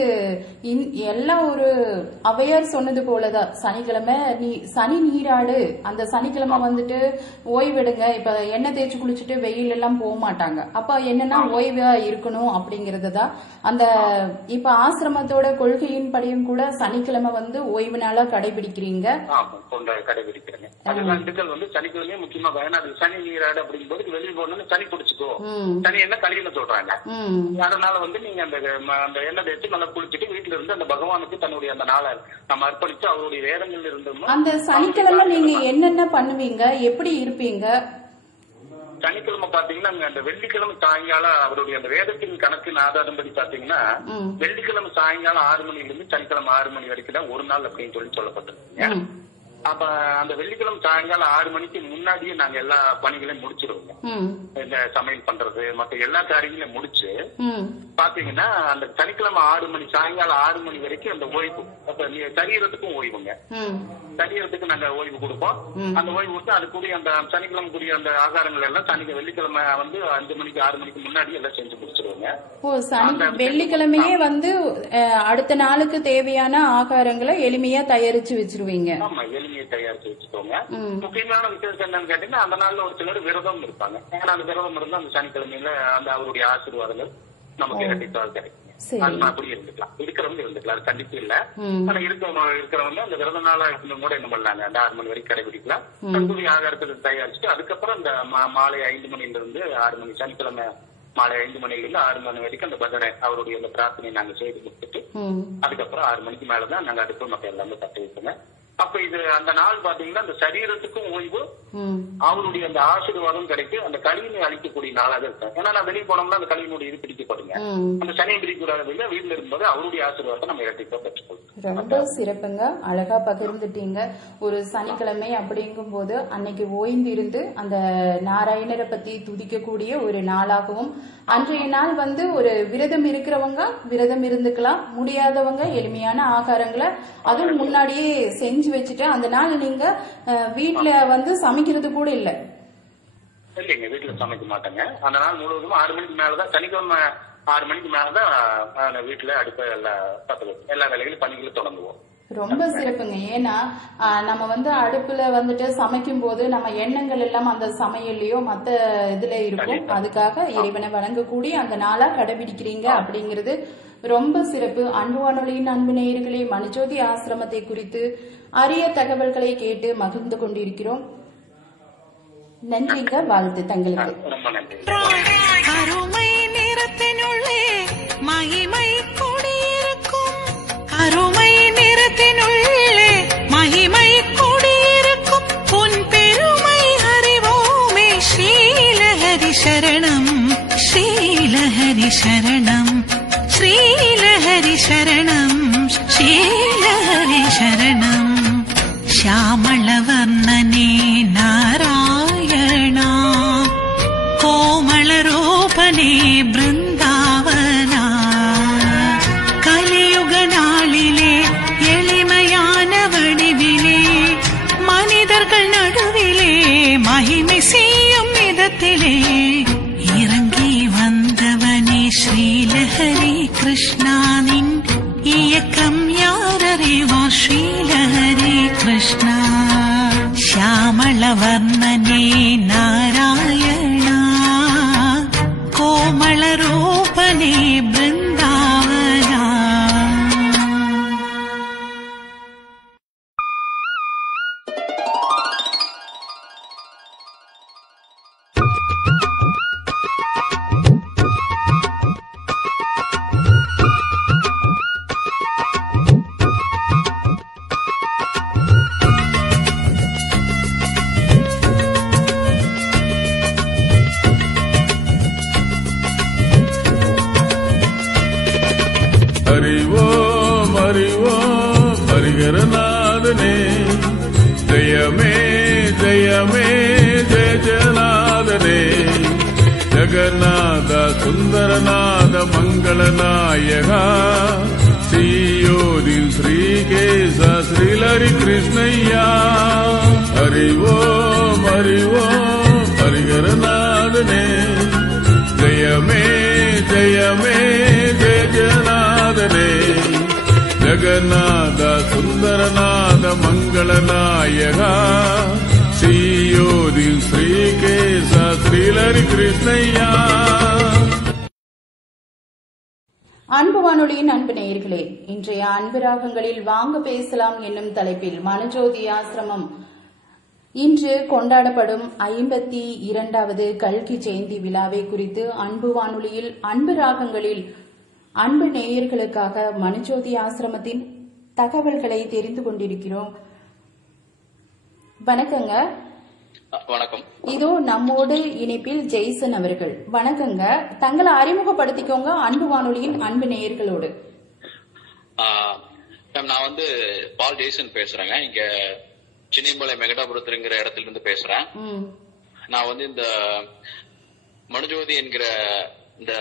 எல்லா ஒரு அவையார் சொன்னது போலதான் சனிக்கிழமை சனி நீராடு, அந்த சனிக்கிழமை வந்துட்டு ஓய்வெடுங்க. இப்ப எண்ணெய் தேய்ச்சி குளிச்சுட்டு வெயில் எல்லாம் போக மாட்டாங்க. அப்ப என்னன்னா ஓய்வா இருக்கணும் அப்படிங்கறதுதான் அந்த இப்ப ஆசிரமத்தோட கொள்கையின் படியும் கூட சனிக்கிழமை வந்து ஓய்வு நாளா கடைபிடிக்கிறீங்க. கடைபிடிக்கிறேங்க. அதுதான் இந்துக்கள் வந்து சனிக்கிழமையே முக்கியமா சனி நீராடு அப்படிங்கும்போது வெளியே போகணும்னு சனி பிடிச்சிக்கோ, சனி என்ன கழிவுன்னு சொல்றாங்க. அதனால வந்து நீங்க அந்த எண்ணெய் தேய்ச்சி நல்லா குளிச்சுட்டு வீட்டுல இருந்து அந்த பகவானுக்கு தன்னுடைய அந்த நாளை நம்ம அர்ப்பணிச்சு அவருடைய வேதங்கள்ல இருந்தோம். அந்த சனிக்கிழமை நீங்க என்னென்ன பண்ணுவீங்க, எப்படி இருப்பீங்க? சனிக்கிழமை பாத்தீங்கன்னா அந்த வெள்ளிக்கிழமை சாயங்காலம் அவருடைய அந்த வேதத்தின் கணக்கின் ஆதாரம்படி பாத்தீங்கன்னா வெள்ளிக்கிழமை சாயங்காலம் 6 மணிலிருந்து சனிக்கிழமை 6 மணி வரைக்கும் தான் ஒரு நாள் அப்படின்னு சொல்லப்பட்டிருக்கு. அப்ப அந்த வெள்ளிக்கிழமை சாயங்காலம் 6 மணிக்கு முன்னாடியே நாங்க எல்லா பணிகளையும் முடிச்சிருவோங்க. இந்த சமையல் பண்றது மற்ற எல்லா காரியங்களையும் முடிச்சு பாத்தீங்கன்னா அந்த சனிக்கிழமை 6 மணி சாயங்காலம் 6 மணி வரைக்கும் அந்த ஓய்வு, அப்ப சரீரத்துக்கும் ஓய்வுங்க. சரீரத்துக்கு நாங்க ஓய்வு கொடுப்போம். அந்த ஓய்வு கொடுத்து அது கூடிய அந்த சனிக்கிழமை கூடிய அந்த ஆகாரங்கள் எல்லாம் வெள்ளிக்கிழமை வந்து 5 மணிக்கு 6 மணிக்கு முன்னாடி எல்லாம் செஞ்சு முடிச்சிருவோங்க. வெள்ளிக்கிழமையே வந்து அடுத்த நாளுக்கு தேவையான ஆகாரங்களை எளிமையா தயாரிச்சு வச்சிருவீங்க. ஆமா, எளிமையை தயாரிச்சு வச்சுக்கோங்க. முக்கியமான விசேஷம் என்னன்னு கேட்டீங்கன்னா அந்த நாள்ல ஒரு சிலர் விரதம் இருப்பாங்க. ஏன்னா அந்த விரதம் இருந்தா அந்த சனிக்கிழமையில அந்த அவருடைய ஆசீர்வாதங்கள் நமக்கு இரட்டிப்பாக கிடைக்கும். அப்படி இருந்துக்கலாம், இருக்கிறவங்க இருந்துக்கலாம், அது கண்டிப்பா இல்ல. ஆனா இருக்கிறவங்க அந்த விரத நாளா இருந்தும் கூட என்ன பண்ணலாங்க, அந்த 6 மணி வரைக்கும் கடைபிடிக்கலாம். தன்னுடைய ஆகாரத்தை தயாரிச்சுட்டு அதுக்கப்புறம் இந்த மாலை 5 மணில இருந்து 6 மணி சனிக்கிழமை மாலை 5 மணில இருந்து 6 மணி வரைக்கும் அந்த பஜனை அவருடைய அந்த பிரார்த்தனை நாங்க செய்து கொடுத்துட்டு அதுக்கப்புறம் 6 மணிக்கு மேலதான் நாங்க அடுப்பு மற்ற எல்லாமே தட்டு வைப்போங்க. அப்ப இது அந்த நாள் பாத்தீங்கன்னா அந்த சரீரத்துக்கும் ஓய்வு, அவருடைய அந்த ஆசீர்வாதம் கிடைக்கும். அந்த கழிவினை அழிக்கக்கூடிய நாளாக இருக்கும். ஏன்னா நான் வெளியே போனோம்னா அந்த கழிவினுடைய இது பிடிக்கப்படுங்க. அந்த சனியை பிடிக்கூடாது, வீட்டுல இருக்கும்போது அவருடைய ஆசீர்வாதத்தை நம்ம இரட்டிப்பா பெற்றுக்கொள்ளும். ரொம்ப சிறப்புங்க, அழகா பகிர்ந்துட்டீங்க. ஒரு சனிக்கிழமை அப்படிங்கும் போது அன்னைக்கு ஓய்ந்து இருந்து அந்த நாராயணரை பத்தி துதிக்கக்கூடிய ஒரு நாளாகவும், அன்றைய நாள் வந்து ஒரு விரதம் இருக்கிறவங்க விரதம் இருந்துக்கலாம், முடியாதவங்க எளிமையான ஆகாரங்களை அதுவும் முன்னாடியே செஞ்சு வச்சுட்டு அந்த நாள் நீங்க வீட்டுல வந்து சமைக்கிறது கூட இல்ல. இல்லைங்க, வீட்டுல சமைக்க மாட்டாங்க. அந்த நாள் முழுவதும் 6 மணிக்கு மேலதான், சனிக்கிழமை 6 மணிக்கு மேலதான் வீட்டுல அடுப்ப எல்லா வேலைகளும் பணிகளும் தொடங்குவோம். ரொம்ப சிறப்புங்க. ஏன்னா நம்ம அடுப்புல சமைக்கும் போது நம்ம எண்ணங்கள் எல்லாம் அந்த சமையல்லையோ மத்த இதுல இருக்கும். அதுக்காக இறைவனை வணங்கக்கூடிய அந்த நாளா கடைபிடிக்கிறீங்க அப்படிங்கிறது ரொம்ப சிறப்பு. அன்பு வானொலியின் அன்பு நேயர்களே, மனுஜோதி ஆசிரமத்தை குறித்து அரிய தகவல்களை கேட்டு மகிழ்ந்து கொண்டிருக்கிறோம். நன்றிங்க, வாழ்த்து தங்களுக்கு. அருமை நிறத்தினுள்ளே மகிமை குடியிருக்கும், அருமை நிறத்தினுள்ளே மகிமை குடியிருக்கும், உன் பெருமை அறிவோமே. ஸ்ரீலஹரி சரணம், ஸ்ரீலஹரி சரணம், ஸ்ரீலஹரி சரணம், ஸ்ரீலஹரி சரணம். ಶ್ಯಾಮಳವರ್ಣನೆ ನಾರಾಯಣ, ಕೋಮಳರೂಪನೆ ಬೃಂದಾವನ. கலியுக நாளிலே எளிமையான வடிவிலே மனிதர்கள் நடுவிலே மகிமை செய்யும் விதத்திலே இறங்கி வந்தவனே ஸ்ரீலஹரி கிருஷ்ணானின் இயக்கம் யாரறிவார். ஸ்ரீலஹரி கிருஷ்ணா ಶ್ಯಾಮಳವರ್ಣನೆ ನಾರಾಯಣ, ಕೋಮಳರೂಪನೆ ಬೃಂದಾವನ. அறிவோம் அறிவோம் ஹரிகரநாதனே, ஜெயமே ஜெயமே ஜெய ஜெயநாதனே. ஜெகநாத சுந்தரநாத மங்களநாயகா, ஸ்ரீயோதில் ஸ்ரீகேச ஸ்ரீலரி கிருஷ்ணய்யா. அறிவோம் அறிவோம் ஹரிகரநாதனே, ஜெயமே ஜெயமே ஜெய ஜெயநாதனே. ஜெகநாத சுந்தரநாத மங்களநாயகா, ஸ்ரீயோதில் ஸ்ரீகேச ஸ்ரீலரி கிருஷ்ணய்யா. அன்பு வானொலியின் அன்பு நேயர்களே, இன்றைய அன்பு ராகங்களில் வாங்க பேசலாம் என்னும் தலைப்பில் மனுஜோதி ஆசிரமம் இன்று கொண்டாடப்படும் 52வது கல்கி ஜெயந்தி விழாவை குறித்து அன்பு வானொலியில் அன்பு ராகங்களில் அன்பு நேயர்களுக்காக மனுஜோதி ஆசிரமத்தின் தகவல்களை தெரிந்து கொண்டிருக்கிறோம். வணக்கங்க. வணக்கம். இதோ நம்மோடு இணைப்பில் ஜெய்சன் அவர்கள். வணக்கங்க, தங்களை அறிமுகப்படுத்திக்கோங்க அன்பு வானொலியின் அன்பு நேயர்களோடு. நான் பால் ஜெய்சன் பேசுறேங்க. இங்க சின்னிமலை மெகடாபுரத்துங்கிற இடத்துல இருந்து பேசுறேன். நான் இந்த மனுஜோதி என்கிற இந்த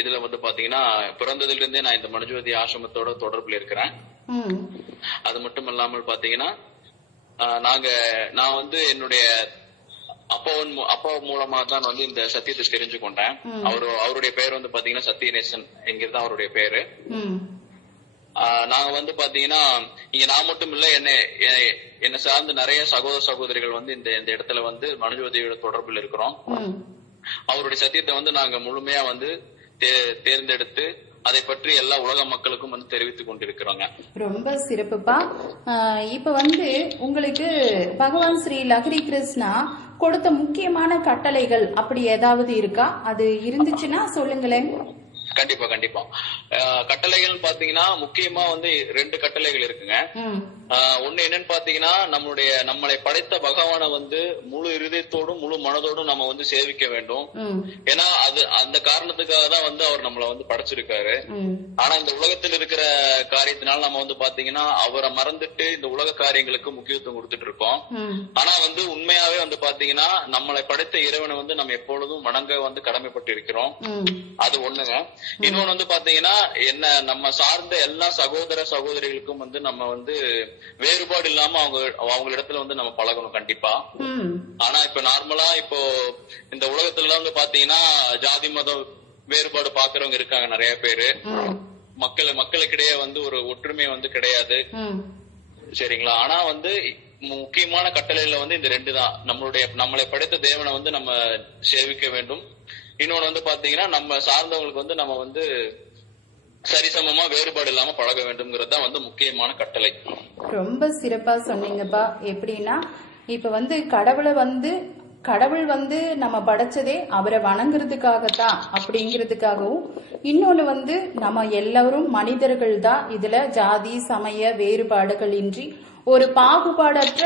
இதுல பாத்தீங்கன்னா பிறந்ததுல இருந்தே நான் இந்த மனுஜோதி ஆசிரமத்தோட தொடர்புல இருக்கிறேன். அது மட்டும் இல்லாமல் பாத்தீங்கன்னா நான் என்னுடைய அப்பா மூலமா தான் இந்த சத்தியத்தை தெரிஞ்சு கொண்டேன். அவருடைய பேர் பாத்தீங்கன்னா சத்தியநேசன் என்கிறது அவருடைய பேரு. நாங்க பாத்தீங்கன்னா இங்க நான் மட்டும் இல்ல, என்ன சார்ந்து நிறைய சகோதர சகோதரிகள் இந்த இடத்துல மனுஜோதியோட தொடர்பில் இருக்கிறோம். அவருடைய சத்தியத்தை நாங்க முழுமையா தேர்ந்தெடுத்து அதை பற்றி எல்லா உலக மக்களுக்கும் தெரிவித்துக் கொண்டிருக்கிறோங்க. ரொம்ப சிறப்புப்பா. இப்ப உங்களுக்கு பகவான் ஸ்ரீ லஹரி கிருஷ்ணா கொடுத்த முக்கியமான கட்டளைகள் அப்படி ஏதாவது இருக்கா? அது இருந்துச்சுன்னா சொல்லுங்களேன். கண்டிப்பா கண்டிப்பா. கட்டளைகள் பாத்தீங்கன்னா முக்கியமா 2 கட்டளைகள் இருக்குங்க. ஒண்ணு என்னன்னு பாத்தீங்கன்னா நம்மளை படைத்த பகவானை முழு இருதயத்தோடும் முழு மனதோடும் நம்ம சேவிக்க வேண்டும். ஏன்னா அந்த காரணத்துக்காக தான் அவர் நம்மள படைச்சிருக்காரு. ஆனா இந்த உலகத்தில் இருக்கிற காரியத்தினால நம்ம பாத்தீங்கன்னா அவரை மறந்துட்டு இந்த உலக காரியங்களுக்கு முக்கியத்துவம் கொடுத்துட்டு இருக்கோம். ஆனா உண்மையாவே பாத்தீங்கன்னா நம்மளை படைத்த இறைவனை நம்ம எப்பொழுதும் வணங்க கடமைப்பட்டு இருக்கிறோம். அது ஒண்ணுங்க. இன்னொன்னு பாத்தீங்கன்னா நம்ம சார்ந்த எல்லா சகோதர சகோதரிகளுக்கும் நம்ம வேறுபாடு இல்லாம அவங்களிடத்துல நம்ம பழகணும் கண்டிப்பா. ஆனா இப்ப நார்மலா இப்போ இந்த உலகத்துல பாத்தீங்கன்னா ஜாதி மதம் வேறுபாடு பாக்குறவங்க இருக்காங்க நிறைய பேரு. மக்களுக்கிடையே வந்து ஒரு ஒற்றுமை வந்து கிடையாது. சரிங்களா? ஆனா வந்து முக்கியமான கட்டளையில வந்து இந்த 2 தான். நம்மளை படைத்த தேவனை வந்து நம்ம சேவிக்க வேண்டும். இன்னொன்னு வந்து பாத்தீங்கன்னா நம்ம சார்ந்தவங்களுக்கு வந்து நம்ம வந்து சரிசமமா வேறுபாடு இல்லாம பழக வேண்டும்ங்கிறது தான் வந்து முக்கியமான கட்டளை. ரொம்ப சிறப்பா சொன்னீங்கப்பா. எப்படின்னா இப்ப வந்து கடவுள் வந்து நம்ம படைச்சதே அவரை வணங்குறதுக்காகத்தான் அப்படிங்கிறதுக்காகவும், இன்னொன்னு வந்து நம்ம எல்லாரும் மனிதர்கள் தான், இதுல ஜாதி சமய வேறுபாடுகள் இன்றி ஒரு பாகுபாடற்ற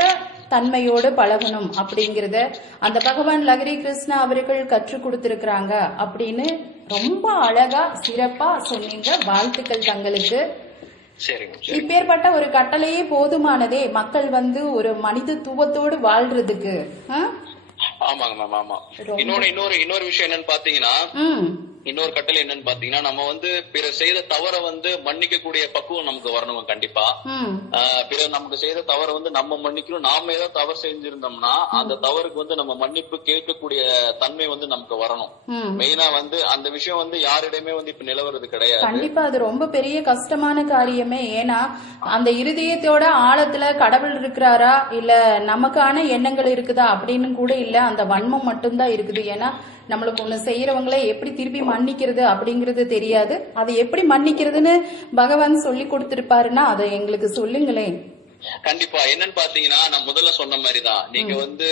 தன்மையோடு பழகணும் அப்படிங்கறத அந்த பகவான் லகரி கிருஷ்ணா அவர்கள் கற்றுக் கொடுத்திருக்கிறாங்க அப்படின்னு ரொம்ப அழகா சிறப்பா சொன்னீங்க. வாழ்த்துக்கள் தங்களுக்கு. இப்பேற்பட்ட ஒரு கட்டளையே போதுமானதே மக்கள் வந்து ஒரு மனிதத்துவத்தோடு வாழ்றதுக்கு. ஆமாங்க மேம், ஆமா. இன்னொரு விஷயம் என்னன்னு பாத்தீங்கன்னா, இன்னொரு கட்டளை என்னன்னு பாத்தீங்கன்னா, நம்ம வந்து பிறர் செய்த தவற வந்து மன்னிக்க கூடிய பக்குவம் நமக்கு வரணும். கண்டிப்பா பிறர் நமக்கு செய்த தவற வந்து நம்ம மன்னிக்கணும். நாம ஏதாவது தவறு செஞ்சிருந்தோம்னா அந்த தவறுக்கு வந்து நம்ம மன்னிப்பு கேட்கக்கூடிய தன்மை வந்து நமக்கு வரணும். மெயினா வந்து அந்த விஷயம் வந்து யாரிடமே வந்து இப்ப நிலவறது கிடையாது. கண்டிப்பா அது ரொம்ப பெரிய கஷ்டமான காரியமே. ஏன்னா அந்த இருதயத்தோட ஆழத்துல கடவுள் இருக்கிறாரா இல்ல நமக்கான எண்ணங்கள் இருக்குதா அப்படின்னு கூட இல்ல, அந்த வன்மம் மட்டும்தான் இருக்குது. ஏன்னா நம்மளுக்கு ஒண்ணு செய்யறவங்களே எப்படி திருப்பி மன்னிக்கிறது அப்படிங்கறது தெரியாது. அதை எப்படி மன்னிக்கிறதுன்னு பகவான் சொல்லி கொடுத்திருப்பாருன்னா அதை எங்களுக்கு சொல்லுங்களேன். கண்டிப்பா. என்னன்னு பாத்தீங்கன்னா, நான் முதல்ல சொன்ன மாதிரிதான், நீங்க வந்து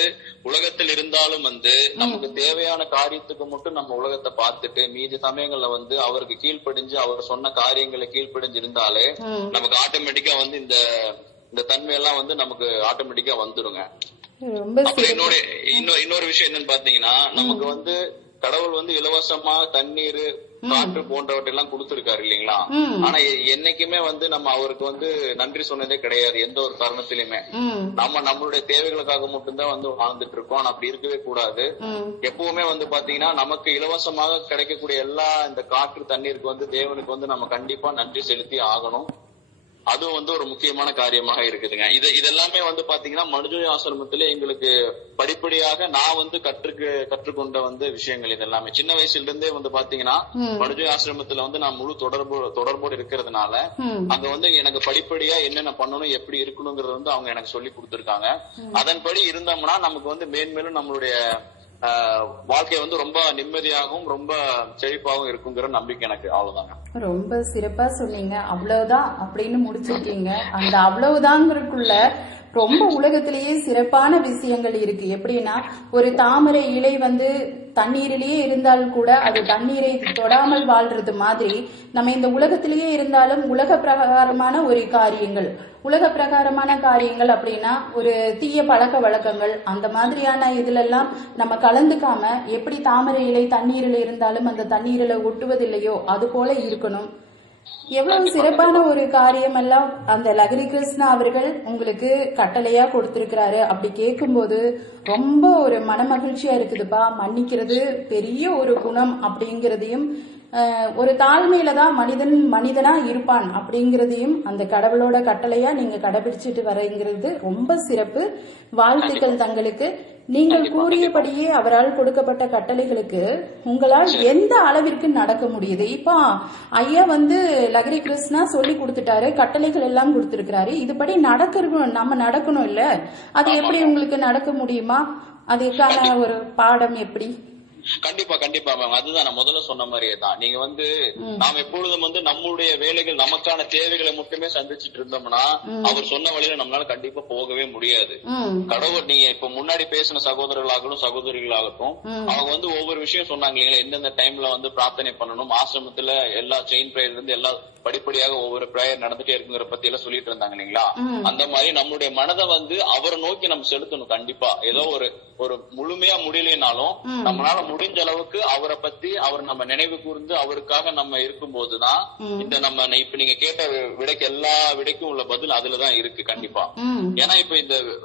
உலகத்தில் இருந்தாலும் வந்து நமக்கு தேவையான காரியத்துக்கு மட்டும் நம்ம உலகத்தை பார்த்துட்டு மீதி சமயங்கள்ல வந்து அவருக்கு கீழ்ப்படிஞ்சு அவர் சொன்ன காரியங்களை கீழ்ப்படிஞ்சு இருந்தாலே நமக்கு ஆட்டோமேட்டிக்கா வந்து இந்த தன்மையெல்லாம் வந்து நமக்கு ஆட்டோமேட்டிக்கா வந்துருங்க. இன்னொரு விஷயம் என்னன்னு பாத்தீங்கன்னா, நமக்கு வந்து கடவுள் வந்து இலவசமா தண்ணீர் காற்று போன்றவற்றெல்லாம் கொடுத்திருக்காரு இல்லீங்களா? ஆனா என்னைக்குமே வந்து நம்ம அவருக்கு வந்து நன்றி சொன்னதே கிடையாது எந்த ஒரு தருணத்திலுமே. நம்மளுடைய தேவைகளுக்காக மட்டும்தான் வந்து வாழ்ந்துட்டு இருக்கோம். ஆனா அப்படி இருக்கவே கூடாது. எப்பவுமே வந்து பாத்தீங்கன்னா நமக்கு இலவசமாக கிடைக்கக்கூடிய எல்லா இந்த காற்று தண்ணீருக்கு வந்து தேவனுக்கு வந்து நம்ம கண்டிப்பா நன்றி செலுத்தி ஆகணும். அதுவும் வந்து ஒரு முக்கியமான காரியமாக இருக்குதுங்க. இதெல்லாமே வந்து பாத்தீங்கன்னா மனுஜோதி ஆசிரமத்துல எங்களுக்கு படிப்படியாக நான் வந்து கற்றுக்கொண்ட வந்து விஷயங்கள் இதெல்லாமே. சின்ன வயசுல இருந்தே வந்து பாத்தீங்கன்னா மனுஜோதி ஆசிரமத்துல வந்து நான் முழு தொடர்போடு இருக்கிறதுனால அங்க வந்து எனக்கு படிப்படியா என்னென்ன பண்ணணும் எப்படி இருக்கணுங்கிறது வந்து அவங்க எனக்கு சொல்லி கொடுத்திருக்காங்க. அதன்படி இருந்தோம்னா நமக்கு வந்து மேன்மேலும் நம்மளுடைய வாழ்க்கை வந்து ரொம்ப நிம்மதியாகவும் ரொம்ப செழிப்பாகவும் இருக்குங்கிற நம்பிக்கை எனக்கு. அவ்வளவுதாங்க. ரொம்ப சிறப்பா சொன்னீங்க. அவ்வளவுதான் அப்படின்னு முடிச்சிருக்கீங்க. அந்த அவ்வளவுதாங்கிறதுக்குள்ள ரொம்ப உலகத்திலேயே சிறப்பான விஷயங்கள் இருக்கு. எப்படின்னா ஒரு தாமரை இலை வந்து தண்ணீரிலேயே இருந்தால் கூட அது தண்ணீரை தொடாமல் வாழ்றது மாதிரி நம்ம இந்த உலகத்திலேயே இருந்தாலும் உலக பிரகாரமான காரியங்கள் அப்படின்னா ஒரு தீய பழக்க வழக்கங்கள் அந்த மாதிரியான இதுல எல்லாம் நம்ம கலந்துக்காம எப்படி தாமரை இலை தண்ணீரில் இருந்தாலும் அந்த தண்ணீரில ஒட்டுவதில்லையோ அது போல இருக்கணும். எவ்வளவு சிறப்பான ஒரு காரியம் எல்லாம் அந்த லகரி கிருஷ்ணா அவர்கள் உங்களுக்கு கட்டளையா கொடுத்திருக்கிறாரு. அப்படி கேட்கும்போது ரொம்ப ஒரு மனமகிழ்ச்சியா இருக்குதுப்பா. மன்னிக்கிறது பெரிய ஒரு குணம் அப்படிங்கறதையும் ஒரு தாழ்மையில தான் மனிதனா இருப்பான் அப்படிங்கறதையும் அந்த கடவுளோட கட்டளையா நீங்க கடைபிடிச்சிட்டு வரங்கிறது ரொம்ப சிறப்பு. வாழ்த்துக்கள் தங்களுக்கு. நீங்கள் கூறியபடியே அவரால் கொடுக்கப்பட்ட கட்டளைகளுக்கு உங்களால் எந்த அளவிற்கு நடக்க முடியுது? இப்ப ஐயா வந்து லகரி கிருஷ்ணா சொல்லி கொடுத்துட்டாரு, கட்டளைகள் எல்லாம் கொடுத்திருக்கிறாரு. இதுபடி நம்ம நடக்கணும் இல்ல? அது எப்படி உங்களுக்கு நடக்க முடியுமா? அதுக்கான ஒரு பாடம் எப்படி? கண்டிப்பா மேம். அதுதான் நான் முதல்ல சொன்ன மாதிரியே தான். நீங்க வந்து நாம் எப்பொழுதும் வந்து நம்மளுடைய வேலைகள் நமக்கான தேவைகளை மட்டுமே சந்திச்சுட்டு இருந்தோம்னா அவர் சொன்ன வழியில நம்மளால கண்டிப்பா போகவே முடியாது. கடவுள் நீங்க இப்ப முன்னாடி பேசின சகோதரர்களாகட்டும் சகோதரிகளாகட்டும் அவங்க வந்து ஒவ்வொரு விஷயம் சொன்னாங்க இல்லைங்களா? எந்தெந்த டைம்ல வந்து பிரார்த்தனை பண்ணணும், ஆசிரமத்துல எல்லா செயின் பிரேயர்ல இருந்து எல்லா படிப்படியாக ஒவ்வொரு பிரேயர் நடந்துட்டே இருக்குங்கிற பத்தி எல்லாம் சொல்லிட்டு இருந்தாங்க இல்லைங்களா? அந்த மாதிரி நம்மளுடைய மனதை வந்து அவரை நோக்கி நம்ம செலுத்தணும். கண்டிப்பா ஏதோ ஒரு முழுமையா முடியலனாலும் நம்மளால முடிஞ்ச அளவுக்கு அவரை பத்தி அவர் நம்ம நினைவு கூர்ந்து அவருக்காக நம்ம இருக்கும் போதுதான் இந்த நம்ம இப்ப நீங்க கேட்ட விடைக்கு எல்லா விடைக்கும் உள்ள பதில் அதுலதான் இருக்கு. கண்டிப்பா. ஏன்னா இப்ப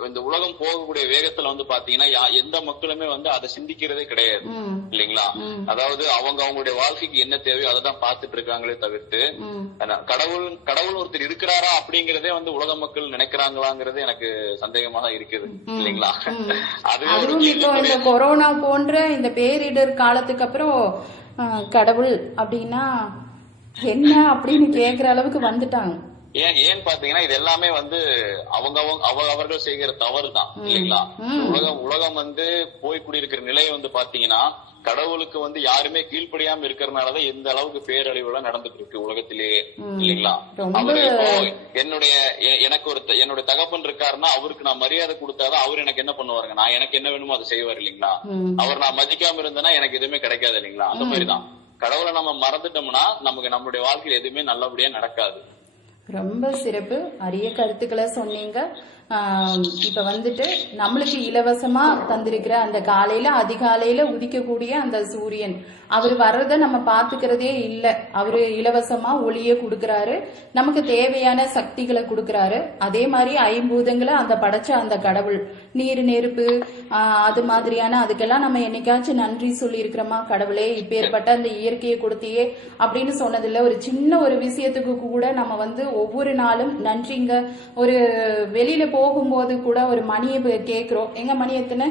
இந்த உலகம் போகக்கூடிய வேகத்துல வந்து பாத்தீங்கன்னா எந்த மக்களுமே வந்து அதை சிந்திக்கிறதே கிடையாது இல்லைங்களா? அதாவது அவங்களுடைய வாழ்க்கைக்கு என்ன தேவையோ அதை தான் பாத்துட்டு இருக்காங்களே தவிர்த்து கடவுள் ஒருத்தர் இருக்கிறாரா அப்படிங்கறதே வந்து உலக மக்கள் நினைக்கிறாங்களாங்கிறது எனக்கு சந்தேகமா தான் இருக்குது இல்லைங்களா? அதுவும் இப்போ இந்த கொரோனா போன்ற இந்த பேரிடர் காலத்துக்கு அப்புறம் கடவுள் அப்படின்னா என்ன அப்படின்னு கேக்குற அளவுக்கு வந்துட்டாங்க. ஏன் பாத்தீங்கன்னா இது எல்லாமே அவர்கள் செய்கிற தவறு தான் இல்லைங்களா? உலகம் போய் குடியிருக்கிற நிலையை பாத்தீங்கன்னா கடவுளுக்கு யாருமே கீழ்ப்படியாம இருக்கிறதுனாலதான் எந்த அளவுக்கு பேரழிவுலாம் நடந்துட்டு இருக்கு உலகத்திலேயே இல்லைங்களா? அவரு என்னுடைய தகப்பன் இருக்காருன்னா அவருக்கு நான் மரியாதை கொடுத்தாதான் அவர் எனக்கு என்ன பண்ணுவாருங்க, நான் எனக்கு என்ன வேணுமோ அதை செய்வார் இல்லைங்களா? அவர் நான் மதிக்காம இருந்தேன்னா எனக்கு எதுவுமே கிடைக்காது இல்லைங்களா? அந்த மாதிரிதான் கடவுளை நம்ம மறந்துட்டோம்னா நமக்கு நம்மளுடைய வாழ்க்கையில எதுவுமே நல்லபடியா நடக்காது. ரொம்ப சிறப்பு, அரிய கருத்துக்களை சொன்னீங்க. இப்ப நம்மளுக்கு இலவசமா தந்திருக்கிற அந்த அதிகாலையில உதிக்கக்கூடிய அந்த சூரியன், அவரு வர்றத நம்ம பாத்துக்கிறதே இல்ல. அவரு இலவசமா ஒளிய கொடுக்கறாரு, நமக்கு தேவையான சக்திகளை கொடுக்கறாரு. அதே மாதிரி ஐம்பூதங்களை அந்த படைச்ச அந்த கடவுள், நீர் நெருப்பு அது மாதிரியான அதுக்கெல்லாம் நம்ம என்னைக்காச்சும் நன்றி சொல்லி இருக்கிறோமா? கடவுளே இப்பேற்பட்ட அந்த இயற்கையை கொடுத்தியே அப்படின்னு சொன்னதில்ல. ஒரு சின்ன ஒரு விஷயத்துக்கு கூட நம்ம ஒவ்வொரு நாளும் நன்றிங்க. ஒரு வெளியில போகும்போது கூட ஒரு மணியை கேட்கிறோம், எங்க மணி எத்தனை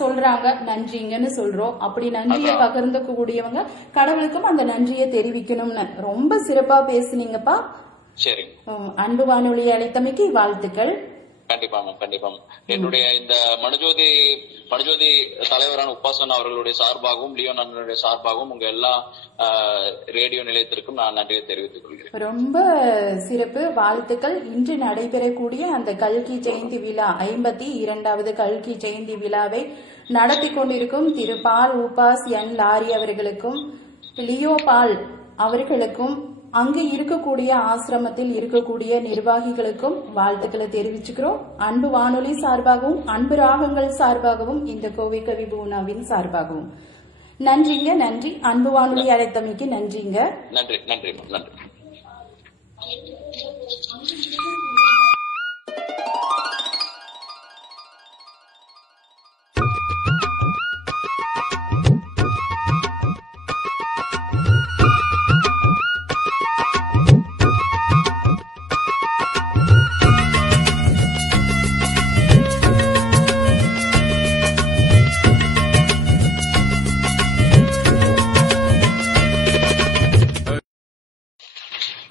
சொல்றாங்க, நன்றிங்கன்னு சொல்றோம். அப்படி நன்றியை பகிர்ந்து கூடியவங்க கடவுளுக்கும் அந்த நன்றியை தெரிவிக்கணும்னு ரொம்ப சிறப்பா பேசுனீங்கப்பா. சரி, அன்பு வானொலி அழைத்தமைக்கு வாழ்த்துக்கள். கண்டிப்பா கண்டிப்பா. என்னுடைய இந்த மனுஜோதி தலைவரான உபாசனா அவர்களுடைய சார்பாகவும் லியோன் அண்ணனுடைய சார்பாகவும் உங்க எல்லா ரேடியோ நிலையத்திற்கும் நான் நன்றியை தெரிவித்துக் கொள்கிறேன். ரொம்ப சிறப்பு, வாழ்த்துக்கள். இன்று நடைபெறக்கூடிய அந்த கல்கி ஜெயந்தி விழா 52வது கல்கி ஜெயந்தி விழாவை நடத்தி கொண்டிருக்கும் திரு பால் உபாஸ் என் லாரி அவர்களுக்கும் லியோ பால் அவர்களுக்கும் அங்கு இருக்கக்கூடிய ஆசிரமத்தில் இருக்கக்கூடிய நிர்வாகிகளுக்கும் வாழ்த்துக்களை தெரிவிச்சுக்கிறோம். அன்பு வானொலி சார்பாகவும் அன்பு ராகங்கள் சார்பாகவும் இந்த கோவை கவி பூனாவின் சார்பாகவும் நன்றிங்க. நன்றி. அன்பு வானொலி அழைத்தமைக்கு நன்றிங்க. நன்றி நன்றி நன்றி.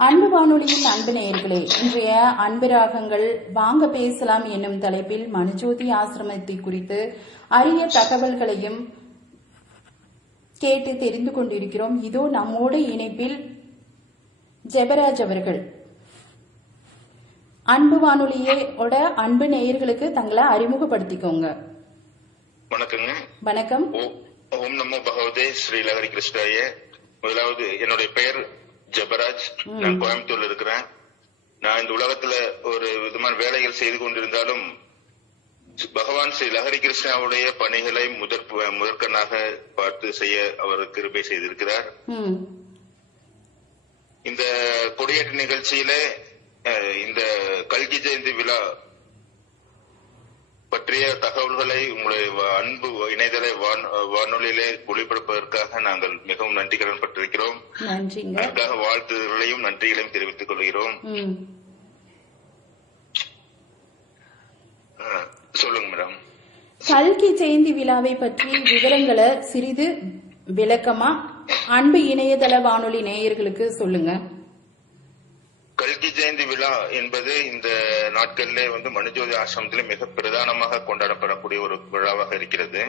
அன்பு வானொலியின் அன்பு நேயர்களே, இன்றைய அன்பு ராகங்கள் வாங்க பேசலாம் என்னும் தலைப்பில் மனுஜோதி ஆசிரமத்தை குறித்து அரிய தகவல்களையும் கேட்டு தெரிந்து கொண்டிருக்கிறோம். இதோ நம்மோடு இணைப்பில் ஜெபராஜ் அவர்கள். அன்பு வானொலியோட அன்பு நேயர்களுக்கு தங்களை அறிமுகப்படுத்திக்கோங்க. வணக்கங்க. வணக்கம். ஓம் நமோ பகவதே ஸ்ரீ லஹரி கிருஷ்ணாய. முதலாவது என்னுடைய பெயர் ஜெபராஜ். நான் கோயம்புத்தூர்ல இருக்கிறேன். நான் இந்த உலகத்துல ஒரு விதமான வேலைகள் செய்து கொண்டிருந்தாலும் பகவான் ஸ்ரீ லஹரி கிருஷ்ணாவுடைய பணிகளை முதற்கண்ணாக பார்த்து செய்ய அவர் கிருபை செய்திருக்கிறார். இந்த கொடியேற்ற நிகழ்ச்சியில இந்த கல்கி ஜெயந்தி விழா பற்றிய தகவல்களை உங்களுடைய அன்பு இணையதள வானொலியிலே ஒளிபரப்பதற்காக நாங்கள் மிகவும் நன்றி கடன் பட்டிருக்கிறோம். அதற்காக வாழ்த்துகளையும் நன்றிகளையும் தெரிவித்துக் கொள்கிறோம். சொல்லுங்க மேடம். கல்கி ஜெயந்தி விழாவை பற்றி விவரங்களை சிறிது விளக்கமா அன்பு இணையதள வானொலி நேயர்களுக்கு சொல்லுங்க. கல்கி ஜெயந்தி விழா என்பது இந்த நாட்களிலே மனுஜோதி ஆசிரமத்திலே மிக பிரதானமாக கொண்டாடப்படக்கூடிய ஒரு விழாவாக இருக்கிறது.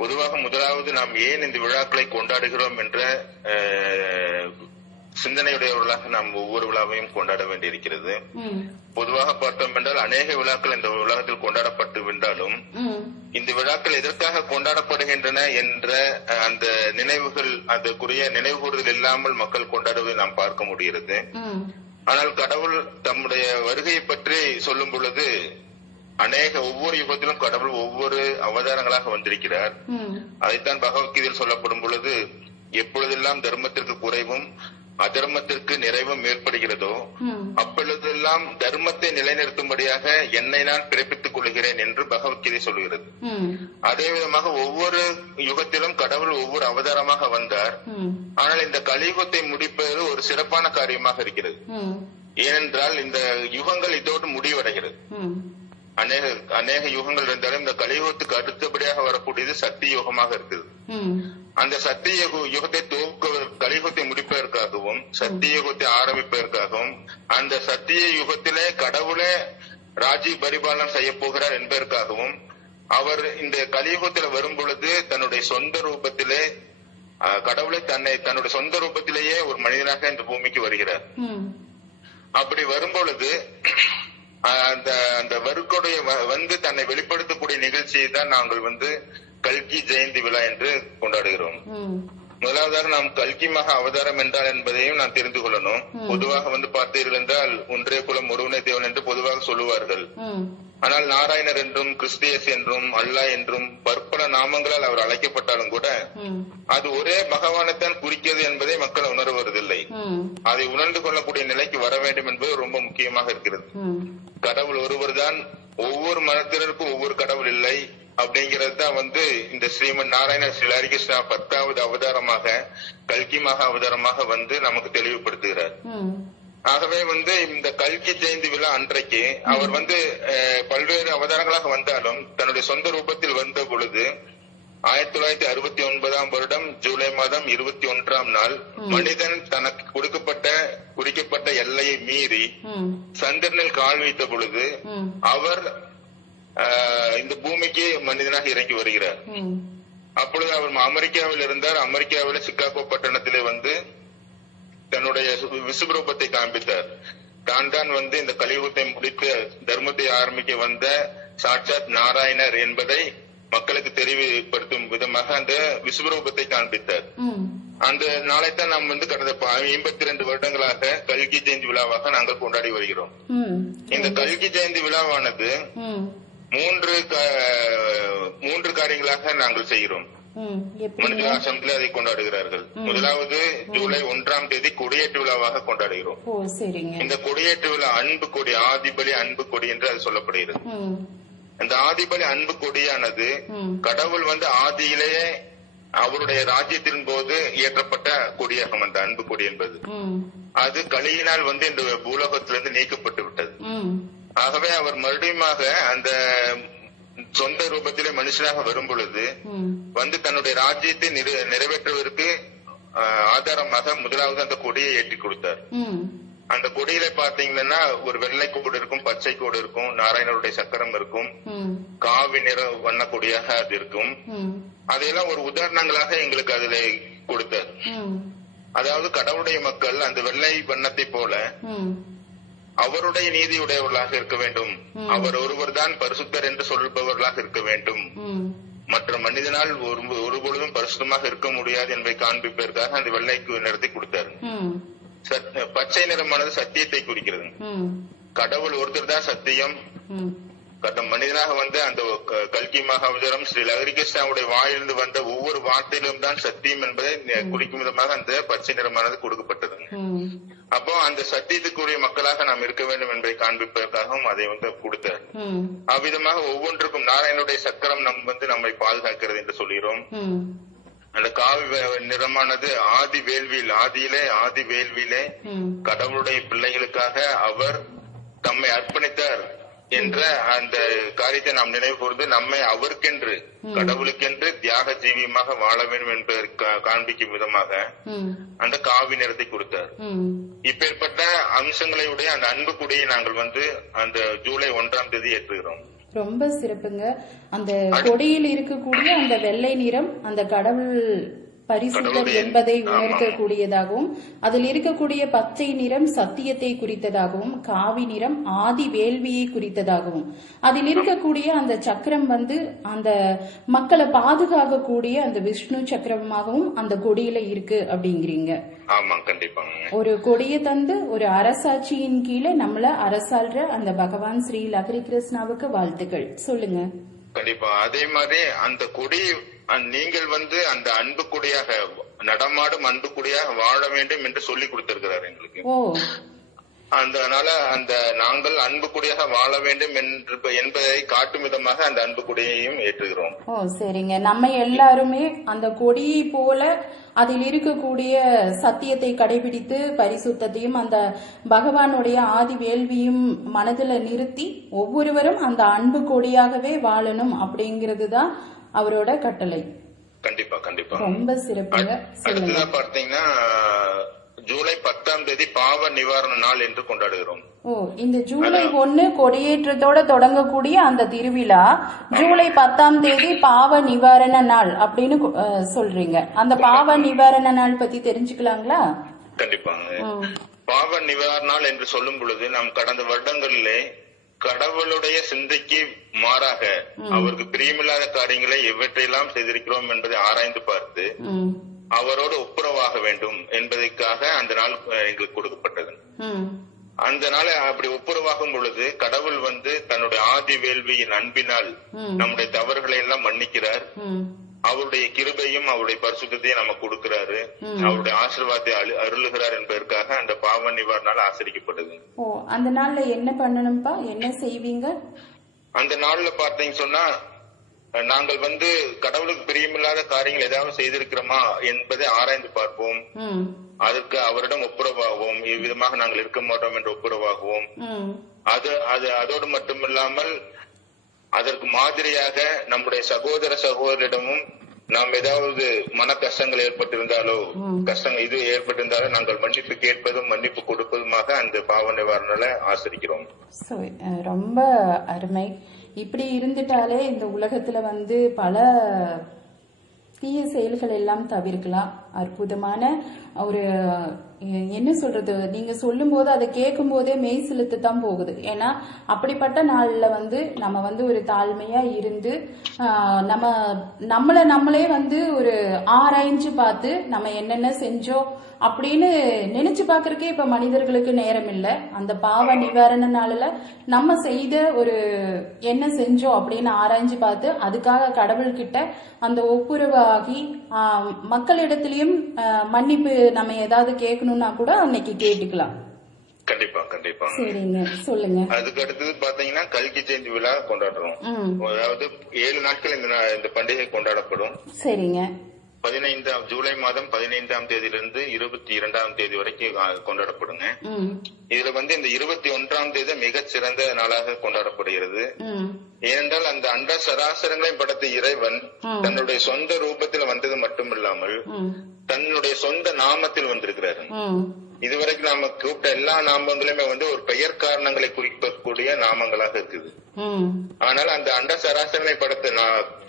பொதுவாக முதலாவது நாம் ஏன் இந்த விழாக்களை கொண்டாடுகிறோம் என்ற சிந்தனையுடையவர்களாக நாம் ஒவ்வொரு விழாவையும் கொண்டாட வேண்டியிருக்கிறது. பொதுவாக பார்த்தோம் என்றால் அநேக விழாக்கள் இந்த உலகத்தில் கொண்டாடப்பட்டு விட்டாலும் இந்த விழாக்கள் எதற்காக கொண்டாடப்படுகின்றன என்ற அந்த நினைவுகள், அதற்குரிய நினைவுகூறுதல் இல்லாமல் மக்கள் கொண்டாடுவதை நாம் பார்க்க முடிகிறது. ஆனால் கடவுள் தம்முடைய வருகையை பற்றி சொல்லும் பொழுது ஒவ்வொரு யுகத்திலும் கடவுள் ஒவ்வொரு அவதாரங்களாக வந்திருக்கிறார். அதைத்தான் பகவத்கீதையில் சொல்லப்படும் பொழுது எப்பொழுதெல்லாம் தர்மத்திற்கு குறைவும் அதர்மத்திற்கு நிறைவும் ஏற்படுகிறதோ அப்பொழுதெல்லாம் தர்மத்தை நிலைநிறுத்தும்படியாக என்னை நான் பிறப்பித்துக் கொள்கிறேன் என்று பகவத்கீதை சொல்கிறது. அதே விதமாக ஒவ்வொரு யுகத்திலும் கடவுள் ஒவ்வொரு அவதாரமாக வந்தார். ஆனால் இந்த கலியுகத்தை முடிப்பது ஒரு சிறப்பான காரியமாக இருக்கிறது. ஏனென்றால் இந்த யுகங்கள் இதோடு முடிவடைகிறது. அநேக யுகங்கள் இருந்தாலும் இந்த கலியுகத்துக்கு அடுத்தபடியாக வரக்கூடியது சக்தி யுகமாக இருக்குது. அந்த சக்தி யுகத்தை கலியுகத்தை முடிப்பதற்காகவும் சத்திய யுகத்தை ஆரம்பிப்பதற்காகவும் அந்த சத்திய யுகத்திலே கடவுளே ராஜ்ய பரிபாலனம் செய்ய போகிறார் என்பதற்காகவும் அவர் இந்த கலியுகத்தில் வரும் பொழுது தன்னுடைய சொந்த ரூபத்திலே கடவுளை தன்னுடைய சொந்த ரூபத்திலேயே ஒரு மனிதனாக இந்த பூமிக்கு வருகிறார். அப்படி வரும்பொழுது அந்த வருக்குடைய வந்து தன்னை வெளிப்படுத்தக்கூடிய நிகழ்ச்சியை தான் நாங்கள் வந்து கல்கி ஜெயந்தி விழா என்று கொண்டாடுகிறோம். முதலாவதாக நாம் கல்கி மகா அவதாரம் என்றால் என்பதையும் நாம் தெரிந்து கொள்ளணும். பொதுவாக வந்து பார்த்தீர்கள் என்றால் ஒன்றே குலம் ஒருவனே தேவன் என்று பொதுவாக சொல்லுவார்கள். ஆனால் நாராயணர் என்றும் கிறிஸ்தியஸ் என்றும் அல்லா என்றும் பற்பல நாமங்களால் அவர் அழைக்கப்பட்டாலும் கூட அது ஒரே பகவானைத்தான் குறிக்கிறது என்பதை மக்கள் உணர்வதில்லை. அதை உணர்ந்து கொள்ளக்கூடிய நிலைக்கு வர வேண்டும் என்பது ரொம்ப முக்கியமாக இருக்கிறது. கடவுள் ஒருவர் தான், ஒவ்வொரு மதத்தினருக்கும் ஒவ்வொரு கடவுள் இல்லை அப்படிங்கிறது தான் வந்து இந்த ஸ்ரீமன் நாராயண ஸ்ரீ ஹரிகிருஷ்ணா 10வது அவதாரமாக கல்கி மகா அவதாரமாக வந்து நமக்கு தெளிவுபடுத்துகிறார். ஆகவே வந்து இந்த கல்கி ஜெயந்தி விழா அன்றைக்கு அவர் வந்து பல்வேறு அவதாரங்களாக வந்தாலும் தன்னுடைய சொந்த ரூபத்தில் வந்த பொழுது 1969ஆம் வருடம் ஜூலை மாதம் 21ஆம் நாள் மனிதன் தனக்கு குறிக்கப்பட்ட எல்லையை மீறி சந்திரனில் கால் வைத்த பொழுது அவர் இந்த பூமிக்கு மனிதனாக இறங்கி வருகிறார். அப்பொழுது அவர் அமெரிக்காவில் இருந்தார். அமெரிக்காவில் சிகாகோ பட்டணத்திலே வந்து தன்னுடைய விசுவரூபத்தை காண்பித்தார். தான் வந்து இந்த கலியுகத்தை முடித்து தர்மத்தை ஆரம்பிக்க வந்த சாட்சாத் நாராயணர் என்பதை மக்களுக்கு தெரிவுபடுத்தும் விதமாக அந்த விசுவரூபத்தை காண்பித்தார். அந்த நாளைத்தான் நாம் வந்து கடந்த 52 வருடங்களாக கல்கி ஜெயந்தி விழாவாக நாங்கள் கொண்டாடி வருகிறோம். இந்த கல்கி ஜெயந்தி விழாவானது மூன்று காரியங்களாக நாங்கள் செய்கிறோம். மனிதராசனத்தில் அதை கொண்டாடுகிறார்கள். முதலாவது ஜூலை 1ஆம் தேதி கொடியேற்று விழாவாக கொண்டாடுகிறோம். இந்த கொடியேற்று விழா அன்பு கொடி, ஆதிபலி அன்பு கொடி என்று அது சொல்லப்படுகிறது. இந்த ஆதிபலி அன்பு கொடியானது கடவுள் வந்து ஆதியிலேயே அவருடைய ராஜ்யத்தின் போது இயற்றப்பட்ட கொடியாகும். அந்த அன்பு கொடி என்பது அது கலியினால் வந்து இந்த பூலோகத்திலிருந்து நீக்கப்பட்டு விட்டது. ஆகவே அவர் மறுபடியும் அந்த சொந்த ரூபத்திலே மனுஷனாக வரும் பொழுது வந்து தன்னுடைய ராஜ்யத்தை நிறைவேற்றுவதற்கு ஆதாரமாக முதலாவது அந்த கொடியை ஏற்றி கொடுத்தார். அந்த கொடியில பாத்தீங்கன்னா ஒரு வெள்ளை கோடு இருக்கும், பச்சை கோடு இருக்கும், நாராயணருடைய சக்கரம் இருக்கும், காவி நிற வண்ண கொடியாக அது இருக்கும். அதையெல்லாம் ஒரு உதாரணங்களாக எங்களுக்கு அதுல கொடுத்தார். அதாவது கடவுளுடைய மக்கள் அந்த வெள்ளை வண்ணத்தை போல அவருடைய நீதியுடையவர்களாக இருக்க வேண்டும், அவர் ஒருவர் தான் பரிசுத்தர் என்று சொல்பவர்களாக இருக்க வேண்டும், மற்ற மனிதனால் ஒருபொழுதும் பரிசுத்தமாக இருக்க முடியாது என்பதை காண்பிப்பதற்காக அந்த வெள்ளை நிறத்தை கொடுத்தார். பச்சை நிறமானது சத்தியத்தை குறிக்கிறது. கடவுள் ஒருத்தர் தான் சத்தியம். மனிதனாக வந்து அந்த கல்கி மகாவதாரம் ஸ்ரீ ஹரிகிருஷ்ணாவுடைய வாயிலிருந்து வந்த ஒவ்வொரு வார்த்தையிலும் தான் சத்தியம் என்பதை குறிக்கும் விதமாக அந்த பச்சை நிறமானது கொடுக்கப்பட்டது. அப்போ அந்த சத்தியத்துக்குரிய மக்களாக நாம் இருக்க வேண்டும் என்பதை காண்பிப்பதற்காகவும் அதை வந்து கொடுத்தார். அவ்விதமாக ஒவ்வொன்றுக்கும் நாராயணனுடைய சக்கரம் நம்மை பாதுகாக்கிறது என்று சொல்கிறோம். அந்த காவி நிறமானது ஆதி வேள்வியிலே கடவுளுடைய பிள்ளைகளுக்காக அவர் தம்மை அர்ப்பணித்தார் என்ற அந்த காரியத்தை நாம் நினைவு கூர்ந்து நம்மை அவருக்கென்று கடவுளுக்கென்று தியாக ஜீவியமாக வாழ வேண்டும் என்பதை காண்பிக்கும் விதமாக அந்த காவி நிறத்தை கொடுத்தார். இப்பேற்பட்ட அம்சங்களையுடைய அந்த அன்பு கொடியை நாங்கள் வந்து அந்த ஜூலை 1ஆம் தேதி ஏற்றுகிறோம். ரொம்ப சிறப்புங்க. அந்த கொடியில் இருக்கக்கூடிய அந்த வெள்ளை நிறம் அந்த கடவுள் பரிசுத்தர் என்பதை உணர்த்தக்கூடியதாகவும், அதில் இருக்கக்கூடிய பச்சை நிறம் சத்தியத்தை குறித்ததாகவும், காவி நிறம் ஆதி வேள்வியை குறித்ததாகவும், அதில் இருக்கக்கூடிய அந்த சக்கரம் வந்து அந்த மக்களை பாதுகாக்கக்கூடிய அந்த விஷ்ணு சக்கரமாகவும் அந்த கொடியில இருக்கு அப்படிங்கிறீங்க. ஆமா, கண்டிப்பா. ஒரு கொடியை தந்து ஒரு அரசாட்சியின் கீழே நம்மள அரசாள்ற அந்த பகவான் ஸ்ரீ ஹரிகிருஷ்ணாவுக்கு வாழ்த்துக்கள். சொல்லுங்க. கண்டிப்பா. அதே மாதிரி அந்த கொடி நீங்கள் வந்து அந்த அன்பு கொடியாக நடமாடும் அன்பு கொடியாக வாழ வேண்டும் என்று சொல்லி கொடுத்திருக்கிறார் எங்களுக்கு. அதனால அந்த நாங்கள் அன்பு கொடியாக வாழ வேண்டும் என்பதை காட்டும் விதமாக அந்த அன்பு கொடியையும் ஏற்றுகிறோம். சரிங்க. நம்ம எல்லாருமே அந்த கொடியை போல அதில் இருக்கக்கூடிய சத்தியத்தை கடைபிடித்து பரிசுத்தையும் அந்த பகவானுடைய ஆதி வேள்வியும் மனதில் நிறுத்தி ஒவ்வொருவரும் அந்த அன்பு கொடியாகவே வாழணும் அப்படிங்கிறது தான் அவரோட கட்டளை. கண்டிப்பா. கண்டிப்பா. ரொம்ப சிறப்புங்க. அடுத்ததா பார்த்தீங்கன்னா ஜூலை 10ஆம் தேதி பாவ நிவாரண நாள் என்று கொண்டாடுகிறோம். ஓ, இந்த ஜூலை 1 கொடியேற்றத்தோட தொடங்கக்கூடிய அந்த திருவிழா ஜூலை 10ஆம் தேதி பாவ நிவாரண நாள் அப்படின்னு சொல்றீங்க. அந்த பாவ நிவாரண நாள் பத்தி தெரிஞ்சுக்கலாங்களா? கண்டிப்பாங்க. பாவ நிவாரண நாள் என்று சொல்லும் பொழுது நாம் கடந்த வருடங்களிலே கடவுளுடைய சிந்தைக்கு மாறாக அவருக்கு பிரியமில்லாத காரியங்களை எவற்றையெல்லாம் செய்திருக்கிறோம் என்பதை ஆராய்ந்து பார்த்து அவரோடு ஒப்புரவாக வேண்டும் என்பதற்காக அந்த நாள் எங்களுக்கு கொடுக்கப்பட்டது. அந்த நாள் அப்படி ஒப்புரவாகும் பொழுது கடவுள் தன்னுடைய ஆதி வேள்வியின் அன்பினால் நம்முடைய தவறுகளை எல்லாம் மன்னிக்கிறார். அவருடைய கிருபையும் அவருடைய பரிசுத்தையும் நமக்கு கொடுக்கிறாரு. அவருடைய ஆசீர்வாதத்தை அருளுகிறார் என்பதற்காக அந்த பாவ நிவாரண நாள் ஆசரிக்கப்பட்டது. ஓ, அந்த நாள்ல என்ன பண்ணணும்பா, என்ன செய்வீங்க? அந்த நாள்ல பாத்தீங்க சொன்னா நாங்கள் கடவுளுக்கு பிரியமில்லாத காரியங்கள் ஏதாவது செய்திருக்கிறோமா என்பதை ஆராய்ந்து பார்ப்போம். அதற்கு அவரிடம் ஒப்புரவாகவும் இவ்விதமாக நாங்கள் இருக்க மாட்டோம் என்று ஒப்புரவாகவும் அதோடு மட்டுமில்லாமல் அதற்கு மாதிரியாக நம்முடைய சகோதர சகோதரிடமும் நாம் ஏதாவது மன கஷ்டங்கள் ஏற்பட்டிருந்தாலோ இது ஏற்பட்டிருந்தாலோ நாங்கள் மன்னிப்பு கேட்பதும் மன்னிப்பு கொடுப்பதுமாக அந்த பாவ நிவாரண ஆசரிக்கிறோம். ரொம்ப அருமை. இப்படி இருந்துட்டாலே இந்த உலகத்துல பல தீய செயல்கள் எல்லாம் தவிர்க்கலாம். அற்புதமான ஒரு என்ன சொல்றது, நீங்க சொல்லும் போது அதை கேட்கும் போதே மெய் சிலுத்து தான் போகுது. ஏன்னா அப்படிப்பட்ட நாள்ல நம்ம ஒரு தாழ்மையா இருந்து நம்மளே ஒரு ஆராய்ஞ்சு பார்த்து நம்ம என்னென்ன செஞ்சோம் அப்படின்னு நினைச்சு பாக்குறதுக்கே இப்ப மனிதர்களுக்கு நேரம் இல்ல. அந்த பாவ நிவாரண நாள்ல நம்ம செய்த ஒரு என்ன செஞ்சோம் அப்படின்னு ஆராய்ஞ்சு பார்த்து அதுக்காக கடவுள்கிட்ட அந்த ஒப்புரவாகி மக்களிடத்திலயும் மன்னிப்பு நம்ம ஏதாவது கேட்கணும்னா கூட அன்னைக்கு கேட்டுக்கலாம். கண்டிப்பா கண்டிப்பா. சரிங்க, சொல்லுங்க. அதுக்கு அடுத்தது பாத்தீங்கன்னா கல்கி ஜெயந்தி விழா கொண்டாடுறோம். அதாவது 7 நாட்கள் இந்த பண்டிகை கொண்டாடப்படும். சரிங்க. ஜூலை மாதம் 15ஆம் தேதியிலிருந்து 22ஆம் தேதி வரைக்கும் கொண்டாடப்படுங்க. இதுல இந்த 21ஆம் தேதி மிகச் சிறந்த நாளாக கொண்டாடப்படுகிறது. ஏனென்றால் அந்த அண்ட சராசரங்களையும் படைத்த இறைவன் தன்னுடைய சொந்த ரூபத்தில் வந்தது மட்டுமில்லாமல் தன்னுடைய சொந்த நாமத்தில் வந்திருக்கிறாரு. இதுவரைக்கும் நாம கூப்பிட்ட எல்லா நாமங்களுமே ஒரு பெயர் காரணங்களை குறிக்கக்கூடிய நாமங்களாக இருக்குது. ஆனால் அந்த அண்ட சராசரனை படைத்த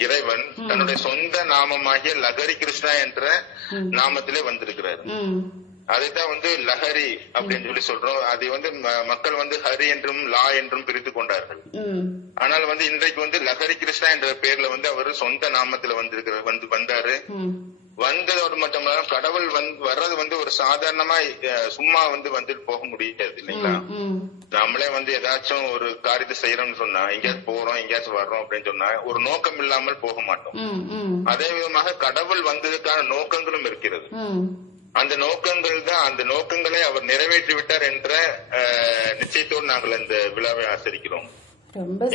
இறைவன் தன்னுடைய சொந்த நாமமாகிய லகரி கிருஷ்ணா என்ற நாமத்திலே வந்திருக்கிறார். அதைத்தான் லஹரி அப்படின்னு சொல்றோம். அதை மக்கள் ஹரி என்றும் லா என்றும் பிரித்து கொண்டார்கள். ஆனால் இன்றைக்கு லஹரி கிருஷ்ணா என்ற பேர்ல அவர் சொந்த நாமத்துல வந்தாரு. வந்ததோடு மட்டும் கடவுள் வர்றது ஒரு சாதாரணமா சும்மா வந்துட்டு போக முடியாது இல்லைங்களா? நம்மளே ஏதாச்சும் ஒரு காரியத்தை செய்யறோம்னு சொன்னா எங்கேயாச்சும் போறோம் எங்கேயாச்சும் வர்றோம் அப்படின்னு சொன்னா ஒரு நோக்கம் இல்லாமல் போக மாட்டோம். அதே விதமாக கடவுள் வந்ததுக்கான நோக்கங்களும் இருக்கிறது. அந்த நோக்கங்களை அவர் நிறைவேற்றி விட்டார் என்ற நிச்சயத்தோடு நாங்கள் இந்த விழாவை ஆசரிக்கிறோம்.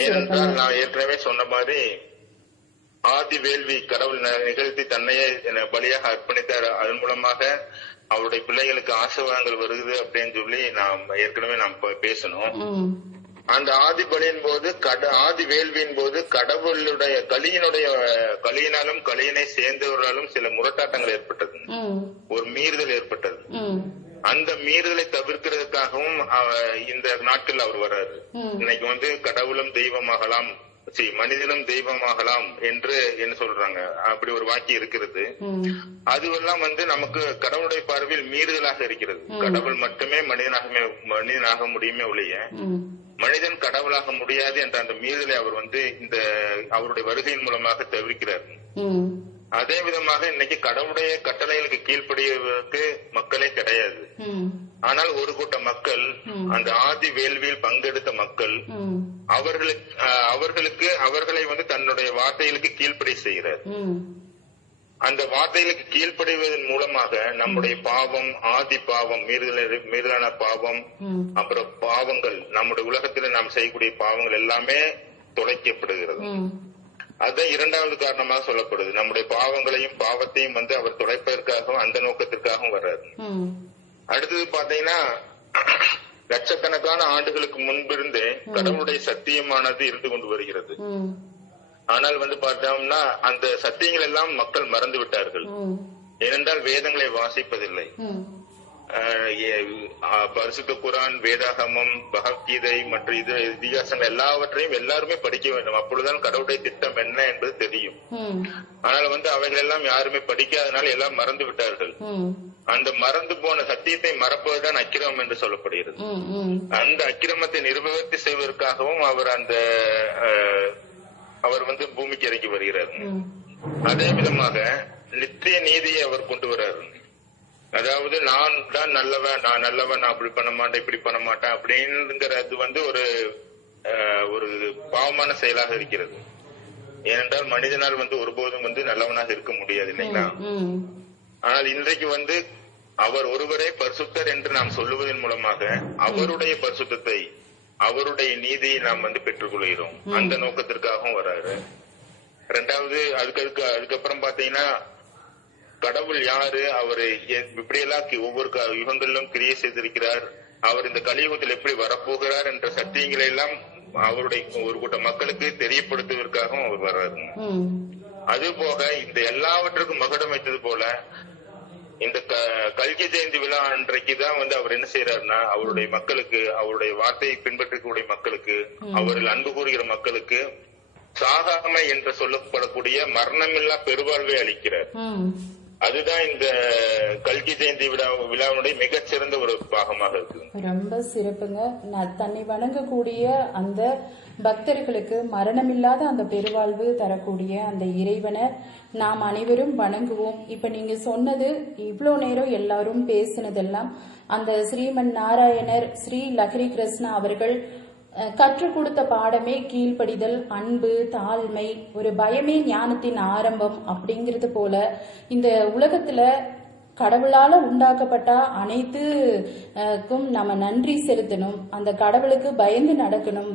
ஏனென்றால் நான் ஏற்கனவே சொன்ன மாதிரி ஆதி வேள்வி கடவுள் நிகழ்த்தி தன்னையே பலியாக அர்ப்பணித்தார். அதன் மூலமாக அவருடைய பிள்ளைகளுக்கு ஆசீர்வாதங்கள் வருது அப்படின்னு சொல்லி நாம் பேசணும். அந்த ஆதி பலியின் போது ஆதி வேள்வியின் போது கடவுளுடைய கலியினாலும் கலியினை சேர்ந்தவர்களாலும் சில முரட்டாட்டங்கள் ஏற்பட்டது, ஒரு மீறுதல் ஏற்பட்டது. அந்த மீறுதலை தவிர்க்கிறதுக்காகவும் இந்த நாட்கள் அவர் வர்றாரு. இன்னைக்கு கடவுளும் தெய்வமாகலாம், மனிதனும் தெய்வமாகலாம் என்று என்ன சொல்றாங்க, அப்படி ஒரு வாக்கியம் இருக்கிறது. அதுவெல்லாம் நமக்கு கடவுளுடைய பார்வையில் மீறுதலாக இருக்கிறது. கடவுள் மட்டுமே மனிதனாக முடியுமே ஒழிய மனிதன் கடவுளாக முடியாது என்ற அந்த மீறுதலை அவர் இந்த அவருடைய வருகையின் மூலமாக தவிர்க்கிறார். அதே விதமாக இன்னைக்கு கடவுளுடைய கட்டளைகளுக்கு கீழ்ப்படிவதற்கு மக்களே கிடையாது. ஆனால் ஒரு கூட்ட மக்கள், அந்த ஆதி வேள்வியில் பங்கெடுத்த மக்கள், அவர்களை தன்னுடைய வார்த்தைகளுக்கு கீழ்ப்படி செய்கிறார். அந்த வார்த்தைகளுக்கு கீழ்ப்படிவதன் மூலமாக நம்முடைய பாவம், ஆதி பாவம், மீறலான பாவம், அப்புறம் பாவங்கள், நம்முடைய உலகத்துல நாம் செய்யக்கூடிய பாவங்கள் எல்லாமே தொலைக்கப்படுகிறது. அதுதான் இரண்டாவது காரணமாக சொல்லப்படுது. நம்முடைய பாவங்களையும் பாவத்தையும் அவர் தொலைப்பதற்காகவும் அந்த நோக்கத்திற்காகவும் வர்றாரு. அடுத்தது பாத்தீங்கன்னா லட்சக்கணக்கான ஆண்டுகளுக்கு முன்பிருந்தே கடவுளுடைய சத்தியமானது இருந்து கொண்டு வருகிறது. ஆனால் வந்து பார்த்தோம்னா அந்த சத்தியங்கள் எல்லாம் மக்கள் மறந்து விட்டார்கள். ஏனென்றால் வேதங்களை வாசிப்பதில்லை. பரிசுத்த குரான், வேதாகமம், பகவத்கீதை மற்றும் இதிகாசங்கள் எல்லாவற்றையும் எல்லாருமே படிக்க வேண்டும். அப்பொழுதுதான் கடவுளுடைய திட்டம் என்ன என்பது தெரியும். ஆனால் வந்து அவைகள் எல்லாம் யாருமே படிக்காதனால எல்லாம் மறந்து விட்டார்கள். அந்த மறந்து போன சத்தியத்தை மறப்பதுதான் அக்கிரமம் என்று சொல்லப்படுகிறது. அந்த அக்கிரமத்தை நிர்வகித்து செய்வதற்காகவும் அவர் வந்து பூமிக்கு இறங்கி வருகிறார். அதே விதமாக நித்திய நீதியை அவர் கொண்டு வர்றாரு. அதாவது நான் தான் நல்லவன், நான் அப்படி பண்ண மாட்டேன், இப்படி பண்ண மாட்டேன் அப்படிங்கிறது வந்து ஒரு பாவமான செயலாக இருக்கிறது. ஏனென்றால் மனிதனால் வந்து ஒருபோதும் வந்து நல்லவனாக இருக்க முடியாது இல்லைங்களா? ஆனால் இன்றைக்கு வந்து அவர் ஒருவரே பரிசுத்தர் என்று நாம் சொல்லுவதன் மூலமாக அவருடைய பரிசுத்தத்தை, அவருடைய நீதியை நாம் வந்து பெற்றுக்கொள்கிறோம். அந்த நோக்கத்திற்காகவும் வர்றாரு. ரெண்டாவது அதுக்கப்புறம் பாத்தீங்கன்னா கடவுள் யாரு, அவரு இப்படியெல்லாம் ஒவ்வொரு யுகங்களிலும் கிரியை செய்திருக்கிறார், அவர் இந்த கலியுகத்தில் எப்படி வரப்போகிறார் என்ற சத்தியங்களை எல்லாம் அவருடைய ஒரு கூட்ட மக்களுக்கு தெரியப்படுத்துவதற்காகவும் அவர் வர்றாரு. அது போக இந்த எல்லாவற்றுக்கும் மகுடம் வைத்தது போல இந்த கல்கி ஜெயந்தி விழா அன்றைக்குதான் வந்து அவர் என்ன செய்யறாருன்னா அவருடைய மக்களுக்கு, அவருடைய வார்த்தையை பின்பற்றக்கூடிய மக்களுக்கு, அவர்கள் அன்பு கூறுகிற மக்களுக்கு சாகாமை என்று சொல்லப்படக்கூடிய மரணமில்லா பெருவாழ்வை அளிக்கிறார். அதுதான் இந்த கல்கி ஜெயந்தி விழாவுடைய மிகச்சிறந்த ஒரு பாகமாக இருக்கு. ரொம்ப சிறப்புங்க. தன்னை வணங்கக்கூடிய அந்த பக்தர்களுக்கு மரணமில்லாத அந்த பெருவாழ்வு தரக்கூடிய அந்த இறைவனை நாம் அனைவரும் வணங்குவோம். இப்ப நீங்க சொன்னது இவ்வளோ நேரம் எல்லாரும் பேசினதெல்லாம் அந்த ஸ்ரீமன் நாராயணர் ஸ்ரீ லஹரி கிருஷ்ணா அவர்கள் கற்றுக் கொடுத்த பாடமே கீழ்ப்படிதல், அன்பு, தாழ்மை, ஒரு பயமே ஞானத்தின் ஆரம்பம் அப்படிங்கிறது போல இந்த உலகத்துல கடவுளால உண்டாக்கப்பட்ட அனைத்துக்கும் நம்ம நன்றி செலுத்தணும். அந்த கடவுளுக்கு பயந்து நடக்கணும்.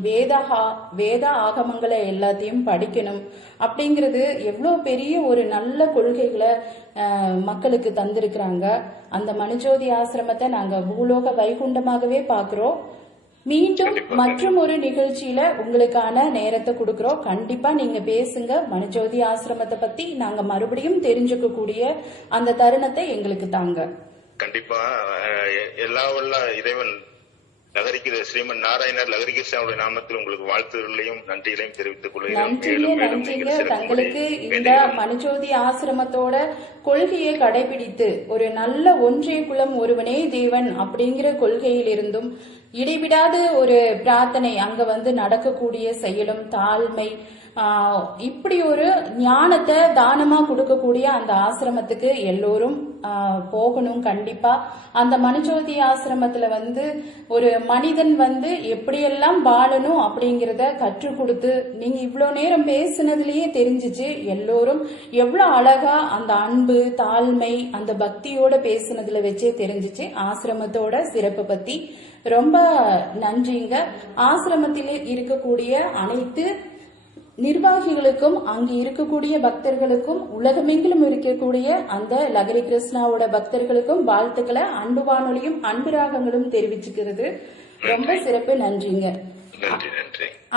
வேத ஆகமங்களை எல்லாத்தையும் படிக்கணும். அப்படிங்கிறது எவ்வளவு பெரிய ஒரு நல்ல கொள்கைகளை மக்களுக்கு தந்திருக்கிறாங்க. அந்த மனுஜோதி ஆசிரமத்தை நாங்க பூலோக வைகுண்டமாகவே பாக்குறோம். மீண்டும் மற்றும் ஒரு நிகழ்ச்சியில உங்களுக்கான நேரத்தை கொடுக்கிறோம். கண்டிப்பா நீங்க பேசுங்க. மனுஜோதி ஆசிரமத்தை பத்தி நாங்க மறுபடியும் தெரிஞ்சுக்க கூடிய அந்த தருணத்தை எங்களுக்கு தாங்க. கண்டிப்பா எல்லா வல்ல இறைவன் ஸ்ரீமன் நாராயணர் லஹரி கிருஷ்ணாவுடைய நாமத்தில் உங்களுக்கு வாழ்த்துகளையும் நன்றிகளையும் தெரிவித்துக் கொள்கிறேன். நன்றிங்க. தங்களுக்கு இந்த மனுஜோதி ஆசிரமத்தோட கொள்கையை கடைபிடித்து ஒரு நல்ல ஒன்றிய குலம் ஒருவனே தேவன் அப்படிங்கிற கொள்கையில் இருந்தும் இடைவிடாத ஒரு பிரார்த்தனை, அங்க வந்து நடக்கக்கூடிய செயலும், தாழ்மை, இப்படி ஒரு ஞானத்தை தானமா கொடுக்கக்கூடிய அந்த ஆசிரமத்துக்கு எல்லோரும் போகணும். கண்டிப்பா அந்த மனுஜோதி ஆசிரமத்துல வந்து ஒரு மனிதன் வந்து எப்படியெல்லாம் வாழணும் அப்படிங்கறத கற்றுக் கொடுத்து, நீங்க இவ்வளவு நேரம் பேசுனதுலயே தெரிஞ்சிச்சு எல்லோரும் எவ்வளவு அழகா அந்த அன்பு, தாழ்மை, அந்த பக்தியோட பேசுனதுல வச்சே தெரிஞ்சிச்சு ஆசிரமத்தோட சிறப்பு பத்தி. ரொம்ப நன்றிங்க. ஆசிரமத்தில் இருக்கக்கூடிய அனைத்து நிர்வாகிகளுக்கும், அங்கு இருக்கக்கூடிய பக்தர்களுக்கும், உலகமெங்கிலும் இருக்கக்கூடிய அந்த லஹரி கிருஷ்ணாவோட பக்தர்களுக்கும் வாழ்த்துக்களை அன்பு வானொலியும் அன்பு ராகங்களும் தெரிவிச்சுக்கிறது. ரொம்ப சிறப்பு. நன்றிங்க.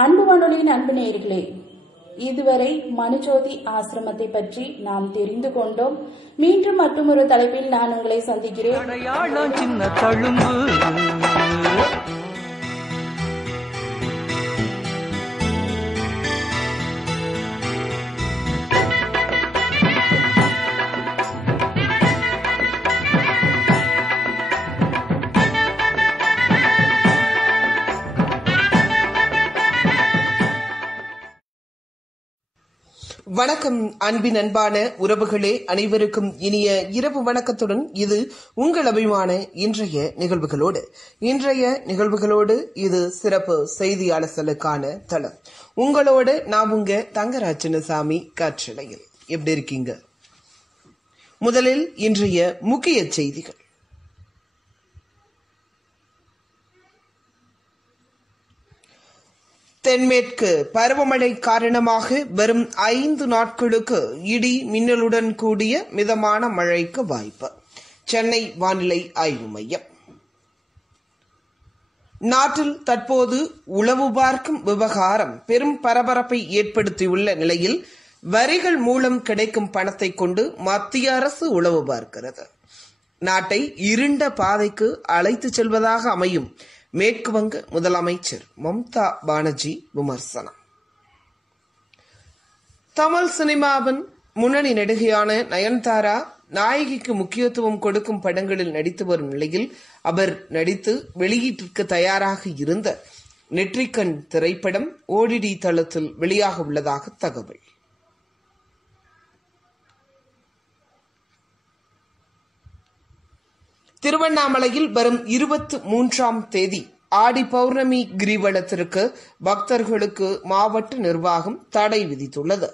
அன்பு வானொலியின் அன்பு நேயர்களே, இதுவரை மனுஜோதி ஆசிரமத்தை பற்றி நாம் தெரிந்து கொண்டோம். மீண்டும் மற்றும் ஒரு தலைப்பில் நான் உங்களை சந்திக்கிறேன். வணக்கம் அன்பின் அன்பான உறவுகளே, அனைவருக்கும் இனிய இரவு வணக்கத்துடன் இது உங்கள் அபிமான இன்றைய நிகழ்வுகளோடு இது சிறப்பு செய்தியாளர்களுக்கான தளம். உங்களோடு நான் உங்க தங்கராஜனசாமி காற்றலையில். எப்படி இருக்கீங்க? முதலில் இன்றைய முக்கிய செய்திகள். தென்மேற்கு பருவமழை காரணமாக வரும் 5 நாட்களுக்கு இடி மின்னலுடன் கூடிய மிதமான மழைக்கு வாய்ப்பு. சென்னை வானிலை ஆய்வு மையம். நாட்டில் தற்போது உளவு பார்க்கும் விவகாரம் பெரும் பரபரப்பை ஏற்படுத்தியுள்ள நிலையில் வரிகள் மூலம் கிடைக்கும் பணத்தை கொண்டு மத்திய அரசு உளவு பார்க்கிறது. நாட்டை இருண்ட பாதைக்கு அழைத்துச் செல்வதாக அமையும் மேற்கு வங்க முதலமைச்சர் மம்தா பானர்ஜி விமர்சனம். தமிழ் சினிமாவின் முன்னணி நடிகையான நயன்தாரா நாயகிக்கு முக்கியத்துவம் கொடுக்கும் படங்களில் நடித்து வரும் நிலையில் அவர் நடித்து வெளியீட்டிற்கு தயாராக இருந்த நெற்றிக்கண் திரைப்படம் OTT தளத்தில் வெளியாக உள்ளதாக தகவல். திருவண்ணாமலையில் வரும் 23ஆம் தேதி ஆடி பௌர்ணமி கிரிவலத்திற்கு பக்தர்களுக்கு மாவட்ட நிர்வாகம் தடை விதித்துள்ளது.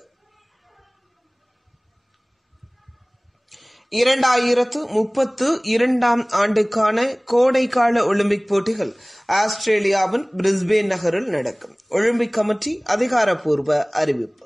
2032ஆம் ஆண்டுக்கான கோடைக்கால ஒலிம்பிக் போட்டிகள் ஆஸ்திரேலியாவின் பிரிஸ்பேன் நகரில் நடக்கும். ஒலிம்பிக் கமிட்டி அதிகாரப்பூர்வ அறிவிப்பு.